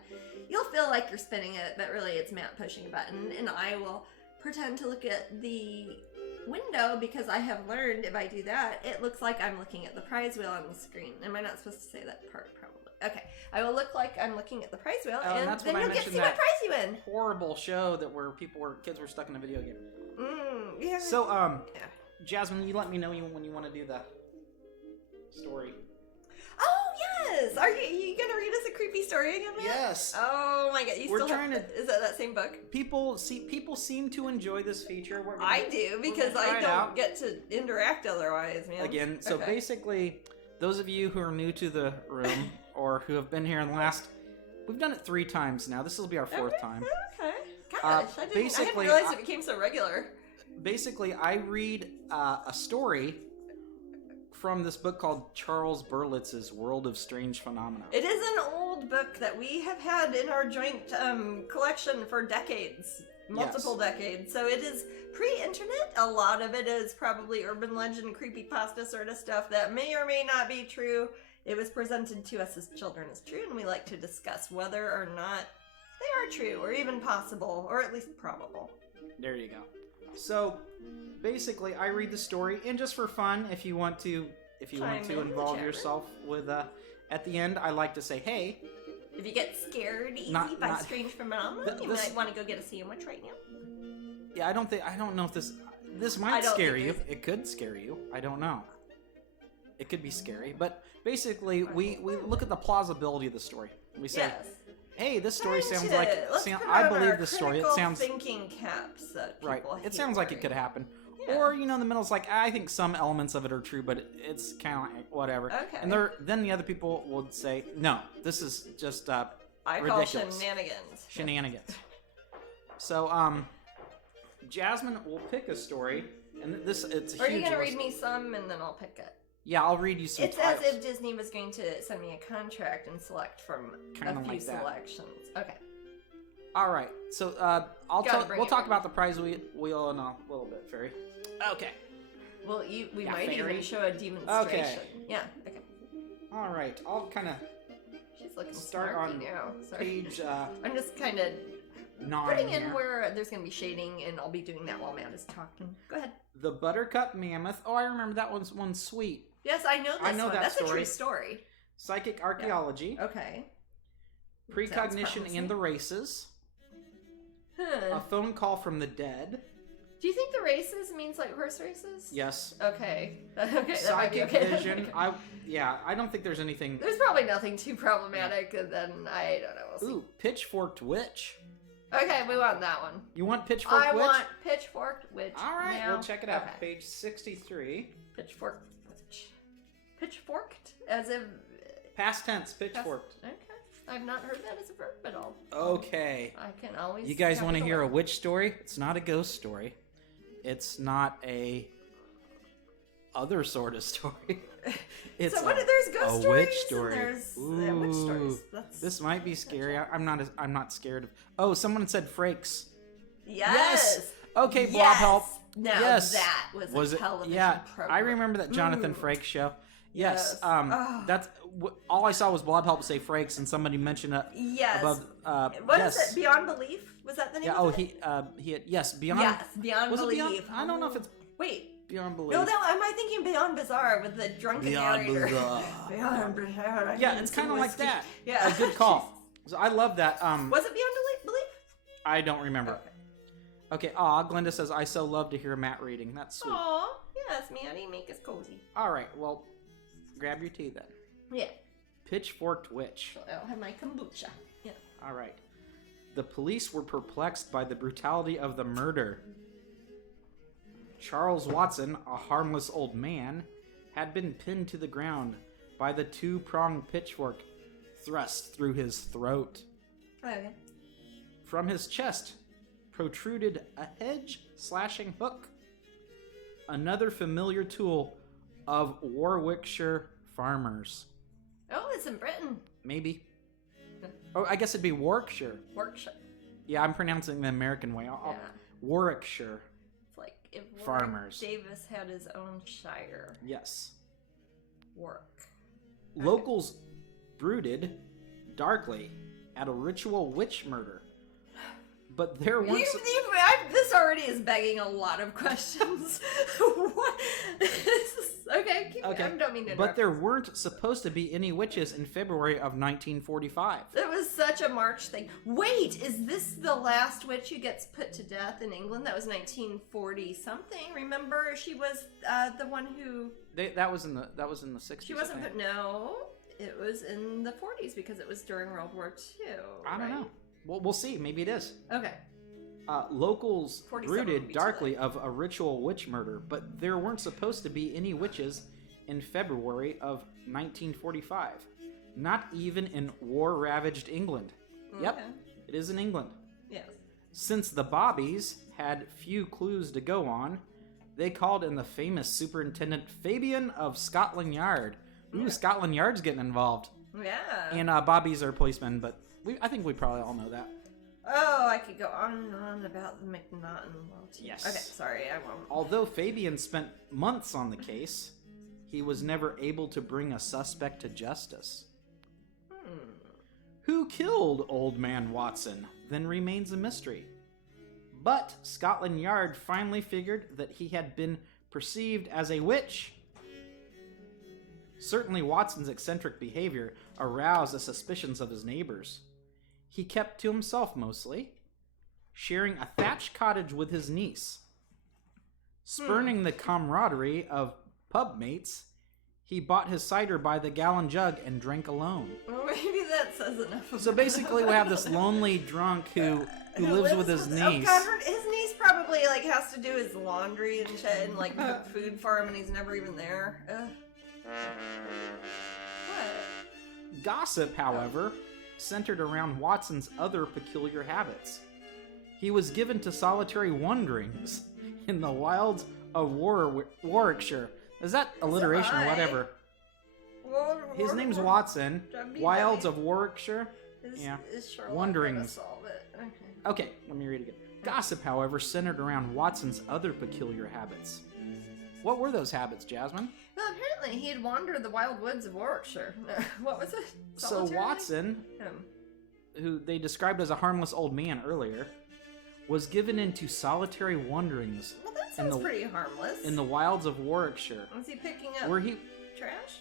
you'll feel like you're spinning it, but really it's Matt pushing a button, and I will pretend to look at the window because I have learned if I do that, it looks like I'm looking at the prize wheel on the screen. Am I not supposed to say that part? Probably. Okay. I will look like I'm looking at the prize wheel, and that's then when I you'll get to see mentioned what prize you win. Horrible show that where kids were stuck in a video game. Yeah. So, yeah. Jasmine, you let me know when you want to do the story. Oh yes! Are you gonna read us a creepy story again, Matt? Yes. Oh my god! We're trying to. Is that same book? People seem to enjoy this feature. I do because I don't get to interact otherwise, man. Again, so Okay. basically, those of you who are new to the room or who have been here in the last, we've done it 3 times now. This will be our 4th time. Okay. Gosh, I didn't realize it became so regular. Basically, I read a story from this book called Charles Berlitz's World of Strange Phenomena. It is an old book that we have had in our joint collection for decades. Multiple decades. So it is pre-internet. A lot of it is probably urban legend, creepypasta sort of stuff that may or may not be true. It was presented to us as children as true, and we like to discuss whether or not they are true, or even possible, or at least probable. There you go. So, basically, I read the story, and just for fun, if you want to involve yourself with, at the end, I like to say, hey. If you get scared easy by strange phenomena, you might want to go get a sandwich right now. Yeah, I don't know if this might scare you. It could scare you. I don't know. It could be scary, but basically, we look at the plausibility of the story. We say, hey, this story sounds like... I believe this story. It sounds... thinking caps that people right. It sounds like it could happen. Yeah. Or, in the middle, it's like, I think some elements of it are true, but it's kind of like, whatever. Okay. And then the other people would say, no, this is just ridiculous. Call shenanigans. Shenanigans. So, Jasmine will pick a story, and it's a huge Are you going to read me some, and then I'll pick it? Yeah, I'll read you some titles. As if Disney was going to send me a contract and select from a few selections. Okay. All right. So we'll talk about the prize wheel in a little bit, Fairy. Okay. Well, we might even show a demonstration. Okay. Yeah. Okay. All right. I'll kind of. She's looking start on now. page. I'm just kind of 9 putting in here. where there's going to be shading, and I'll be doing that while Matt is talking. Go ahead. The Buttercup Mammoth. Oh, I remember that one's sweet. Yes, I know this one. That's story. a true story. Psychic archaeology. Yeah. Okay. Precognition and the races. A phone call from the dead. Do you think the races means like horse races? Yes. Okay. Okay. Psychic vision. I don't think there's anything. There's probably nothing too problematic, and then I don't know. We'll see. Ooh, pitchforked witch. Okay, we want that one. You want pitchforked witch? I want pitchforked witch. All right, now. we'll check it out. Okay. Page 63. Pitchforked witch. Pitchforked, as if past tense. Pitchforked. Okay. I've not heard that as a verb at all. Okay. I can always. You guys want to hear a witch story? It's not a ghost story. It's not a other sort of story. It's so there's ghost stories witch story. And there's witch stories. This might be scary. I'm not scared of. Oh, someone said Frakes. Yes. Okay, Blob help. Now yes. That was a television program. I remember that Jonathan Frakes show. Yes. That's all I saw was Blob help say Frakes, and somebody mentioned it. Yes. Above, what is it? Beyond Belief? Was that the name? Yeah. of Oh, it? he had Beyond. Yes, Beyond was Belief. It Beyond? I don't know if it's Beyond Belief. No, am I thinking Beyond Bizarre with the drunken narrator? Beyond Bizarre. Yeah, it's kind of like that. Yeah. A good call. So I love that. Was it Beyond Belief? I don't remember. Okay. Glenda says, I so love to hear Matt reading. That's sweet. Aw, yes, Maddie, make us cozy. All right, well, grab your tea then. Yeah. Pitchforked witch. I'll have my kombucha. Yeah. All right. The police were perplexed by the brutality of the murder. Charles Watson, a harmless old man, had been pinned to the ground by the two-pronged pitchfork thrust through his throat. Okay. From his chest protruded a hedge-slashing hook, another familiar tool of Warwickshire farmers. Oh, it's in Britain. Maybe. Oh, I guess it'd be Warwickshire. Warwickshire. Yeah, I'm pronouncing the American way. Warwickshire. It's like if farmers. Davis had his own shire. Yes. Warwick. Locals brooded darkly at a ritual witch murder. But there weren't... This already is begging a lot of questions. What? Okay, I don't mean to interrupt. But there weren't supposed to be any witches in February of 1945. It was such a March thing. Wait, is this the last witch who gets put to death in England? That was 1940-something. Remember, she was the one who... That was in the 60s. She wasn't put... No, it was in the 40s because it was during World War II. I don't know. Well, we'll see. Maybe it is. Okay. Locals brooded darkly of a ritual witch murder, but there weren't supposed to be any witches in February of 1945. Not even in war-ravaged England. Okay. Yep, it is in England. Yes. Since the Bobbies had few clues to go on, they called in the famous Superintendent Fabian of Scotland Yard. Ooh, Scotland Yard's getting involved. Yeah. And Bobby's our policeman, but I think we probably all know that. Oh, I could go on and on about the McNaughton World Team. Yes. Okay, sorry, I won't. Although Fabian spent months on the case, he was never able to bring a suspect to justice. Who killed Old Man Watson then remains a mystery. But Scotland Yard finally figured that he had been perceived as a witch. Certainly Watson's eccentric behavior aroused the suspicions of his neighbors. He kept to himself mostly, sharing a thatched cottage with his niece. Spurning the camaraderie of pub mates, he bought his cider by the gallon jug and drank alone. Well, maybe that says enough. So basically, we have this lonely drunk who lives with his niece. Oh God, his niece probably like has to do his laundry and shit and like cook food for him, and he's never even there. What? Gossip, however, centered around Watson's other peculiar habits. He was given to solitary wanderings in the wilds of Warwickshire. Is that alliteration or whatever? His name's Watson. Wilds of Warwickshire. Yeah. Wanderings. Okay, let me read it again. Gossip, however, centered around Watson's other peculiar habits. What were those habits, Jasmine? Well, apparently he had wandered the wild woods of Warwickshire. What was it? So Watson, who they described as a harmless old man earlier, was given into solitary wanderings. Well, that sounds pretty harmless. In the wilds of Warwickshire. Was he picking up trash?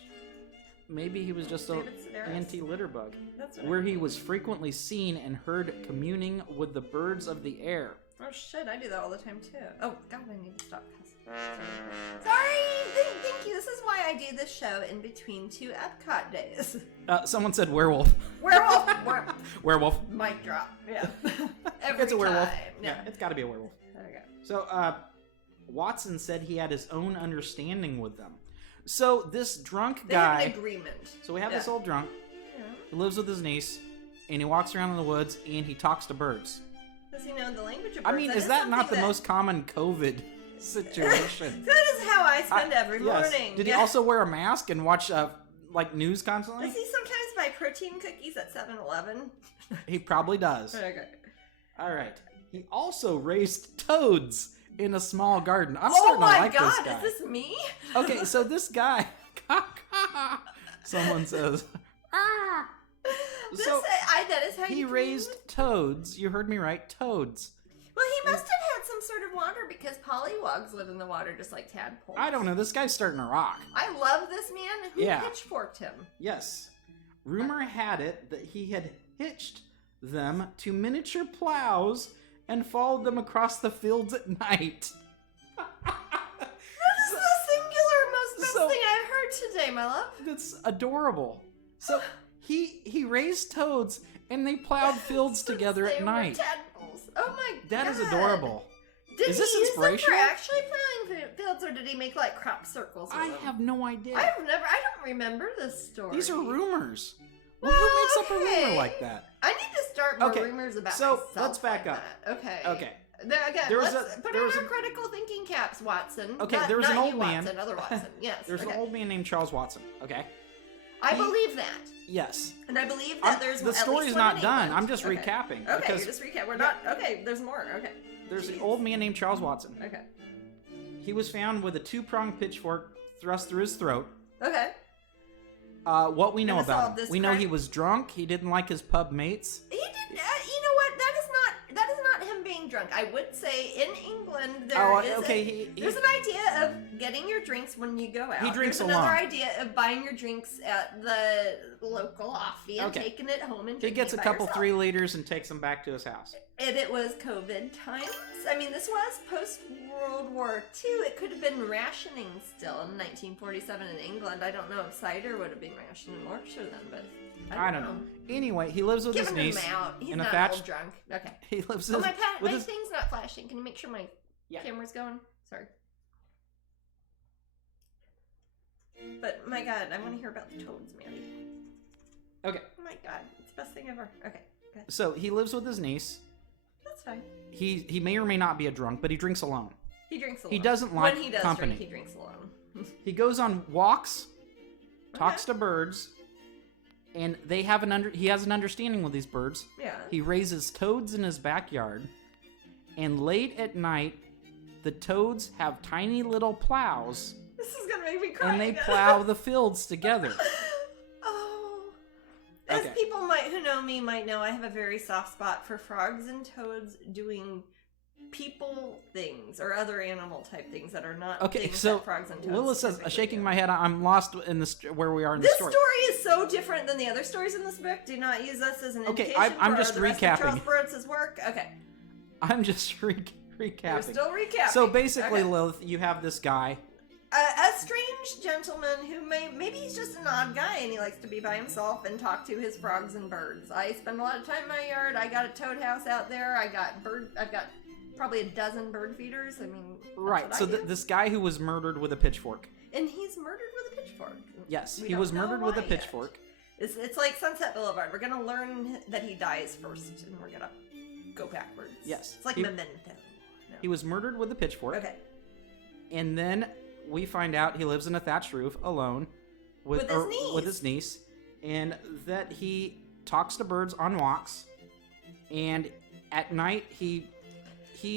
Maybe he was just an anti-litter bug. That's what where he was frequently seen and heard communing with the birds of the air. Oh shit, I do that all the time too. Oh god, I need to stop cussing. Sorry! Thank you. This is why I do this show in between 2 Epcot days. Someone said werewolf. Werewolf! Werewolf. Mic drop. Yeah. It's a werewolf. Time. Yeah, it's got to be a werewolf. There we go. So, Watson said he had his own understanding with them. So, this drunk guy... They have an agreement. So, we have this old drunk who lives with his niece, and he walks around in the woods, and he talks to birds. Does he know the language of birds? I mean, is that not the most common COVID situation? That is how I spend every morning. Did he also wear a mask and watch like news constantly? Does he sometimes buy protein cookies at 7-Eleven? He probably does. Okay. All right. He also raised toads in a small garden. I'm starting to like this guy. Oh my god, is this me? Okay, so this guy, someone says, that is how he raised toads. You heard me right, toads. Well, he must have had some sort of water because pollywogs live in the water just like tadpoles. I don't know. This guy's starting to rock. I love this man. Who pitchforked him? Yes. Rumor had it that he had hitched them to miniature plows and followed them across the fields at night. This is the singular most best thing I've heard today, my love. That's adorable. So he raised toads and they plowed fields together at night. Tadpoles. Oh my god. That is adorable. Is this inspirational? Did he actually plowing fields, or did he make like crop circles? I have no idea. I don't remember this story. These are rumors. Well, who makes up a rumor like that? I need to start more rumors about myself. So let's back up. Okay. Again, let's put on our critical thinking caps, Watson. Okay, there was an old man. Watson, other Watson. Yes. There's an old man named Charles Watson. Okay. I believe that. Yes. And I believe that there's the story's not done. I'm just recapping. Okay, you're just recapping. We're not. Okay, there's more. Okay. There's an old man named Charles Watson. Okay. He was found with a 2-pronged pitchfork thrust through his throat. Okay. What we know about him. We know he was drunk. He didn't like his pub mates. He did. You know what? That is not him being drunk. I would say in England there's an idea of getting your drinks when you go out. He drinks There's alone. Another idea of buying your drinks at the local offie and taking it home and he gets a couple yourself. 3 liters and takes them back to his house. And it was COVID times. I mean, this was post-World War II. It could have been rationing still in 1947 in England. I don't know if cider would have been rationed in Warwickshire then, but I don't know. Anyway, he lives with his niece. Him out. He's in not a thatched... old drunk. Okay. He lives my thing's not flashing. Can you make sure my camera's going? Sorry. But, my god, I want to hear about the toads, Mandy. Okay. Oh my god, it's the best thing ever. Okay, good. So, he lives with his niece. That's fine. He may or may not be a drunk, but he drinks alone. He drinks alone. He doesn't like when he does company. Drink, he drinks alone. He goes on walks, talks to birds, and he has an understanding with these birds. Yeah. He raises toads in his backyard, and late at night, the toads have tiny little plows, This is gonna make me cry. and they again. plow the fields together. Oh. As Okay. people who know me might know, I have a very soft spot for frogs and toads doing people things or other animal type things that are not Okay, things so that frogs and toads Lilith says, typically shaking do. my head, I'm lost in this where we are in the This story. story is so different than the other stories in this book. Do not use us as an Okay, indication I'm for just the rest recapping. of Charles Burrows' work. Okay, I'm just we're recapping. still recapping. So basically, Okay. Lilith, you have this guy. A strange gentleman who maybe he's just an odd guy and he likes to be by himself and talk to his frogs and birds. I spend a lot of time in my yard. I got a toad house out there. I've got probably a dozen bird feeders. I mean, that's Right, what so I do. this guy who was murdered with a pitchfork. And he's murdered with a pitchfork. Yes, We he don't was know murdered with a why yet. pitchfork. It's like Sunset Boulevard. We're gonna learn that he dies first, and we're gonna go backwards. Yes. It's like He- Memento. No. He was murdered with a pitchfork. Okay. And then we find out he lives in a thatched roof alone with his niece, and that he talks to birds on walks, and at night he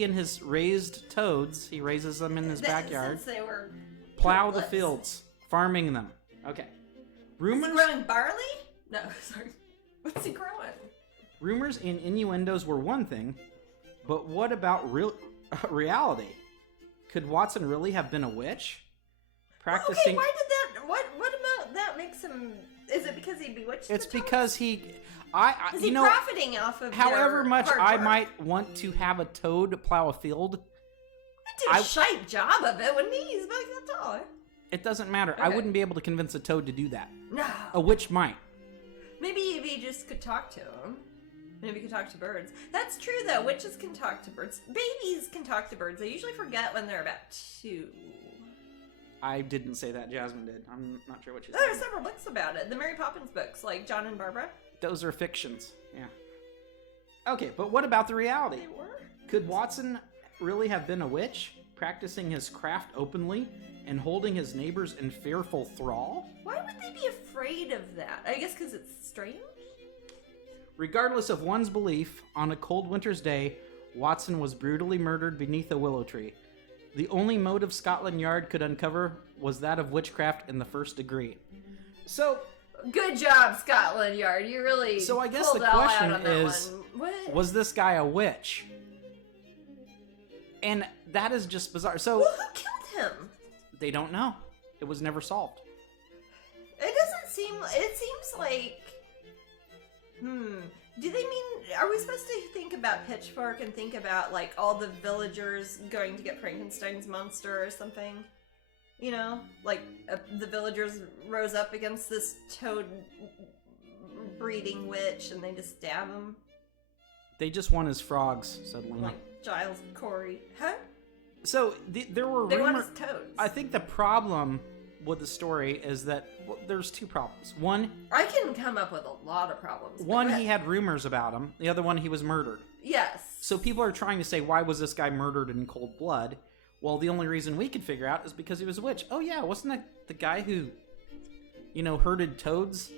and his raised toads, he raises them in his backyard, Since they were plow the toadlets. fields, farming them. Okay. Is Rumors he growing barley? No, sorry. What's he growing? Rumors and innuendos were one thing, but what about reality? Could Watson really have been a witch? Practicing. Okay, why did that? What about that makes him? Is it because he bewitched? It's the toads? because Is he profiting off of? However their much hard I work? might want to have a toad plow a field, He'd do a shite job of it, wouldn't he? He's about that tall. it doesn't matter. I Okay. wouldn't be able to convince a toad to do that. No. A witch might. Maybe if he just could talk to him. Maybe he could talk to birds. That's true, though. Witches can talk to birds. Babies can talk to birds. They usually forget when they're about 2. I didn't say that. Jasmine did. I'm not sure what you There are said. several books about it. The Mary Poppins books, like John and Barbara. Those are fictions. Yeah. Okay, but what about the reality? They were. Could Watson really have been a witch, practicing his craft openly and holding his neighbors in fearful thrall? Why would they be afraid of that? I guess because it's strange? Regardless of one's belief, on a cold winter's day, Watson was brutally murdered beneath a willow tree. The only motive Scotland Yard could uncover was that of witchcraft in the first degree. So, Good job, Scotland Yard. You really So I guess pulled the all out question on that is, one. What? was this guy a witch? And that is just bizarre. So, Well, who killed him? they don't know. It was never solved. It doesn't seem. It seems like. Do they mean? Are we supposed to think about Pitchfork and think about like all the villagers going to get Frankenstein's monster or something? You know, like the villagers rose up against this toad breeding witch and they just stab him, They just want his frogs, said Lena. like Giles Corey. Huh? So, there were They want rumors. his toads. I think the problem with the story is that there's two problems. One, I can come up with a lot of problems. but One, go he ahead. had rumors about him. The other one, he was murdered. Yes. So people are trying to say, why was this guy murdered in cold blood? Well, the only reason we could figure out is because he was a witch. Oh yeah, wasn't that the guy who, herded toads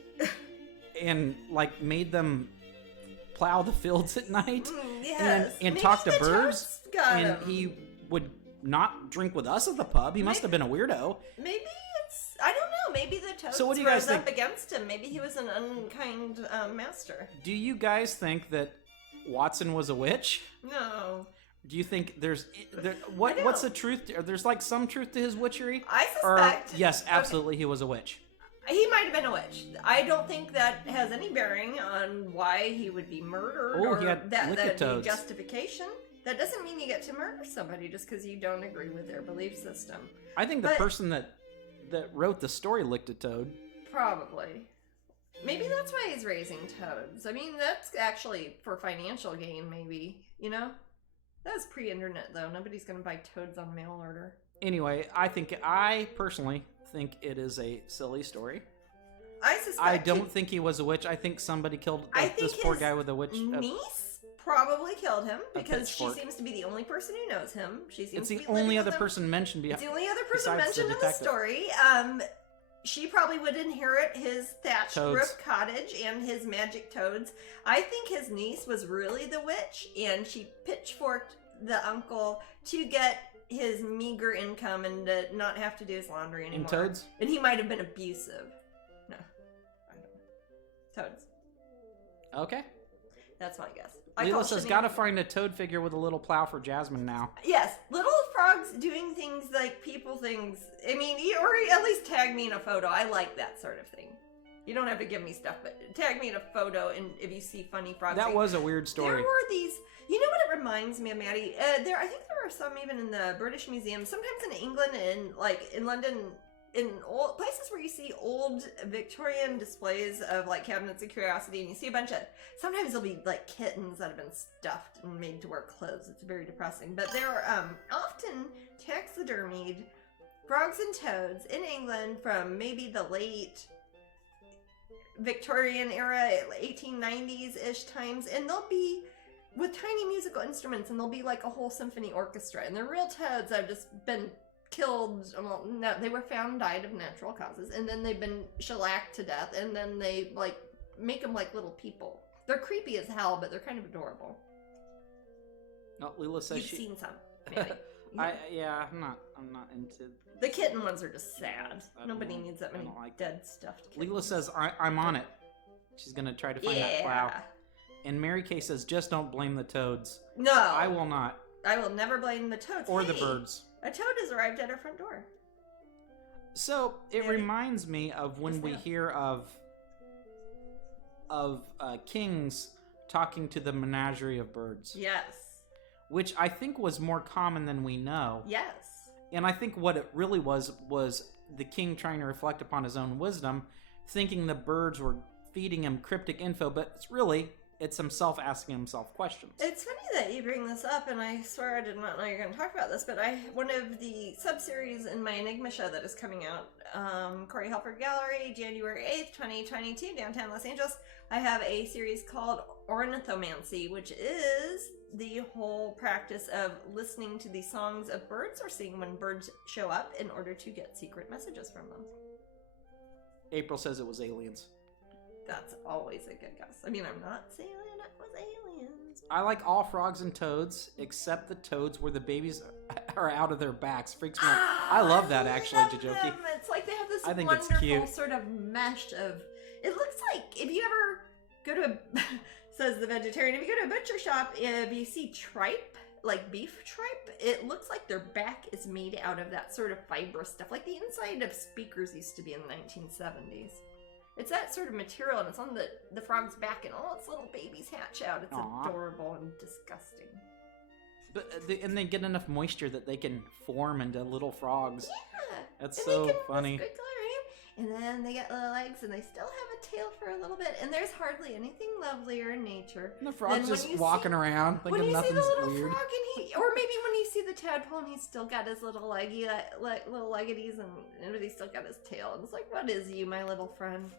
and like made them plow the fields at night Yes. and Maybe talk to the birds? toads got And him. he would not drink with us at the pub. He must have been a weirdo. Maybe it's. I don't know. Maybe the toads So what do you guys rose up think? against him. Maybe he was an unkind master. Do you guys think that Watson was a witch? No. Do you think what's don't. the truth? There's like some truth to his witchery? I Or suspect. yes, absolutely, he was a witch. He might have been a witch. I don't think that has any bearing on why he would be murdered Oh, or he had that be lickatoads. justification. That doesn't mean you get to murder somebody just because you don't agree with their belief system. I think the But- person that wrote the story licked a toad. Probably. Maybe that's why he's raising toads. I mean, that's actually for financial gain, maybe. That was pre-internet, though. Nobody's going to buy toads on mail order. Anyway, I personally think it is a silly story. I suspect I don't think he was a witch. I think somebody killed I think this poor his guy with a witch. niece probably killed him A because she pitchfork. seems to be the only person who knows him. She seems It's to the be only living other with him. person mentioned It's the only other person besides the mentioned in the detective. story. She probably would inherit his thatched Toads. roof cottage and his magic toads. I think his niece was really the witch, and she pitchforked the uncle to get his meager income and to not have to do his laundry anymore. And toads? And he might have been abusive. No, I don't know. Toads. Okay. That's my guess. Leela says, gotta find a toad figure with a little plow for Jasmine now. Yes, little frogs doing things like people things. I mean, or at least tag me in a photo. I like that sort of thing. You don't have to give me stuff, but tag me in a photo, and if you see funny frogs. That was a weird story. There were these. You know what it reminds me of, Maddie? I think there are some even in the British Museum. Sometimes in England and like in London, in old places where you see old Victorian displays of like cabinets of curiosity, and you see a bunch of. Sometimes there'll be like kittens that have been stuffed and made to wear clothes. It's very depressing. But there are often taxidermied frogs and toads in England from maybe the late Victorian era, 1890s-ish times, and they'll be with tiny musical instruments, and they'll be like a whole symphony orchestra, and they're real toads that have just been killed. Well, no, they were found died of natural causes, and then they've been shellacked to death, and then they like make them like little people. They're creepy as hell, but they're kind of adorable. No, Leela says You've she. seen some, maybe. I'm not into. The kitten ones are just sad. I don't Nobody know. needs that I many don't like dead stuffed kittens. Leela says, I'm on it. She's gonna try to find that plow. And Mary Kay says, just don't blame the toads. No, I will not. I will never blame the toads. Or the Hey, birds. A toad has arrived at our front door. So it Mary? reminds me of when What's we that? hear of kings talking to the menagerie of birds, Yes. which I think was more common than we know. Yes. And I think what it really was the king trying to reflect upon his own wisdom, thinking the birds were feeding him cryptic info, but it's himself asking himself questions. It's funny that you bring this up, and I swear I did not know you were going to talk about this, but one of the sub-series in my Enigma show that is coming out, Corey Helford Gallery, January 8th, 2022, downtown Los Angeles, I have a series called Ornithomancy, which is the whole practice of listening to the songs of birds or seeing when birds show up in order to get secret messages from them. April says it was aliens. That's always a good guess. I mean, I'm not saying it was aliens. I like all frogs and toads, except the toads where the babies are out of their backs. Freaks me out. I love that, actually, love Jajoki. them. It's like they have this I think it's wonderful cute. sort of mesh of... It looks like, if you ever go to a... says the vegetarian, if you go to a butcher shop, if you see tripe, like beef tripe, it looks like their back is made out of that sort of fibrous stuff, like the inside of speakers used to be in the 1970s. It's that sort of material, and it's on the frog's back, and all its little babies hatch out. It's Aw. adorable and disgusting. But and they get enough moisture that they can form into little frogs. Yeah. That's And so they can funny. Good coloring, and then they get little legs, and they still have a tail for a little bit. And there's hardly anything lovelier in nature. And the frog's Then when just you walking see- around When thinking you see the nothing's little weird. frog, or maybe when you see the tadpole, and he's still got his little little leggities, and he's still got his tail. And it's like, what is you, my little friend?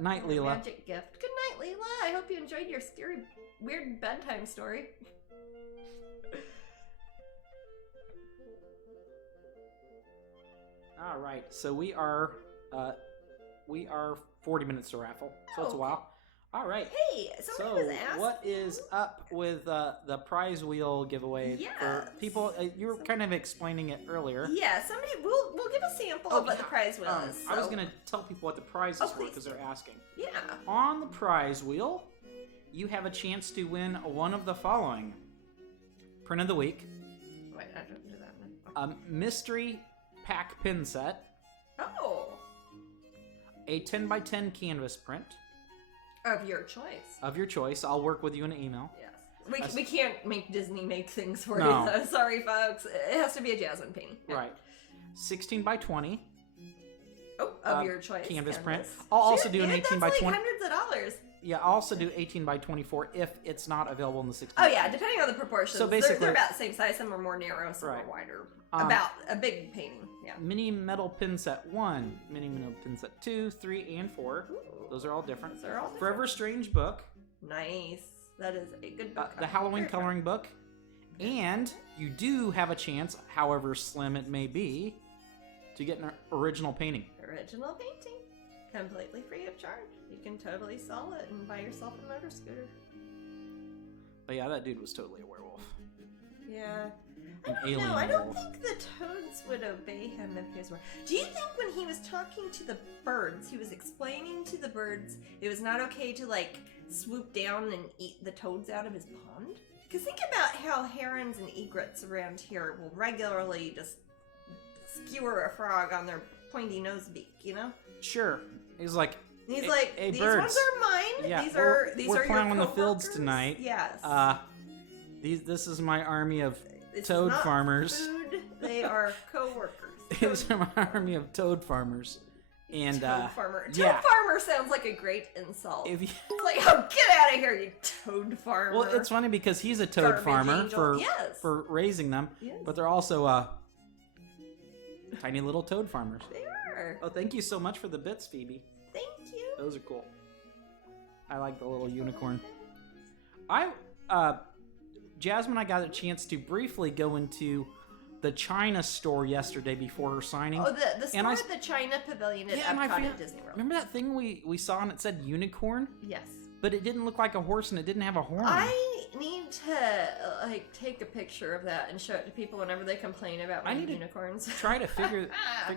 Night, What a Leela. Magic gift. Good night, Leela. I hope you enjoyed your scary, weird bedtime story. All right, so we are 40 minutes to raffle, so it's a Oh, while. All right. Hey, So somebody was asking. what is up with the prize wheel giveaway for Yes. people? You were kind of explaining it earlier. Yeah, somebody. We'll give a sample of what the prize wheel is. I was so- gonna tell people what the prizes Oh, were please because do. they're asking. Yeah. On the prize wheel, you have a chance to win one of the following: print of the week, Wait, I don't do that. a mystery pack pin set, Oh, a 10x10 canvas print of your choice. of your choice. I'll work with you in an email. Yes. We can't make Disney make things for No. you, though. Sorry, folks. It has to be a Jasmine painting. Yeah. Right. 16x20 Oh, of your choice. canvas print. I'll also do an 18 by That's 20. like hundreds of dollars. Yeah, I'll also do 18x24 if it's not available in the 16. Oh yeah, depending on the proportions. So They're- basically- they're about the same size. Some are more narrow, some Right. are wider. Um, About a big painting. Yeah. Mini metal pin set 1, mini metal pin set 2, 3, and 4. Ooh. Those are all different. Those are all different. Forever Strange book. Nice. that is a good book. The Halloween coloring book. And you do have a chance, however slim it may be, to get an original painting. Original painting. Completely free of charge. You can totally sell it and buy yourself a motor scooter. But yeah, that dude was totally a werewolf. Yeah. An I alien don't know. I don't werewolf. think the toads would obey him if he was were. Do you think when he was talking to the birds, he was explaining to the birds it was not okay to, like, swoop down and eat the toads out of his pond? Because think about how herons and egrets around here will regularly just skewer a frog on their pointy nose beak, you know? Sure. He's like, He's like, hey, these birds. ones are mine. Yeah, these we're are plowing your the fields coworkers." tonight. Yes. This is my army of This toad is not farmers. Food. They are coworkers. This is my army of toad farmers. And Toad farmer. Toad yeah. farmer sounds like a great insult. If you, It's like, oh, get out of here, you toad farmer. well, it's funny because he's a toad Garbage farmer angel. Yes. for raising them, Yes. but they're also tiny little toad farmers. They are. Oh, thank you so much for the bits, Phoebe. Thank you. Those are cool. I like the little unicorn. Jasmine and I got a chance to briefly go into the China store yesterday before her signing. Oh, the store And at the China Pavilion at and I Epcot feel- at Disney World. Remember that thing we saw and it said unicorn? Yes. But it didn't look like a horse and it didn't have a horn. I need to take a picture of that and show it to people whenever they complain about my I need to unicorns. Try to figure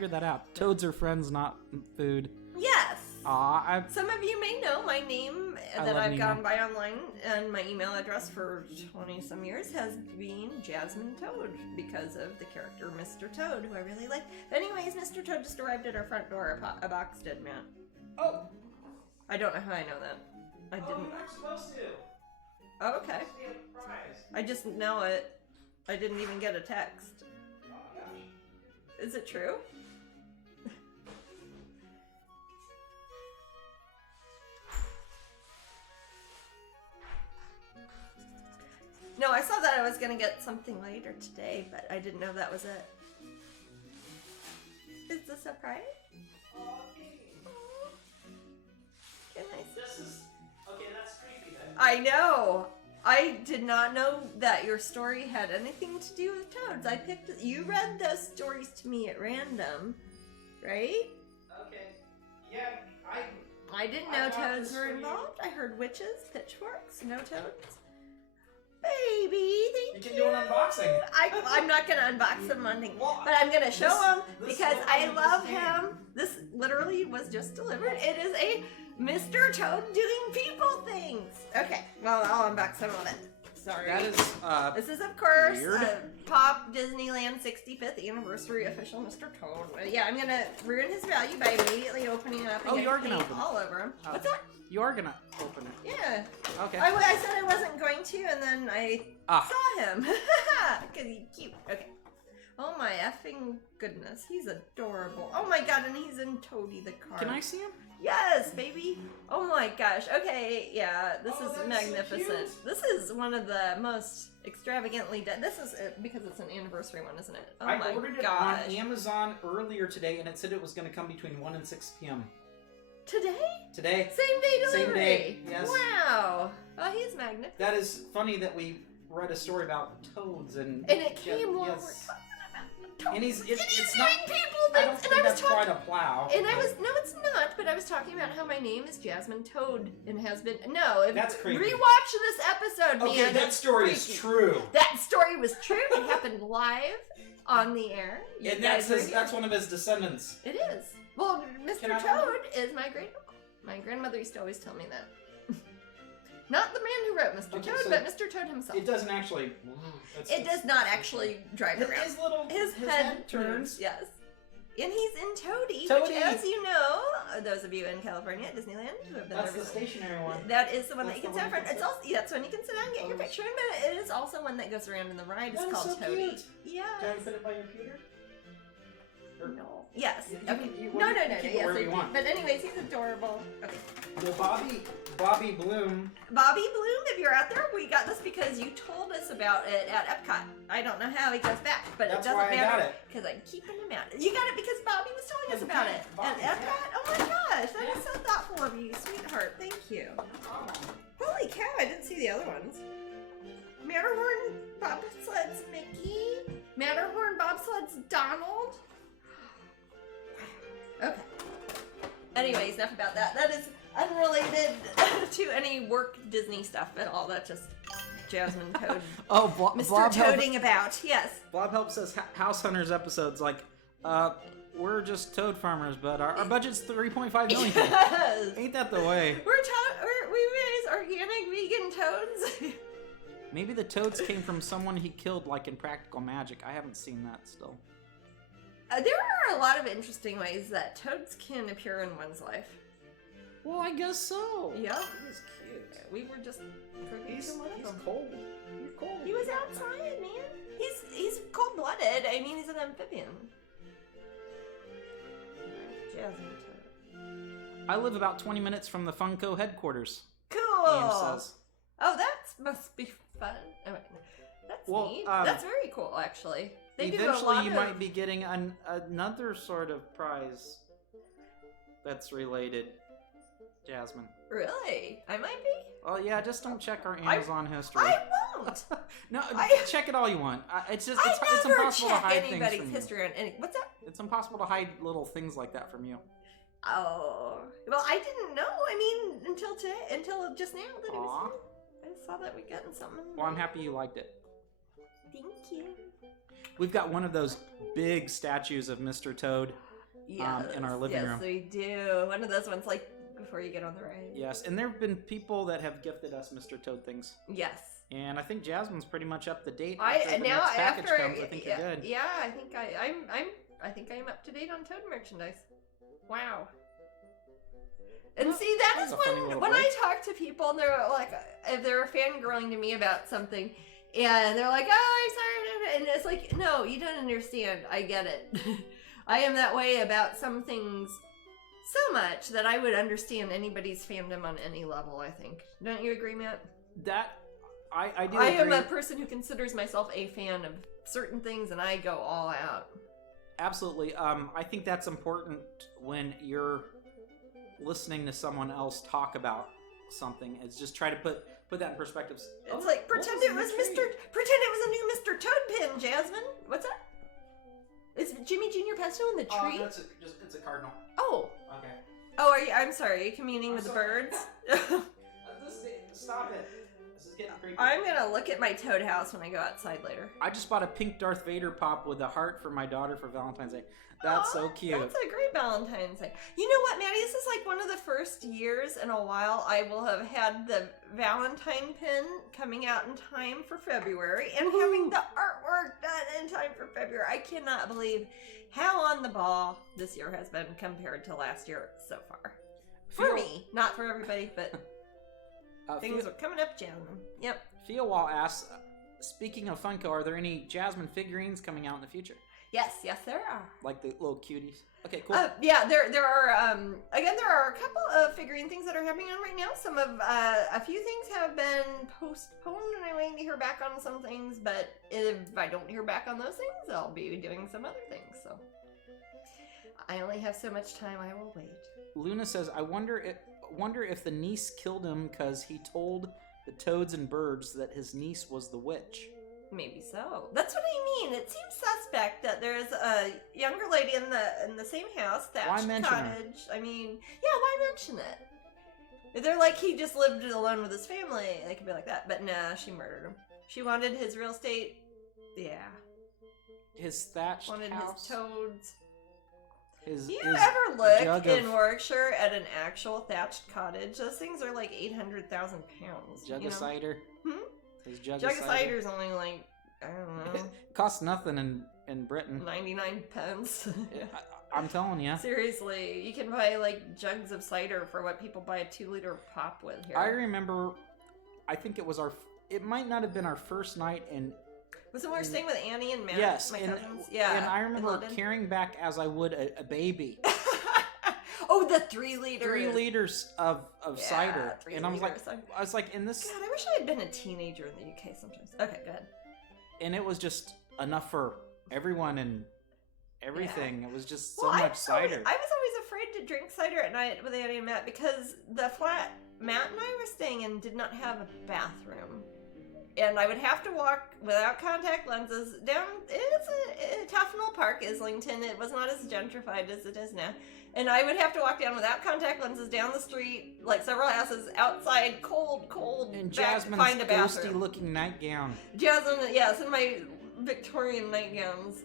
that out. Toads are friends, not food. Yes. Aw, Some of you may know my name I that love I've Nemo. gone by online, and my email address for 20-some years has been Jasmine Toad because of the character Mr. Toad, who I really like. But anyways, Mr. Toad just arrived at our front door. A box did, Matt. Oh! I don't know how I know that. I didn't. you weren't supposed to. Oh, okay. It's supposed to be a surprise. I just know it. I didn't even get a text. Oh my gosh. Is it true? No, I saw that I was gonna get something later today, but I didn't know that was it. Is this a surprise? Can I see? This is... Okay, that's creepy then. I know! I did not know that your story had anything to do with toads. You read those stories to me at random, right? Okay. Yeah, I didn't I know got toads this were for you. involved. I heard witches, pitchforks, no toads. Baby, thank You you. can do an unboxing. I'm not gonna unbox them on thing, Well, but I'm gonna show this- him this because I literally love just came. him. This literally was just delivered. It is a Mr. Toad doing people things. Okay, well I'll unbox some of it. Sorry. That is, This is, of course, weird. Pop Disneyland 65th Anniversary Official Mr. Toad. Yeah, I'm gonna ruin his value by immediately opening it up and Oh, you are getting gonna paint open it. all over him. Oh. What's that? you are gonna open it. Yeah. Okay. I said I wasn't going to, and then I saw him. Because he's cute. Okay. Oh my effing goodness. He's adorable. Oh my god, and he's in Toady the car. Can I see him? Yes, baby. Oh my gosh. Okay, yeah, this Oh, is that's so magnificent. cute. This is one of the most extravagantly done. This is because it's an anniversary one, isn't it? Oh I my ordered it gosh. on Amazon earlier today, and it said it was going to come between 1 and 6 p.m. Today? Today. Same day Same delivery. day, yes. Wow. Oh, he's magnificent. That is funny that we read a story about toads and... And it came while yes. we're talking about toads. And he's... It is it's not... doing people I things. don't think And I was that's talking. quite a plow. And I was no, it's not. But I was talking about how my name is Jasmine Toad and has been. No, if That's creepy. rewatch this episode, Okay, man. that it's story is freaky. true. That story was true. It happened live on the air. You And guys were here. that's one of his descendants. It is. Well, Mr. Can I Toad is my great uncle. My grandmother used to always tell me that. Not the man who wrote Mr. Okay, Toad, so but Mr. Toad himself. It doesn't actually... It does not actually drive around. His little... His head turns, yes. And he's in Toady, Toady. which, as you know, those of you in California at Disneyland who have been That's there the recently, stationary one. that is the one That's that you the can sit one in you front. can It's also that's one you can sit down and get your Oh. picture in, but it is also one that goes around in the ride. It's That is called so Toady. cute. Yes. Do you want to put it by your computer? Or... No. Yes. You Okay. can- you- No. you can keep it Yes, wherever I you do. want. But anyways, he's adorable. Okay. Well, Bobby Bloom... Bobby Bloom, if you're out there, we got this because you told us about it at Epcot. I don't know how he goes back, but That's it doesn't why I got matter it. because I'm keeping him out. You got it because Bobby was telling us about it Bobby, at Epcot. yeah. Oh my gosh, that is so thoughtful of you, sweetheart. Thank you. Holy cow, I didn't see the other ones. Matterhorn bobsleds Mickey. Matterhorn bobsleds Donald. Okay. Anyways, enough about that. That is unrelated to any work Disney stuff at all. That's just Jasmine Toad. Mr. Blob Toading about. Yes. Blob Help says House Hunters episodes like, we're just toad farmers, but our budget's $3.5 million. Yes. Ain't that the way? We raise organic vegan toads. Maybe the toads came from someone he killed, like in Practical Magic. I haven't seen that still. There are a lot of interesting ways that toads can appear in one's life. Well, I guess so. Yep. He's cute. We were just He's one of them. cold. You're cold. He was outside, man. He's cold-blooded. I mean, he's an amphibian. Jasmine Toad. I live about 20 minutes from the Funko headquarters. Cool. Ian says. Oh, that must be fun. Oh, wait. That's neat. That's very cool, actually. They eventually, you might be getting another sort of prize that's related, Jasmine. Really? I might be? Oh, yeah, just don't check our Amazon history. I won't! No, check it all you want. It's just, it's never impossible to check hide things anybody's from history on any. What's that? you. It's impossible to hide little things like that from you. Oh. Well, I didn't know. I mean, until just now that it was Aw. here. I saw that we gotten something. Well, I'm happy you liked it. Thank you. We've got one of those big statues of Mr. Toad in our living room. Yes, we do. One of those ones, like, before you get on the ride. Yes, and there have been people that have gifted us Mr. Toad things. Yes. And I think Jasmine's pretty much up to date. I think you're good. Yeah, I think I'm up to date on Toad merchandise. Wow. And see, that is when I talk to people and they're like, if they're fangirling to me about something, and they're like, oh, I'm sorry, and it's like, no, you don't understand. I get it. I am that way about some things so much that I would understand anybody's fandom on any level, I think. Don't you agree, Matt? I do I agree. am a person who considers myself a fan of certain things, and I go all out. Absolutely. I think that's important when you're listening to someone else talk about something. It's just try to put that in perspective. It's like pretend it was a new Mr. Toad pin, Jasmine. What's that? Is Jimmy Jr. Pesto in the tree? It's a cardinal. Oh. Okay. Oh, I'm sorry. Are you communing with the birds? Stop it. This is getting creepy. I'm gonna look at my toad house when I go outside later. I just bought a pink Darth Vader pop with a heart for my daughter for Valentine's Day. That's so cute. That's a great Valentine's Day. You know what, Maddie? This is like one of the first years in a while I will have had the Valentine pin coming out in time for February and having the artwork done in time for February. I cannot believe how on the ball this year has been compared to last year so far. For me, not for everybody, but things are coming up, Jasmine. Yep. Fiowal asks, speaking of Funko, are there any Jasmine figurines coming out in the future? Yes, there are. Like the little cuties. Okay, cool. Yeah, there are. Again, there are a couple of figurine things that are happening on right now. Some of a few things have been postponed, and I'm waiting to hear back on some things. But if I don't hear back on those things, I'll be doing some other things. So I only have so much time. I will wait. Luna says, "I wonder if the niece killed him because he told the toads and birds that his niece was the witch." Maybe so. That's what I mean. It seems suspect that there's a younger lady in the same house, thatched cottage. I mean, yeah, why mention it? If they're like he just lived alone with his family, they could be like that. But nah, she murdered him. She wanted his real estate. Yeah. His thatched wanted house. His toads. His ever look in Warwickshire at an actual thatched cottage? Those things are like 800,000 pounds. Jug of cider. His jug of cider's only like, I don't know. Costs nothing in Britain. 99 pence. I'm telling you. Seriously, you can buy like jugs of cider for what people buy a 2-liter pop with here. I remember, I think it might not have been our first night in... Was it when we were staying with Annie and Matt? Yes. My cousins? Yeah. And I remember carrying back as I would a baby. Oh, the 3 liters. 3 liters of cider. And I was like, in this... God, I wish I had been a teenager in the UK sometimes. Okay, go ahead. And it was just enough for everyone and everything. Yeah. It was just so much cider. I was always afraid to drink cider at night with Annie and Matt because the flat Matt and I were staying in did not have a bathroom. And I would have to walk without contact lenses down. It's a Tufnell Park, Islington. It was not as gentrified as it is now. And I would have to walk down without contact lenses down the street, like several houses outside, cold, And back to Jasmine's find a bathroom. ghosty-looking nightgown. Jasmine, yes, in my Victorian nightgowns,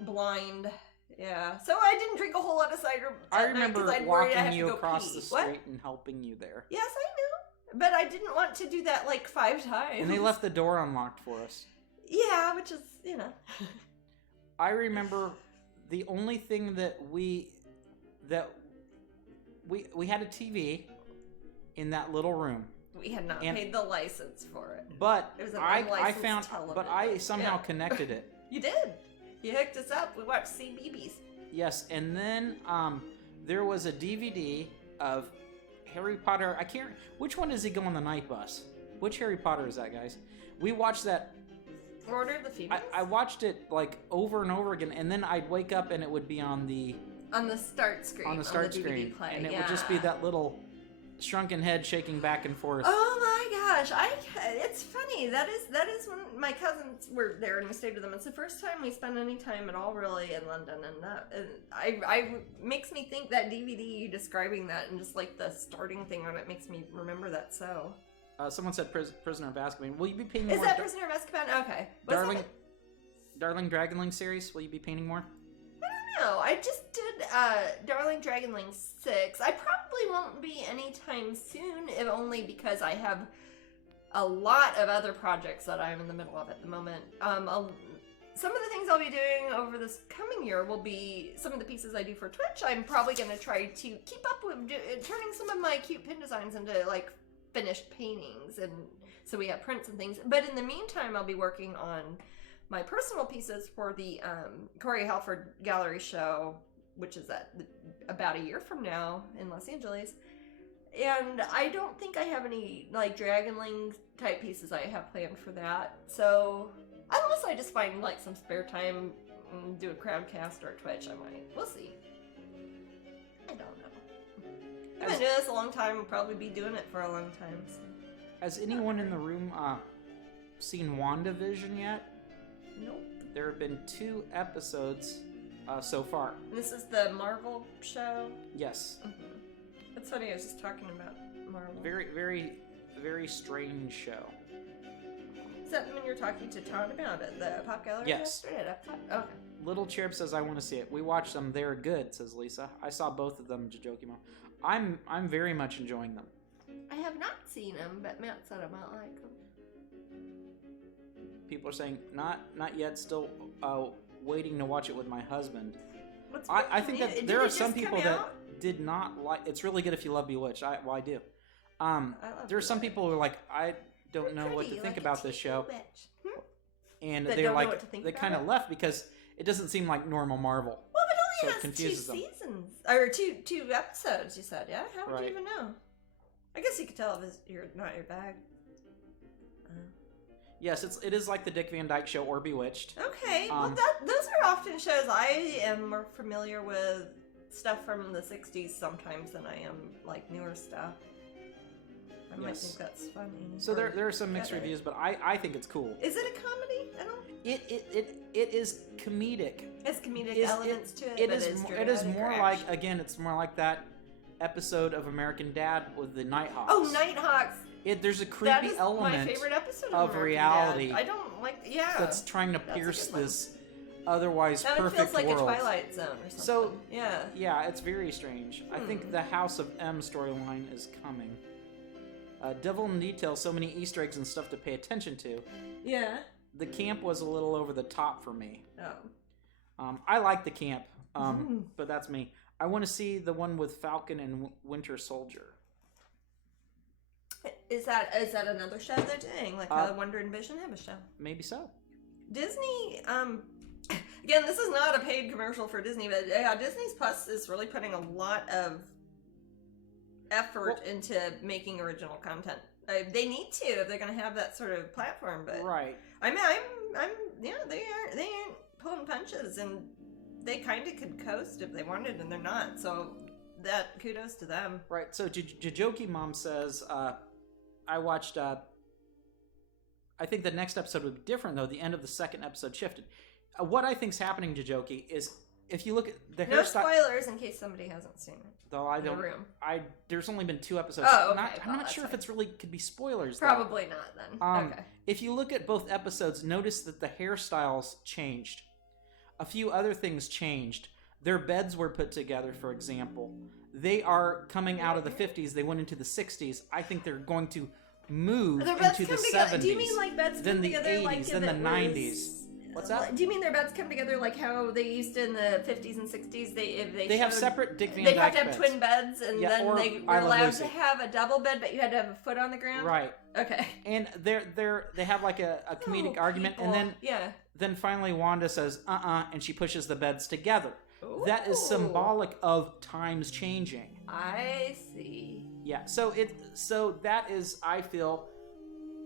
blind. Yeah. So I didn't drink a whole lot of cider. I remember walking you go across pee. the street What? and helping you there. Yes, I knew. But I didn't want to do that like 5 times. And they left the door unlocked for us. Yeah, which is, you know. I remember the only thing that we had a TV in that little room. We had not paid the license for it. But It was an I unlicensed found, television. but I somehow connected it. You did. You hooked us up. We watched CBeebies. Yes, and then there was a DVD of Harry Potter. I can't. Which one does he go on the night bus? Which Harry Potter is that, guys? We watched that. Order of the Phoenix? I watched it like over and over again, and then I'd wake up and it would be on the start screen. on the start DVD screen, play. and it would just be that little shrunken head shaking back and forth. Oh my gosh! It's funny. That is when my cousins were there and we stayed with them. It's the first time we spent any time at all really in London, and I makes me think that DVD you describing that and just like the starting thing on it makes me remember that. So Someone said Prisoner of Azkaban. Will you be painting is more? that Prisoner of Azkaban? Okay. Darling Dragonling series. Will you be painting more? No, I just did Darling Dragonling 6. I probably won't be anytime soon, if only because I have a lot of other projects that I'm in the middle of at the moment. Some of the things I'll be doing over this coming year will be some of the pieces I do for Twitch. I'm probably going to try to keep up with turning some of my cute pin designs into like finished paintings, and so we have prints and things. But in the meantime, I'll be working on my personal pieces for the Corey Halford Gallery show, which is about a year from now in Los Angeles. And I don't think I have any like Dragonling type pieces I have planned for that. So unless I just find like some spare time and do a crowdcast or a Twitch, I might. We'll see. I don't know. I've been doing this a long time. I'll probably be doing it for a long time. So. Has anyone in the room seen WandaVision yet? Nope. There have been 2 episodes so far. This is the Marvel show? Yes. Mm-hmm. That's funny, I was just talking about Marvel. Very, very, very strange show. Is that when you're talking to Todd about it? The Pop Gallery? Yes. Yesterday? Okay. Little Cherub says, I want to see it. We watched them. They're good, says Lisa. I saw both of them, Jojokimo. I'm very much enjoying them. I have not seen them, but Matt said I might like them. People are saying, not yet, still waiting to watch it with my husband. I think that there are some people that did not like. It's really good if you love Bewitched. I do. There are some people who are like, I don't know what to think about this show, and they're like, they kind of left because it doesn't seem like normal Marvel. Well, but it only So it has 2 confuses them. seasons or two episodes. You said, yeah. How would you even know? I guess you could tell if it's not your bag. Yes, it is like the Dick Van Dyke Show or Bewitched. Okay, well those are often shows I am more familiar with stuff from the 60s sometimes than I am like newer stuff. I might think that's funny. So there are some mixed reviews, but I think it's cool. Is it a comedy at all? It is comedic. It's comedic elements to it. It is more like, again, it's more like that episode of American Dad with the Nighthawks. Oh, Nighthawks. There's a creepy element my favorite episode of reality. Dad. I don't like, that's trying to pierce this otherwise that perfect feels like world. a Twilight Zone or something. So yeah, it's very strange. I think the House of M storyline is coming. Devil in Detail, so many Easter eggs and stuff to pay attention to. Yeah. The camp was a little over the top for me. Oh. I like the camp, but that's me. I want to see the one with Falcon and Winter Soldier. Is that another show they're doing? Like how Wonder and Vision have a show? Maybe so. Disney, again, this is not a paid commercial for Disney, but Disney's Plus is really putting a lot of effort into making original content. They need to if they're going to have that sort of platform. But right, I mean, they ain't pulling punches, and they kind of could coast if they wanted, and they're not. So that kudos to them. Right. So Jajoki Mom says, I watched. I think the next episode would be different, though. The end of the second episode shifted. What I think's happening, Jajoki, is if you look at the No hairstyle. spoilers in case somebody hasn't seen it. Though I In the don't. room. There's only been 2 episodes. Oh, okay. I'm not sure if it's really could be spoilers. Though. Probably not then. Okay. If you look at both episodes, notice that the hairstyles changed. A few other things changed. Their beds were put together, for example. They are coming out of the 50s. They went into the 60s. I think they're going to move Their beds into the come 70s. together. Do you mean like beds then come the together 80s, like if then the it 90s. was... What's that? Do you mean their beds come together like how they used in the 50s and 60s? They have showed- separate Dick Van They Dyke have to have beds. twin beds, and Yeah, then or they were I Love allowed Lucy. to have a double bed, but you had to have a foot on the ground. Right. Okay. And they have like a comedic argument, people. and then finally Wanda says, and she pushes the beds together. Ooh. That is symbolic of times changing. I see. Yeah, so that is, I feel,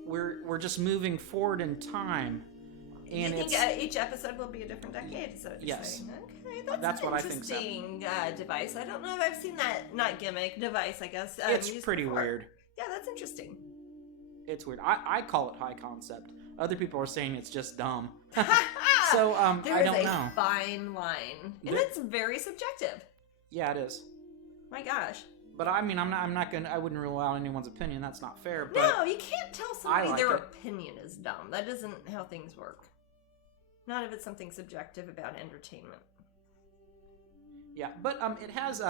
we're just moving forward in time, and Do you think each episode will be a different decade? Is that what you're Yes. saying? Okay, That's an what I think so. interesting device. I don't know if I've seen that, not gimmick, device, I guess. It's used pretty before. weird. Yeah, that's interesting. It's weird. I call it high concept. Other people are saying it's just dumb. So I don't know. There is a fine line, and it's very subjective. Yeah, it is. My gosh. But I mean, I wouldn't rule out anyone's opinion. That's not fair. But No, you can't tell somebody like their it. opinion is dumb. That isn't how things work. Not if it's something subjective about entertainment. Yeah, but it has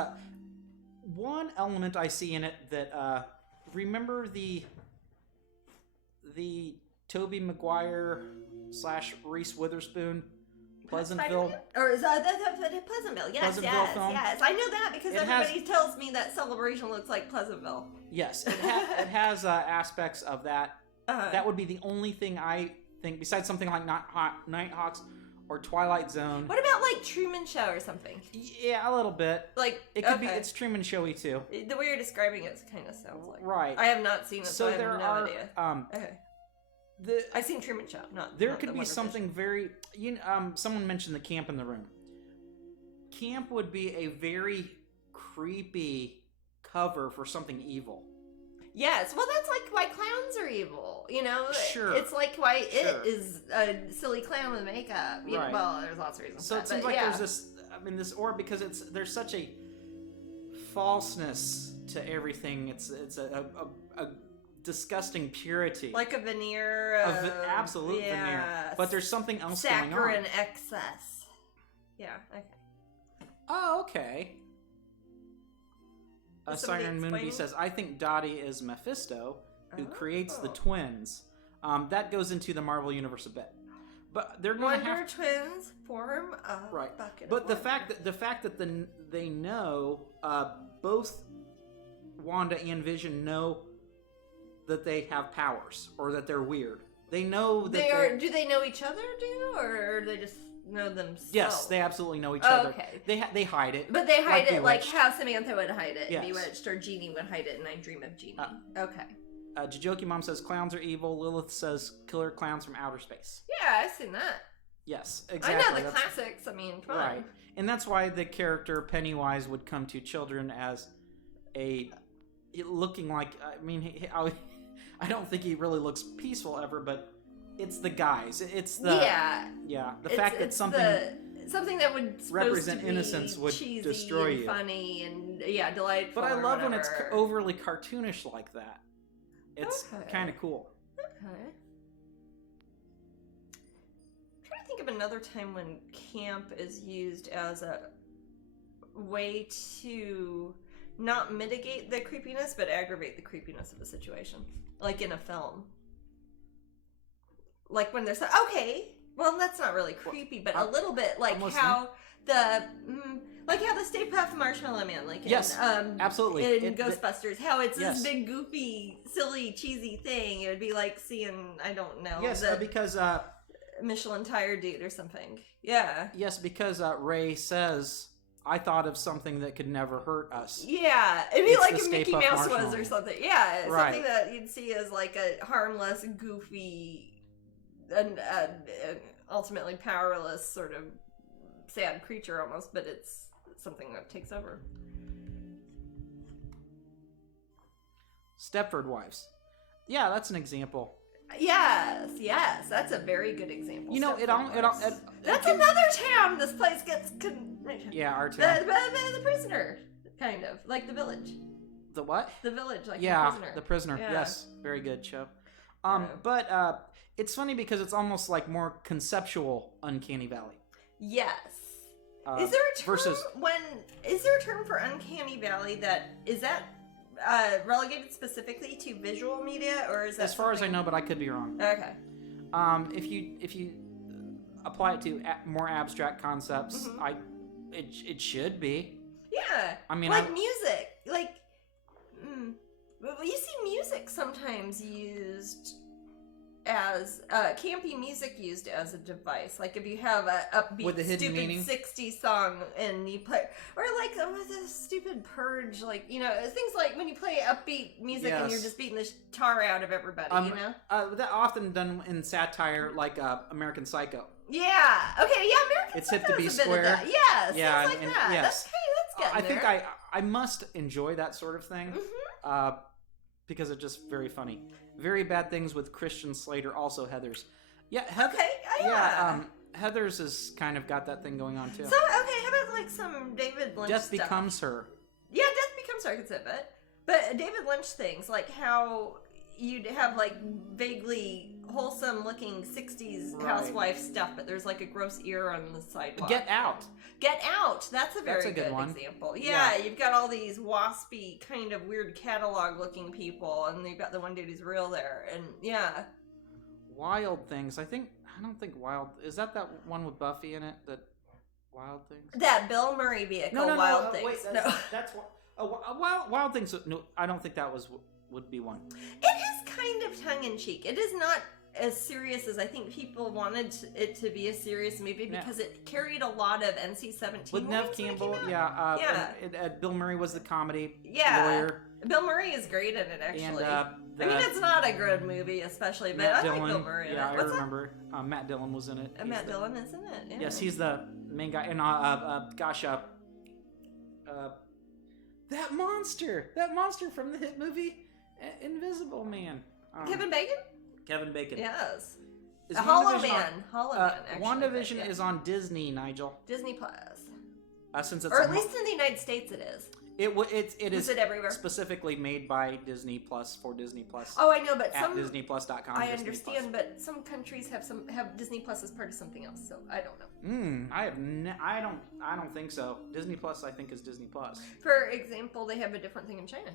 one element I see in it that remember the Tobey Maguire / Reese Witherspoon Pleasantville. Spider-Man? Or is that Pleasantville? Yes, Pleasantville film? yes. I know that because It everybody tells me that Celebration looks like Pleasantville. Yes, it has aspects of that. That would be the only thing I think, besides something like Nighthawks or Twilight Zone. What about like Truman Show or something? Yeah, a little bit. Like It could be. It's Truman Showy too. The way you're describing it kind of sounds like. Right. I have not seen it, so I have there no are. idea. Okay. I've seen Truman Show. There not could the be Wonder something Vision. very. Someone mentioned the camp in the room. Camp would be a very creepy cover for something evil. Yes, well, that's like why clowns are evil. You know, Sure. It's like why Sure. it is a silly clown with makeup. You Right. know, well, there's lots of reasons. So for it that, seems but like yeah. there's this. This aura because there's such a falseness to everything. It's a disgusting purity. Like a veneer of absolute veneer. But there's something else going on. saccharine excess. Yeah. Okay. Oh, okay. Is somebody Siren Moonbee explaining? says, I think Dottie is Mephisto, who creates the Oh. twins. That goes into the Marvel Universe a bit. But they're going to Wonder have to... Twins form a Right. bucket But of the wonder. fact that they know, both Wanda and Vision know that they have powers, or that they're weird. They know that They are. Do they know each other? Or they just know themselves? Yes, they absolutely know each Oh, other. okay. They hide it. But they hide it like Bewitched. how Samantha would hide it in Yes. Bewitched, or Jeannie would hide it in I Dream of Jeannie. Okay. Jajoki Mom says clowns are evil. Lilith says killer clowns from outer space. Yeah, I've seen that. Yes, exactly. I know the That's- classics. I mean, come Right. on. And that's why the character Pennywise would come to children as looking like, I mean, I don't think he really looks peaceful ever, but it's the guys. It's the the fact that it's something that would supposed represent to be innocence would cheesy destroy and you. funny and delightful. But I or love when it's whatever. overly cartoonish like that. It's Okay. kind of cool. Okay. I'm trying to think of another time when camp is used as a way to not mitigate the creepiness, but aggravate the creepiness of a situation. Like in a film. Like when there's okay, well, that's not really creepy, but a little bit like how the Stay Puft Marshmallow Man, like Yes, in, absolutely. in Ghostbusters, how it's Yes. this big, goofy, silly, cheesy thing. It would be like seeing, I don't know, Yes, the because Michelin tire dude or something. Yeah. yes, because Ray says, I thought of something that could never hurt us. Yeah, it'd be It's like the if Stay Mickey Puft Mouse was Marshmallow. or something. Yeah, Right. something that you'd see as like a harmless, goofy, and ultimately powerless sort of sad creature almost, but it's something that takes over. Stepford Wives. Yeah, that's an example. Yes, that's a very good example. You know, that's another town this place gets. Yeah, our town. The prisoner, kind of like the village. The what? The village, like yeah, the prisoner. The prisoner. Yeah. Yes, very good show. But it's funny because it's almost like more conceptual Uncanny Valley. Yes. Is there a term versus is there a term for Uncanny Valley is that relegated specifically to visual media, or is that as far as I know, but I could be wrong. Okay. If you apply it to more abstract concepts, it should be. Yeah. I mean, like music, like you see music sometimes used as campy music used as a device. Like if you have a upbeat, with a hidden stupid meaning? 60s song and you play, or like with a stupid purge, like things like when you play upbeat music and you're just beating the tar out of everybody. That often done in satire, like American Psycho. Yeah. Okay. Yeah. American It's Psycho hip to be is a bit of square. that. Yes. Yeah, Things like that. yes. That's getting I think there. I must enjoy that sort of thing, because it's just very funny. Very Bad Things with Christian Slater, also Heathers. Yeah, Okay. Yeah. Heathers has kind of got that thing going on too. So okay, how about like some David Lynch Death stuff? Becomes Her. Yeah, Death Becomes Her, I could say that. But David Lynch things, like how you'd have like vaguely wholesome looking 60s housewife stuff, but there's like a gross ear on the sidewalk. Get Out. Get Out. That's a very good one. example. Yeah, you've got all these waspy kind of weird catalog looking people, and you've got the one dude who's real there, and yeah. Wild Things. I don't think Wild... Is that one with Buffy in it? That Wild Things? That Bill Murray vehicle, No, Wild Things. Wait, that's Wild Things. No, I don't think that would be one. It is kind of tongue-in-cheek. It is not as serious as I think people wanted it to be a serious movie because it carried a lot of NC-17 with Nev Campbell. And Bill Murray was the comedy lawyer. Bill Murray is great in it, actually. And I mean, it's not a good movie, especially, but I like Bill Murray in it. Yeah, I remember. Matt Dillon was in it. Matt Dillon is in it, yeah. Yes, he's the main guy. And, that monster from the hit movie Invisible Man. Kevin Bacon? Kevin Bacon. Yes. Hollow Man. Actually. WandaVision is on Disney, Nigel. Disney Plus. Since it's or at least in the United States it is. It is everywhere? Specifically made by Disney Plus for Disney Plus. Oh, I know, but at DisneyPlus.com. I understand, but some countries have Disney Plus as part of something else, so I don't know. I don't think so. Disney Plus, I think, is Disney Plus. For example, they have a different thing in China.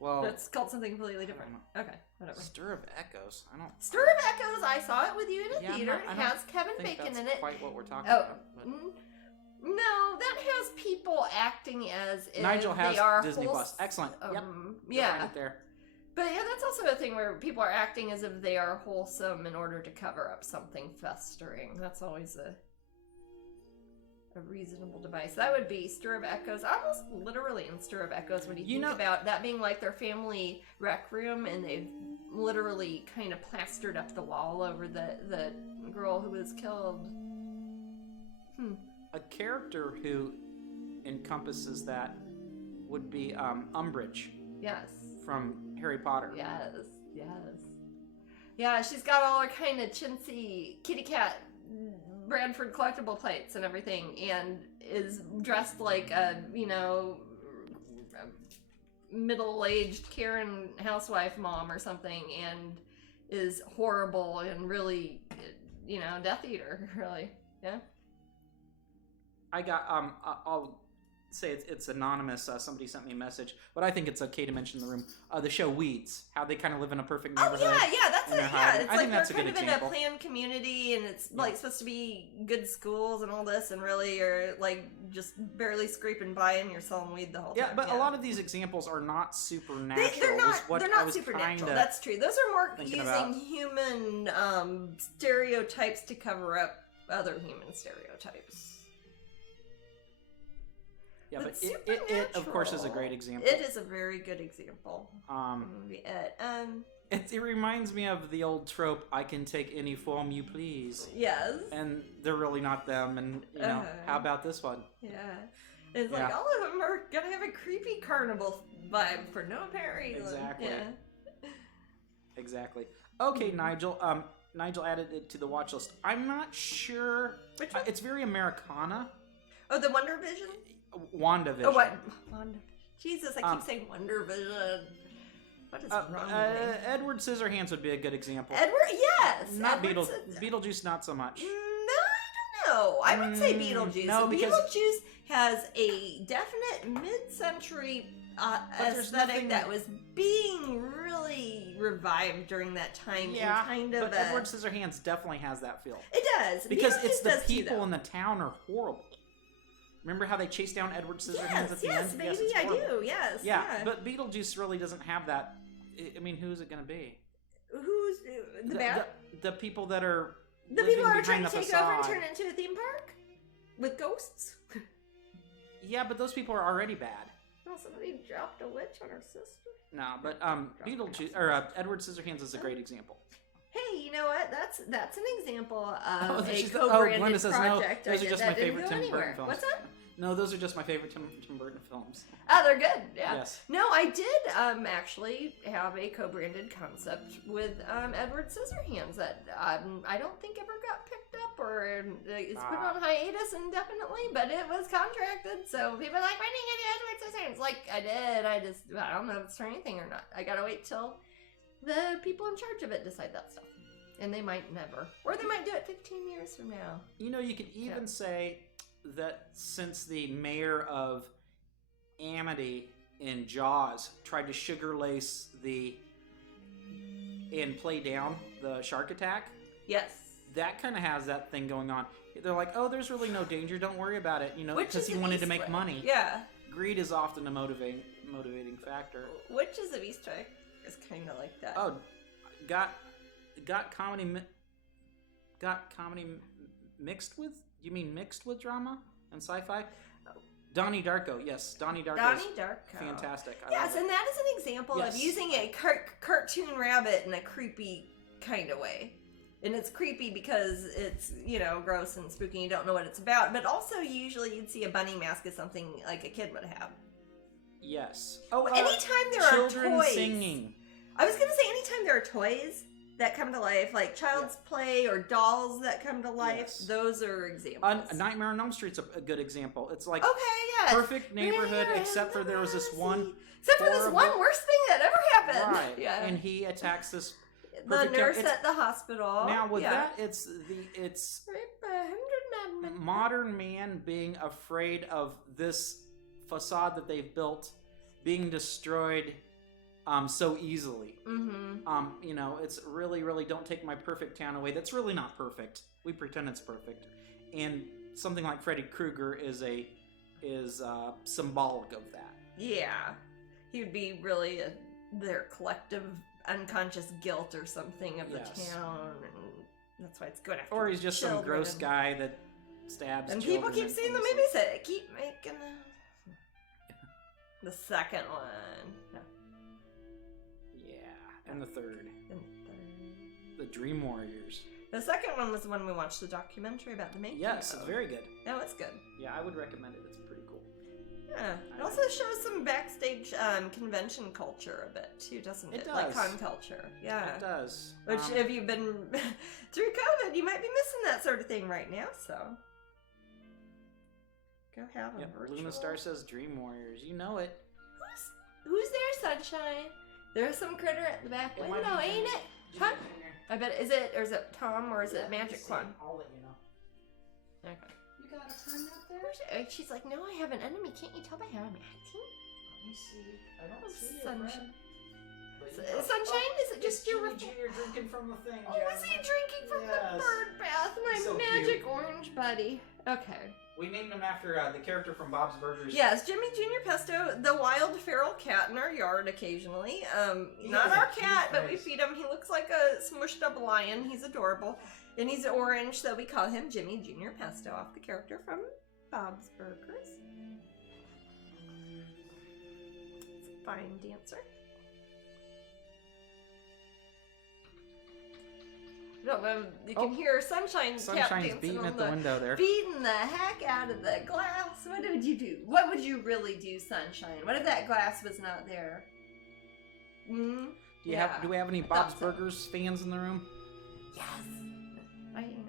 Well, that's called something completely different. Okay, whatever. Stir of Echoes. Stir of Echoes. I saw it with you in a theater. It has Kevin Bacon in it. Quite what we're talking about. But... No, that has people acting as if Nigel has they are Disney Plus. Excellent. Yep. Yeah. Right there. But yeah, that's also a thing where people are acting as if they are wholesome in order to cover up something festering. That's always a reasonable device. That would be Stir of Echoes. Almost literally in Stir of Echoes when you think about that being like their family rec room, and they've literally kind of plastered up the wall over the girl who was killed. A character who encompasses that would be Umbridge. Yes. From Harry Potter. Yes. Yeah, she's got all her kind of chintzy kitty cat Bradford collectible plates and everything, and is dressed like a, middle-aged Karen housewife mom or something, and is horrible and really, Death Eater, really. Yeah. I got, I'll say it's anonymous. Somebody sent me a message, but I think it's okay to mention in the room. The show Weeds, how they kind of live in a perfect neighborhood. Oh, yeah, that's it. Yeah, it's like that's they're kind of in a planned community, and it's like supposed to be good schools and all this, and really you're like just barely scraping by and you're selling weed the whole time. Yeah, but a lot of these examples are not supernatural. They're not supernatural. That's true. Those are more using human stereotypes to cover up other human stereotypes. Yeah, but it of course is a great example. It is a very good example. It reminds me of the old trope, I can take any form you please. Yes. And they're really not them, and how about this one? Yeah. It's like all of them are gonna have a creepy carnival vibe for no apparent reason. Exactly. Yeah. Exactly. Okay, Nigel. Nigel added it to the watch list. I'm not sure. Which one? It's very Americana. Oh, the Wonder Vision? WandaVision. Oh, what? Wonder. Jesus, I keep saying Wonder Vision. What is wrong with me? Edward Scissorhands would be a good example. Edward, yes. Not Edward Beetlejuice, not so much. No, I don't know. I would say Beetlejuice. No, because Beetlejuice has a definite mid-century aesthetic that was being really revived during that time. Yeah, in kind of but Edward Scissorhands definitely has that feel. It does. Because Beetlejuice it's the does too, people though. in the town are horrible. Remember how they chased down Edward Scissorhands at the Yes, end? maybe it's I horrible. do. Yes. Yeah, but Beetlejuice really doesn't have that. I mean, who's it going to be? Who's the bad? The people that are The living people are behind trying the to take facade. over and turn it into a theme park with ghosts. Yeah, but those people are already bad. Oh, somebody dropped a witch on her sister. No, but Beetlejuice or Edward Scissorhands is a great example. Hey, you know what? That's an example Oh, of a she's- co-branded Glenda says, no, project those I are did just that my didn't favorite go Tim Burton anywhere. films. What's that? No, those are just my favorite Tim Burton films. Oh, they're good. Yeah. Yes. No, I did actually have a co-branded concept with Edward Scissorhands that I don't think ever got picked up or it's put on hiatus indefinitely, but it was contracted. So people are like, "When are you gonna do Edward Scissorhands?" Like I did. I don't know if it's for anything or not. I gotta wait till the people in charge of it decide that stuff, and they might never, or they might do it 15 years from now. You know, you could even say that since the mayor of Amity in Jaws tried to sugar lace and play down the shark attack, Yes. that kind of has that thing going on. They're like, oh, there's really no danger, don't worry about it, you know, Which because is he an wanted to Easter make egg. money. Yeah. Greed is often a motivating factor. Witches of Easter egg is kind of like that. Oh, got comedy mixed with? You mean mixed with drama and sci-fi? Donnie Darko, yes, Donnie Darko. Donnie Darko. Fantastic. I Yes, love it. and that is an example of Yes. using a cartoon rabbit in a creepy kind of way. And it's creepy because it's, you know, gross and spooky and you don't know what it's about. But also, usually you'd see a bunny mask as something like a kid would have. Yes. Oh, Anytime there are children toys. singing. I was going to say, anytime there are toys that come to life, like Child's Play or dolls that come to life, Yes. those are examples. Nightmare on Elm Street's a good example. It's like Okay, yes. perfect neighborhood, except for there was this one. Except for this horrible- one worst thing that ever happened. Right. Yeah. And he attacks this. The perfect nurse it's- at the hospital. Now with yeah. that, it's Rape 100 madmen. modern man being afraid of this facade that they've built being destroyed so easily. Mm-hmm. You know, it's really don't take my perfect town away. That's really not perfect. We pretend it's perfect. And something like Freddy Krueger is symbolic of that. Yeah. He would be really their collective unconscious guilt or something of the Yes. town, and that's why it's good after Or he's just some children. gross guy that stabs And children people keep seeing the innocently. movies that keep making the second one. No. Yeah, and the third. And The Dream Warriors. the second one was the one we watched the documentary about the making Yes, of. it's very good. No, it's good. Yeah, I would recommend it. It's pretty cool. Yeah. It also shows some backstage convention culture a bit too, doesn't it? It Like does. con culture. Yeah. It does. Which, if you've been through COVID, you might be missing that sort of thing right now, so. Go have a Yep, virtual. Luna Star says Dream Warriors. You know it. Who's there, Sunshine? There's some critter at the back It might window, be ain't it? Huh? I bet, is it Tom or is it Magic One? I'll let you know. Okay. You got a friend out there? She's like, no, I have an enemy. Can't you tell by how I'm acting? Let me see. I don't Oh, see your Sunshine. friend. But Sunshine? Is it just your... Junior drinking from the thing, Oh, is he drinking from the Yes. bird bath? My So magic cute. orange buddy. Okay. We named him after the character from Bob's Burgers. Yes, Jimmy Jr. Pesto, the wild feral cat in our yard occasionally. He Not has a our cute cat, but we face. feed him. He looks like a smushed up lion. He's adorable. And he's orange, so we call him Jimmy Jr. Pesto, off the character from Bob's Burgers. He's a fine dancer. I don't know. You can hear Sunshine Sunshine's beating at the window there. Beating the heck out of the glass. What would you do? What would you really do, Sunshine? What if that glass was not there? Hmm? Do we have any Bob's Burgers fans in the room? Yes. I am.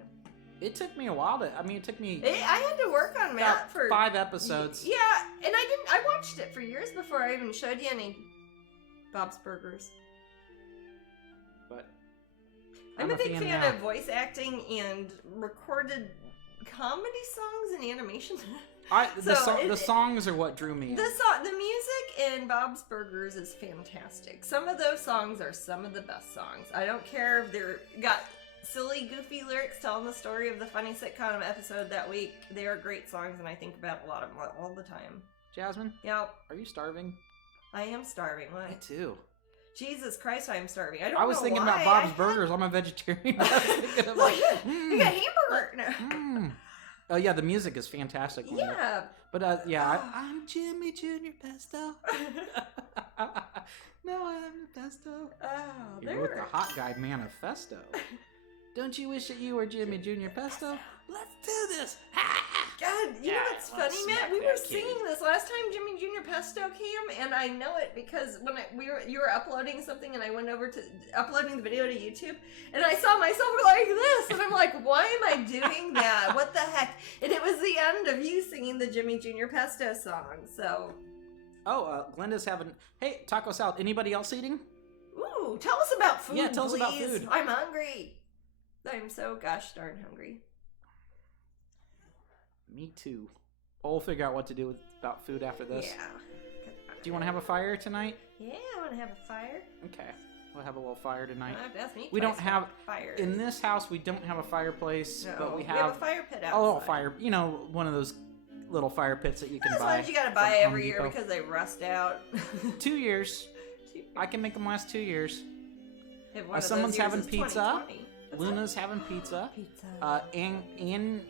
It took me a while to. It took me. I had to work on Matt for 5 episodes. Yeah, and I watched it for years before I even showed you any Bob's Burgers. But I'm a big fan of voice acting and recorded comedy songs and animation. The songs are what drew me in. The music in Bob's Burgers is fantastic. Some of those songs are some of the best songs. I don't care if they're got silly, goofy lyrics telling the story of the funny sitcom episode that week. They are great songs, and I think about a lot of them all the time. Jasmine? Yep. Are you starving? I am starving. Why? Me too. Jesus Christ, I am starving. I was thinking about Bob's Burgers. I'm a vegetarian. I was thinking of you got hamburger. No. Oh yeah, the music is fantastic. Yeah. But I'm Jimmy Jr. Pesto. No, I'm Pesto. Oh, He wrote the Hot Guy Manifesto. Don't you wish that you were Jimmy Jr. Pesto? Let's do this. God, you know what's funny, Matt? We were singing this last time Jimmy Jr. Pesto came, and I know it because when you were uploading something, and I went over to uploading the video to YouTube, and I saw myself like this, and I'm like, why am I doing that? What the heck? And it was the end of you singing the Jimmy Jr. Pesto song, so... Oh, Glenda's having... Hey, taco salad. Anybody else eating? Ooh, tell us about food, Yeah, tell us about please. food. I'm hungry. I'm so gosh darn hungry. Me too. We'll figure out what to do about food after this. Yeah. Do you want to have a fire tonight? Yeah, I want to have a fire. Okay. We'll have a little fire tonight. That's me. We don't have... fire. In this house, we don't have a fireplace, No, but we we have have a fire pit outside. a little fire... You know, one of those little fire pits that you can That's buy. ones you gotta buy from Home every year Depot. because they rust out. 2 years. I can make them last 2 years. If one of Someone's those years having is pizza. 2020. Luna's having pizza. Pizza. And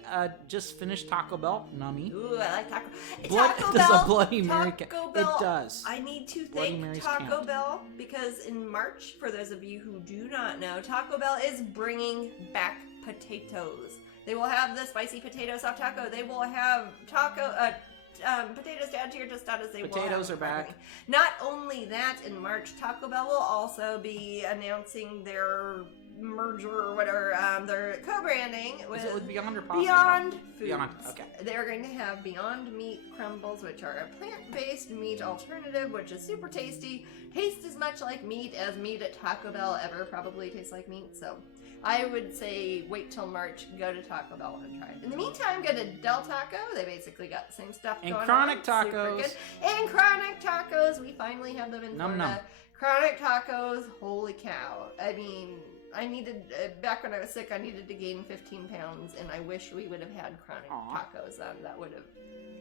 just finished Taco Bell. Nummy. Ooh, I like Taco. Does a Bloody Mary Taco count? Bell. It does. I need to Bloody thank Marys Taco count. Bell because in March, for those of you who do not know, Taco Bell is bringing back potatoes. They will have the spicy potato soft taco. They will have potatoes to add to your tostadas. Potatoes are back. Not only that, in March, Taco Bell will also be announcing their merger or whatever, their co-branding Is it with Beyond or Possible? Beyond Foods. Beyond, okay. They're going to have Beyond Meat crumbles, which are a plant-based meat alternative, which is super tasty. Tastes as much like meat as meat at Taco Bell ever probably tastes like meat. So I would say wait till March, go to Taco Bell and try it. In the meantime, go to Del Taco. They basically got the same stuff And going Chronic on. Tacos. Super good. And Chronic Tacos. We finally have them in Num Florida. num. Chronic Tacos. Holy cow. I mean... I needed, back when I was sick, I needed to gain 15 pounds, and I wish we would have had Chronic Tacos.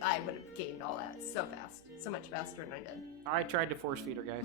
I would have gained all that so fast. So much faster than I did. I tried to force feed her, guys.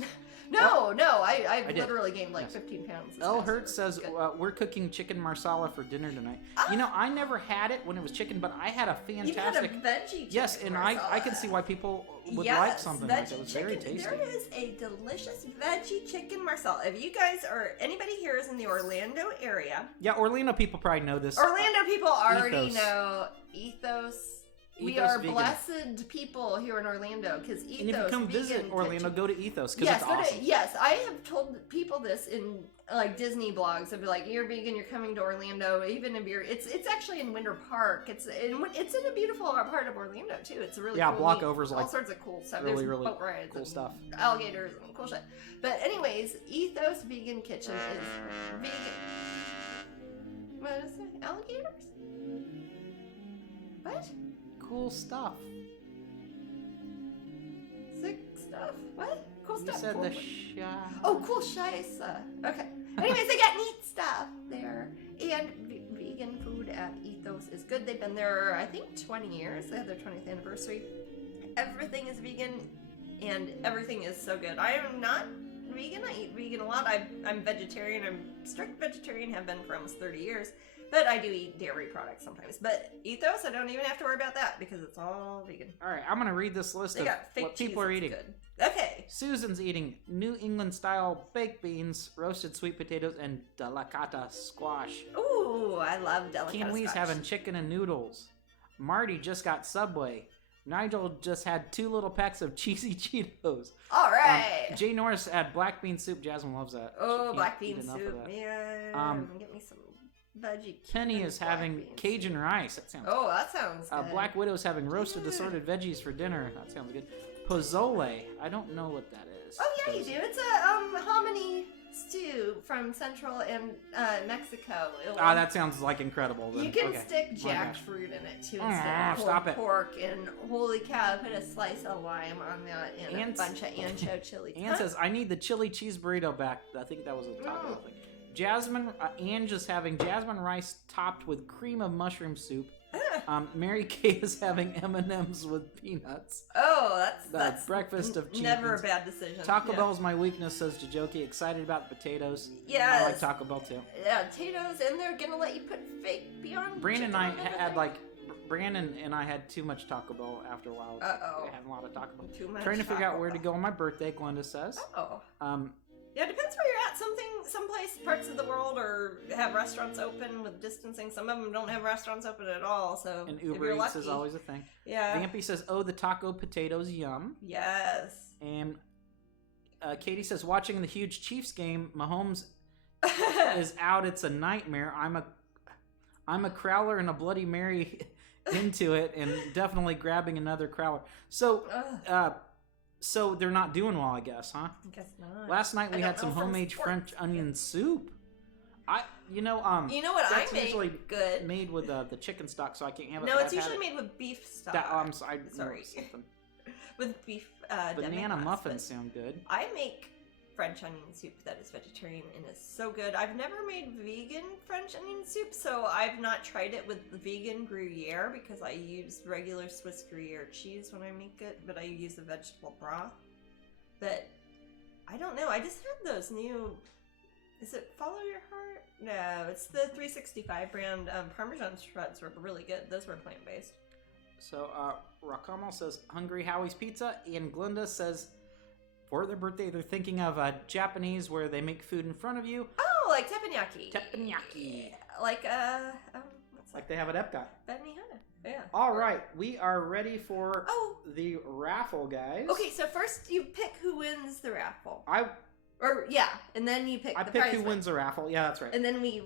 I did. literally gained like 15 pounds. L. Hertz says, we're cooking chicken marsala for dinner tonight. You know, I never had it when it was chicken, but I had a fantastic... You had a veggie chicken Yes, and I can see why people would like something like that. It was very tasty. There is a delicious veggie chicken marsala. If you guys or anybody here is in the Orlando area... Yeah, Orlando people probably know this. Orlando people already know Ethos. We are Vegan. blessed people here in Orlando because Ethos. And if you come visit Orlando, go to Ethos because it's awesome. Yes, I have told people this in like Disney blogs. I'd be like, "You're vegan, you're coming to Orlando." Even if you're, it's actually in Winter Park. It's in a beautiful part of Orlando too. It's a really cool, block overs all like sorts of cool stuff. Really, There's really boat rides cool and stuff, alligators and cool shit. But anyways, Ethos Vegan Kitchen is vegan. What is it? Alligators? What? Cool stuff. Sick stuff. What? Cool stuff. You said cool. the shy. Oh, cool scheisse. Okay. Anyways, they got neat stuff there. And vegan food at Ethos is good. They've been there, I think, 20 years. They had their 20th anniversary. Everything is vegan, and everything is so good. I am not vegan. I eat vegan a lot. I'm vegetarian. I'm strict vegetarian, have been for almost 30 years. But I do eat dairy products sometimes. But ethos, I don't even have to worry about that because it's all vegan. All right, I'm gonna read this list They of got fake what cheese people are that's eating. Good. Okay. Susan's eating New England-style baked beans, roasted sweet potatoes, and delicata squash. Ooh, I love delicate Kiwi's having chicken and noodles. Marty just got Subway. Nigel just had 2 little packs of cheesy Cheetos. All right. Jay Norris had black bean soup. Jasmine loves that. Oh, She black can't bean eat enough of soup. that. Yeah. Get me some veggie. Penny is black having bean Cajun soup. rice. That sounds Oh, that sounds good. Black Widow's having roasted assorted veggies for dinner. That sounds good. Pozole. I don't know what that is. Oh yeah, you do. It's a hominy stew from Central and Mexico. That sounds like incredible. Then. You can Okay. stick Oh my gosh. jackfruit in it too instead of stop pulled it. pork. And holy cow, put a slice of lime on that and Ann a bunch of ancho chili. Ann says, I need the chili cheese burrito back. I think that was a taco thing. Jasmine, Ann just having jasmine rice topped with cream of mushroom soup. Mary Kay is having M&Ms with peanuts. Oh, that's breakfast of champions. never a bad decision. Taco Bell's my weakness, says Jajoki. Excited about the potatoes. Yes. I like Taco Bell too. Yeah, potatoes, and they're gonna let you put fake Beyond. Brandon and I chicken on had everything. Brandon and I had too much Taco Bell after a while. Uh-oh. I had a lot of Taco Bell. Too much Trying to figure out Taco where to Bell. go on my birthday, Glenda says. Oh. Yeah, it depends where you're at. Someplace, parts of the world, or have restaurants open with distancing. Some of them don't have restaurants open at all. So and if Uber you're Eats lucky, is always a thing. Yeah. Vampy says, oh, the taco potatoes, yum. Yes. And Katie says, watching the huge Chiefs game, Mahomes is out. It's a nightmare. I'm a crowler and a Bloody Mary into it, and definitely grabbing another crowler. So they're not doing well, I guess, huh? I guess not. Last night we I had don't some know from homemade sports. French onion soup. You know what I make usually good. made with the chicken stock, so I can't have it. No, but it's I've had usually it. made with beef stock. I'm sorry. Sorry. Something. With beef. Banana demi-glace, muffins but sound good. I make French onion soup that is vegetarian and is so good. I've never made vegan French onion soup, so I've not tried it with the vegan Gruyere because I use regular Swiss Gruyere cheese when I make it, but I use the vegetable broth. But I don't know. I just had those new. Is it Follow Your Heart? No, it's the 365 brand Parmesan shreds were really good. Those were plant based. So Rakamo says Hungry Howie's Pizza, and Glenda says for their birthday they're thinking of Japanese where they make food in front of you. Oh, like teppanyaki. Teppanyaki. Like what's Like they have at Epcot. Benihana. Yeah. All right, we are ready for Oh. the raffle, guys. Okay, so first you pick who wins the raffle. And then you pick I the pick prize who wins the raffle. Yeah, that's right. And then we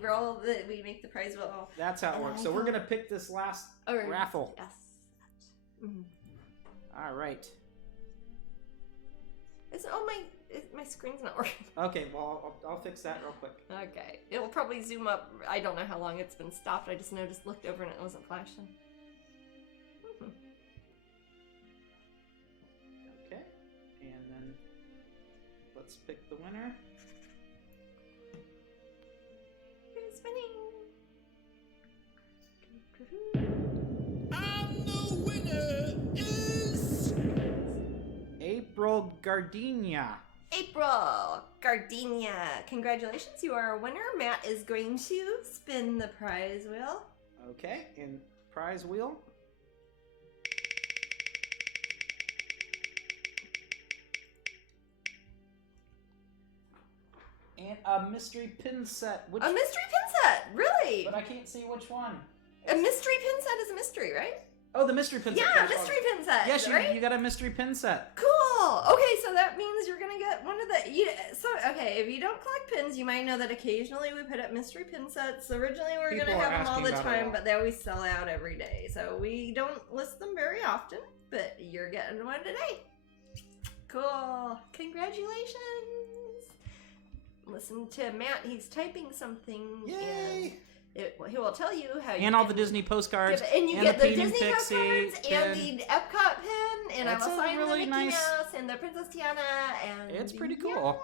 we make the prize roll. That's how it works. So we're gonna pick this last raffle. Yes. Mm-hmm. All right. My screen's not working. Okay, well I'll fix that real quick. Okay, it'll probably zoom up. I don't know how long it's been stopped. I just looked over and it wasn't flashing. Okay, and then let's pick the winner. Who's spinning? And the winner is April Gardenia. April Gardenia. Congratulations, you are a winner. Matt is going to spin the prize wheel. Okay, and prize wheel. And a mystery pin set. A mystery pin set, really? But I can't see which one. A mystery pin set is a mystery, right? Oh, the mystery pin set. Yeah, That's mystery what- pin set. Yes, right? you got a mystery pin set. Cool. Okay, so that means you're gonna get one of the. If you don't collect pins, you might know that occasionally we put up mystery pin sets. Originally, we were People gonna are have them all asking the about it a time, lot. but they always sell out every day. So we don't list them very often. But you're getting one today. Cool. Congratulations. Listen to Matt. He's typing something. Yay! He will tell you how you And all the can Disney postcards. and you and get the Peony Disney Pixie postcards and pin. the Epcot pin, and That's I will a sign really the Mickey nice- Mouse and the Princess Tiana, and It's pretty cool.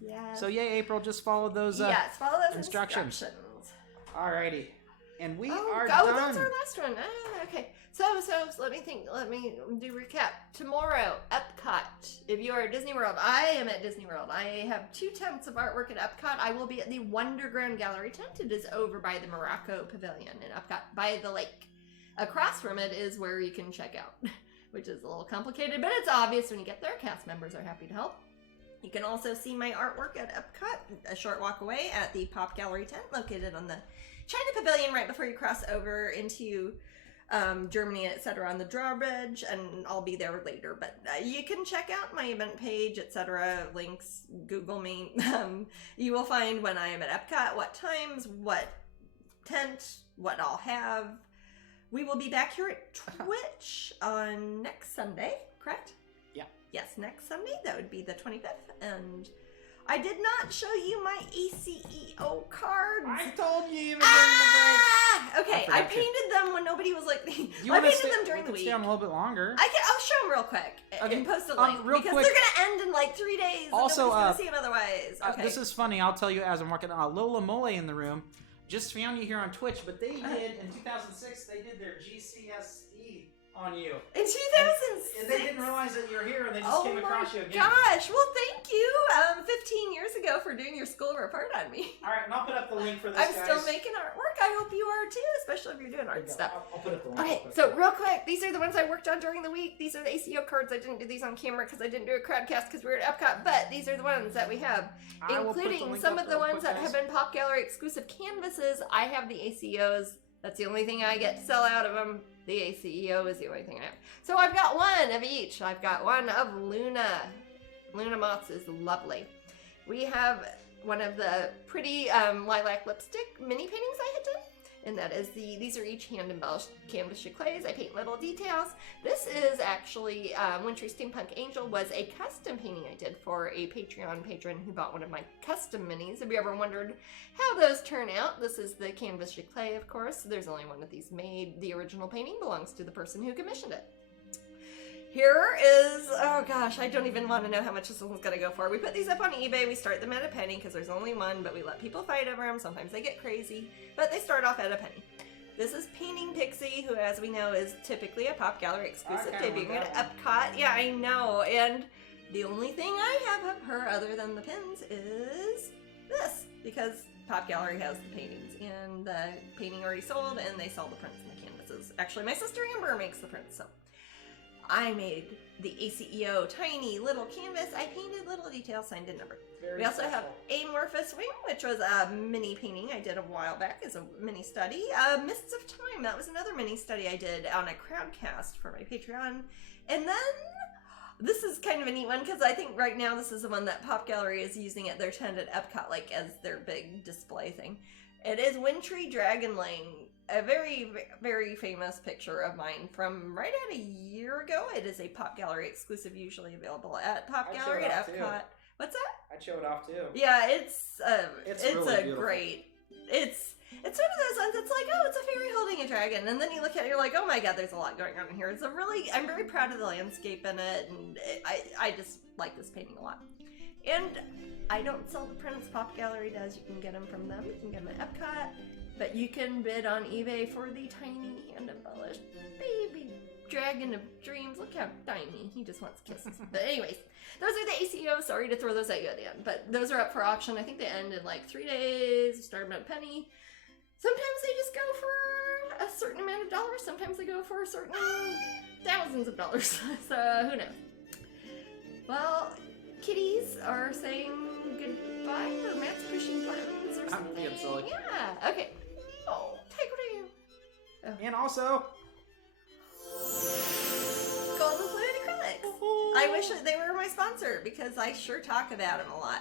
Yes. So yay, April, just follow those yes, follow those instructions. instructions. Alrighty. And we Oh, are oh, done. that's our last one. Ah, okay. So let me think. Let me do recap. Tomorrow, Epcot. If you are at Disney World, I am at Disney World. I have 2 tents of artwork at Epcot. I will be at the Wonderground Gallery tent. It is over by the Morocco Pavilion in Epcot, by the lake. Across from it is where you can check out, which is a little complicated, but it's obvious when you get there. Cast members are happy to help. You can also see my artwork at Epcot, a short walk away at the Pop Gallery tent, located on the China Pavilion right before you cross over into Germany, etc. on the drawbridge, and I'll be there later. But you can check out my event page, etc. Links, Google me. You will find when I am at Epcot, what times, what tent, what I'll have. We will be back here at Twitch on next Sunday, correct? Yeah. Yes, next Sunday. That would be the 25th. And I did not show you my ACEO cards. I told you even during the break. Okay, I painted them when nobody was like. You I wanna painted them during the stay week. on a little bit longer. I'll show them real quick Okay, and post a link real because quick, they're gonna end in like 3 days. also, and nobody's gonna see them otherwise. Okay. This is funny. I'll tell you as I'm working on Lola Mole in the room. Just found you here on Twitch, but they did in 2006. They did their GCSE on you. In 2006. And they didn't realize that you were here, and they just came across you again. Gosh, well, thank you 15 years ago for doing your school report on me. All right, and I'll put up the link for this. I'm guys. still making artwork. I hope you are too, especially if you're doing There you art go. stuff. I'll put up the link. Okay, real quick. so real quick, these are the ones I worked on during the week. These are the ACO cards. I didn't do these on camera because I didn't do a crowdcast because we were at Epcot, but these are the ones that we have, I will put the including link some up of the real ones quick, that guys. have been Pop Gallery exclusive canvases. I have the ACOs. That's the only thing I get to sell out of them. The ACEO is the only thing I have. So I've got one of each. I've got one of Luna. Luna Moths is lovely. We have one of the pretty lilac lipstick mini paintings I had done. And that is these are each hand embellished canvas chiclets. I paint little details. This is actually, Wintry Steampunk Angel was a custom painting I did for a Patreon patron who bought one of my custom minis. Have you ever wondered how those turn out? This is the canvas chiclet, of course. There's only one of these made. The original painting belongs to the person who commissioned it. Here is, oh gosh, I don't even want to know how much this one's going to go for. We put these up on eBay. We start them at a penny because there's only one, but we let people fight over them. Sometimes they get crazy, but they start off at a penny. This is Painting Pixie, who, as we know, is typically a Pop Gallery exclusive, debuting at Epcot. Yeah, I know. And the only thing I have of her, other than the pins, is this, because Pop Gallery has the paintings, and the painting already sold, and they sell the prints and the canvases. Actually, my sister Amber makes the prints, so I made the ACEO tiny little canvas. I painted little details, signed and numbered. Very We also special. have Amorphous Wing, which was a mini painting I did a while back as a mini study. Mists of Time, that was another mini study I did on a crowdcast for my Patreon. And then this is kind of a neat one because I think right now this is the one that Pop Gallery is using at their tent at Epcot, like as their big display thing. It is Wintry Dragonling, a very, very famous picture of mine from right at a year ago. It is a Pop Gallery exclusive, usually available at Pop I'd show Gallery it at off, too. Epcot. What's that? I'd show it off too. Yeah, it's really a beautiful. great. It's one of those ones that's like, oh, it's a fairy holding a dragon, and then you look at it, you're like, oh my god, there's a lot going on in here. It's a really, I'm very proud of the landscape in it, and I just like this painting a lot. And I don't sell the prints. Pop Gallery does. You can get them from them. You can get them at Epcot, but you can bid on eBay for the tiny hand embellished baby dragon of dreams. Look how tiny. He just wants kisses. But anyways, those are the ACO. Sorry to throw those at you at the end, but those are up for auction. I think they end in like 3 days. Start them at a penny. Sometimes they just go for a certain amount of dollars. Sometimes they go for certain thousands of dollars. So who knows? Well, kitties are saying goodbye, or Matt's pushing buttons or I'm something. being silly. Yeah. Okay. Oh, take what are you? And also, Golden Fluid Acrylics. I wish that they were my sponsor because I sure talk about them a lot,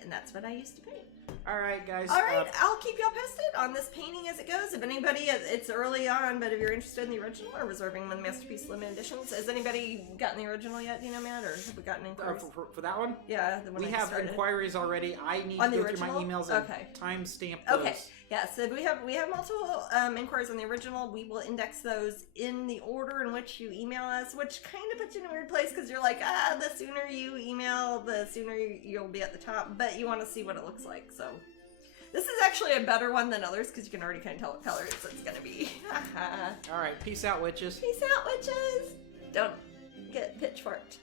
and that's what I used to paint. all right, guys. All right, I'll keep y'all posted on this painting as it goes. If anybody, it's early on, but if you're interested in the original or reserving one of the Masterpiece Limited Editions, has anybody gotten the original yet? Do you know, Matt, or have we gotten inquiries? For that one, Yeah, the one we I have started. inquiries already. I need On to the go through my original? emails and Okay. timestamp those. Okay, yeah, so we have multiple inquiries on the original. We will index those in the order in which you email us, which kind of puts you in a weird place because you're like, the sooner you email, the sooner you'll be at the top, but you want to see what it looks like, so. This is actually a better one than others because you can already kind of tell what colors it's gonna be. All right, peace out, witches. Peace out, witches. Don't get pitchforked.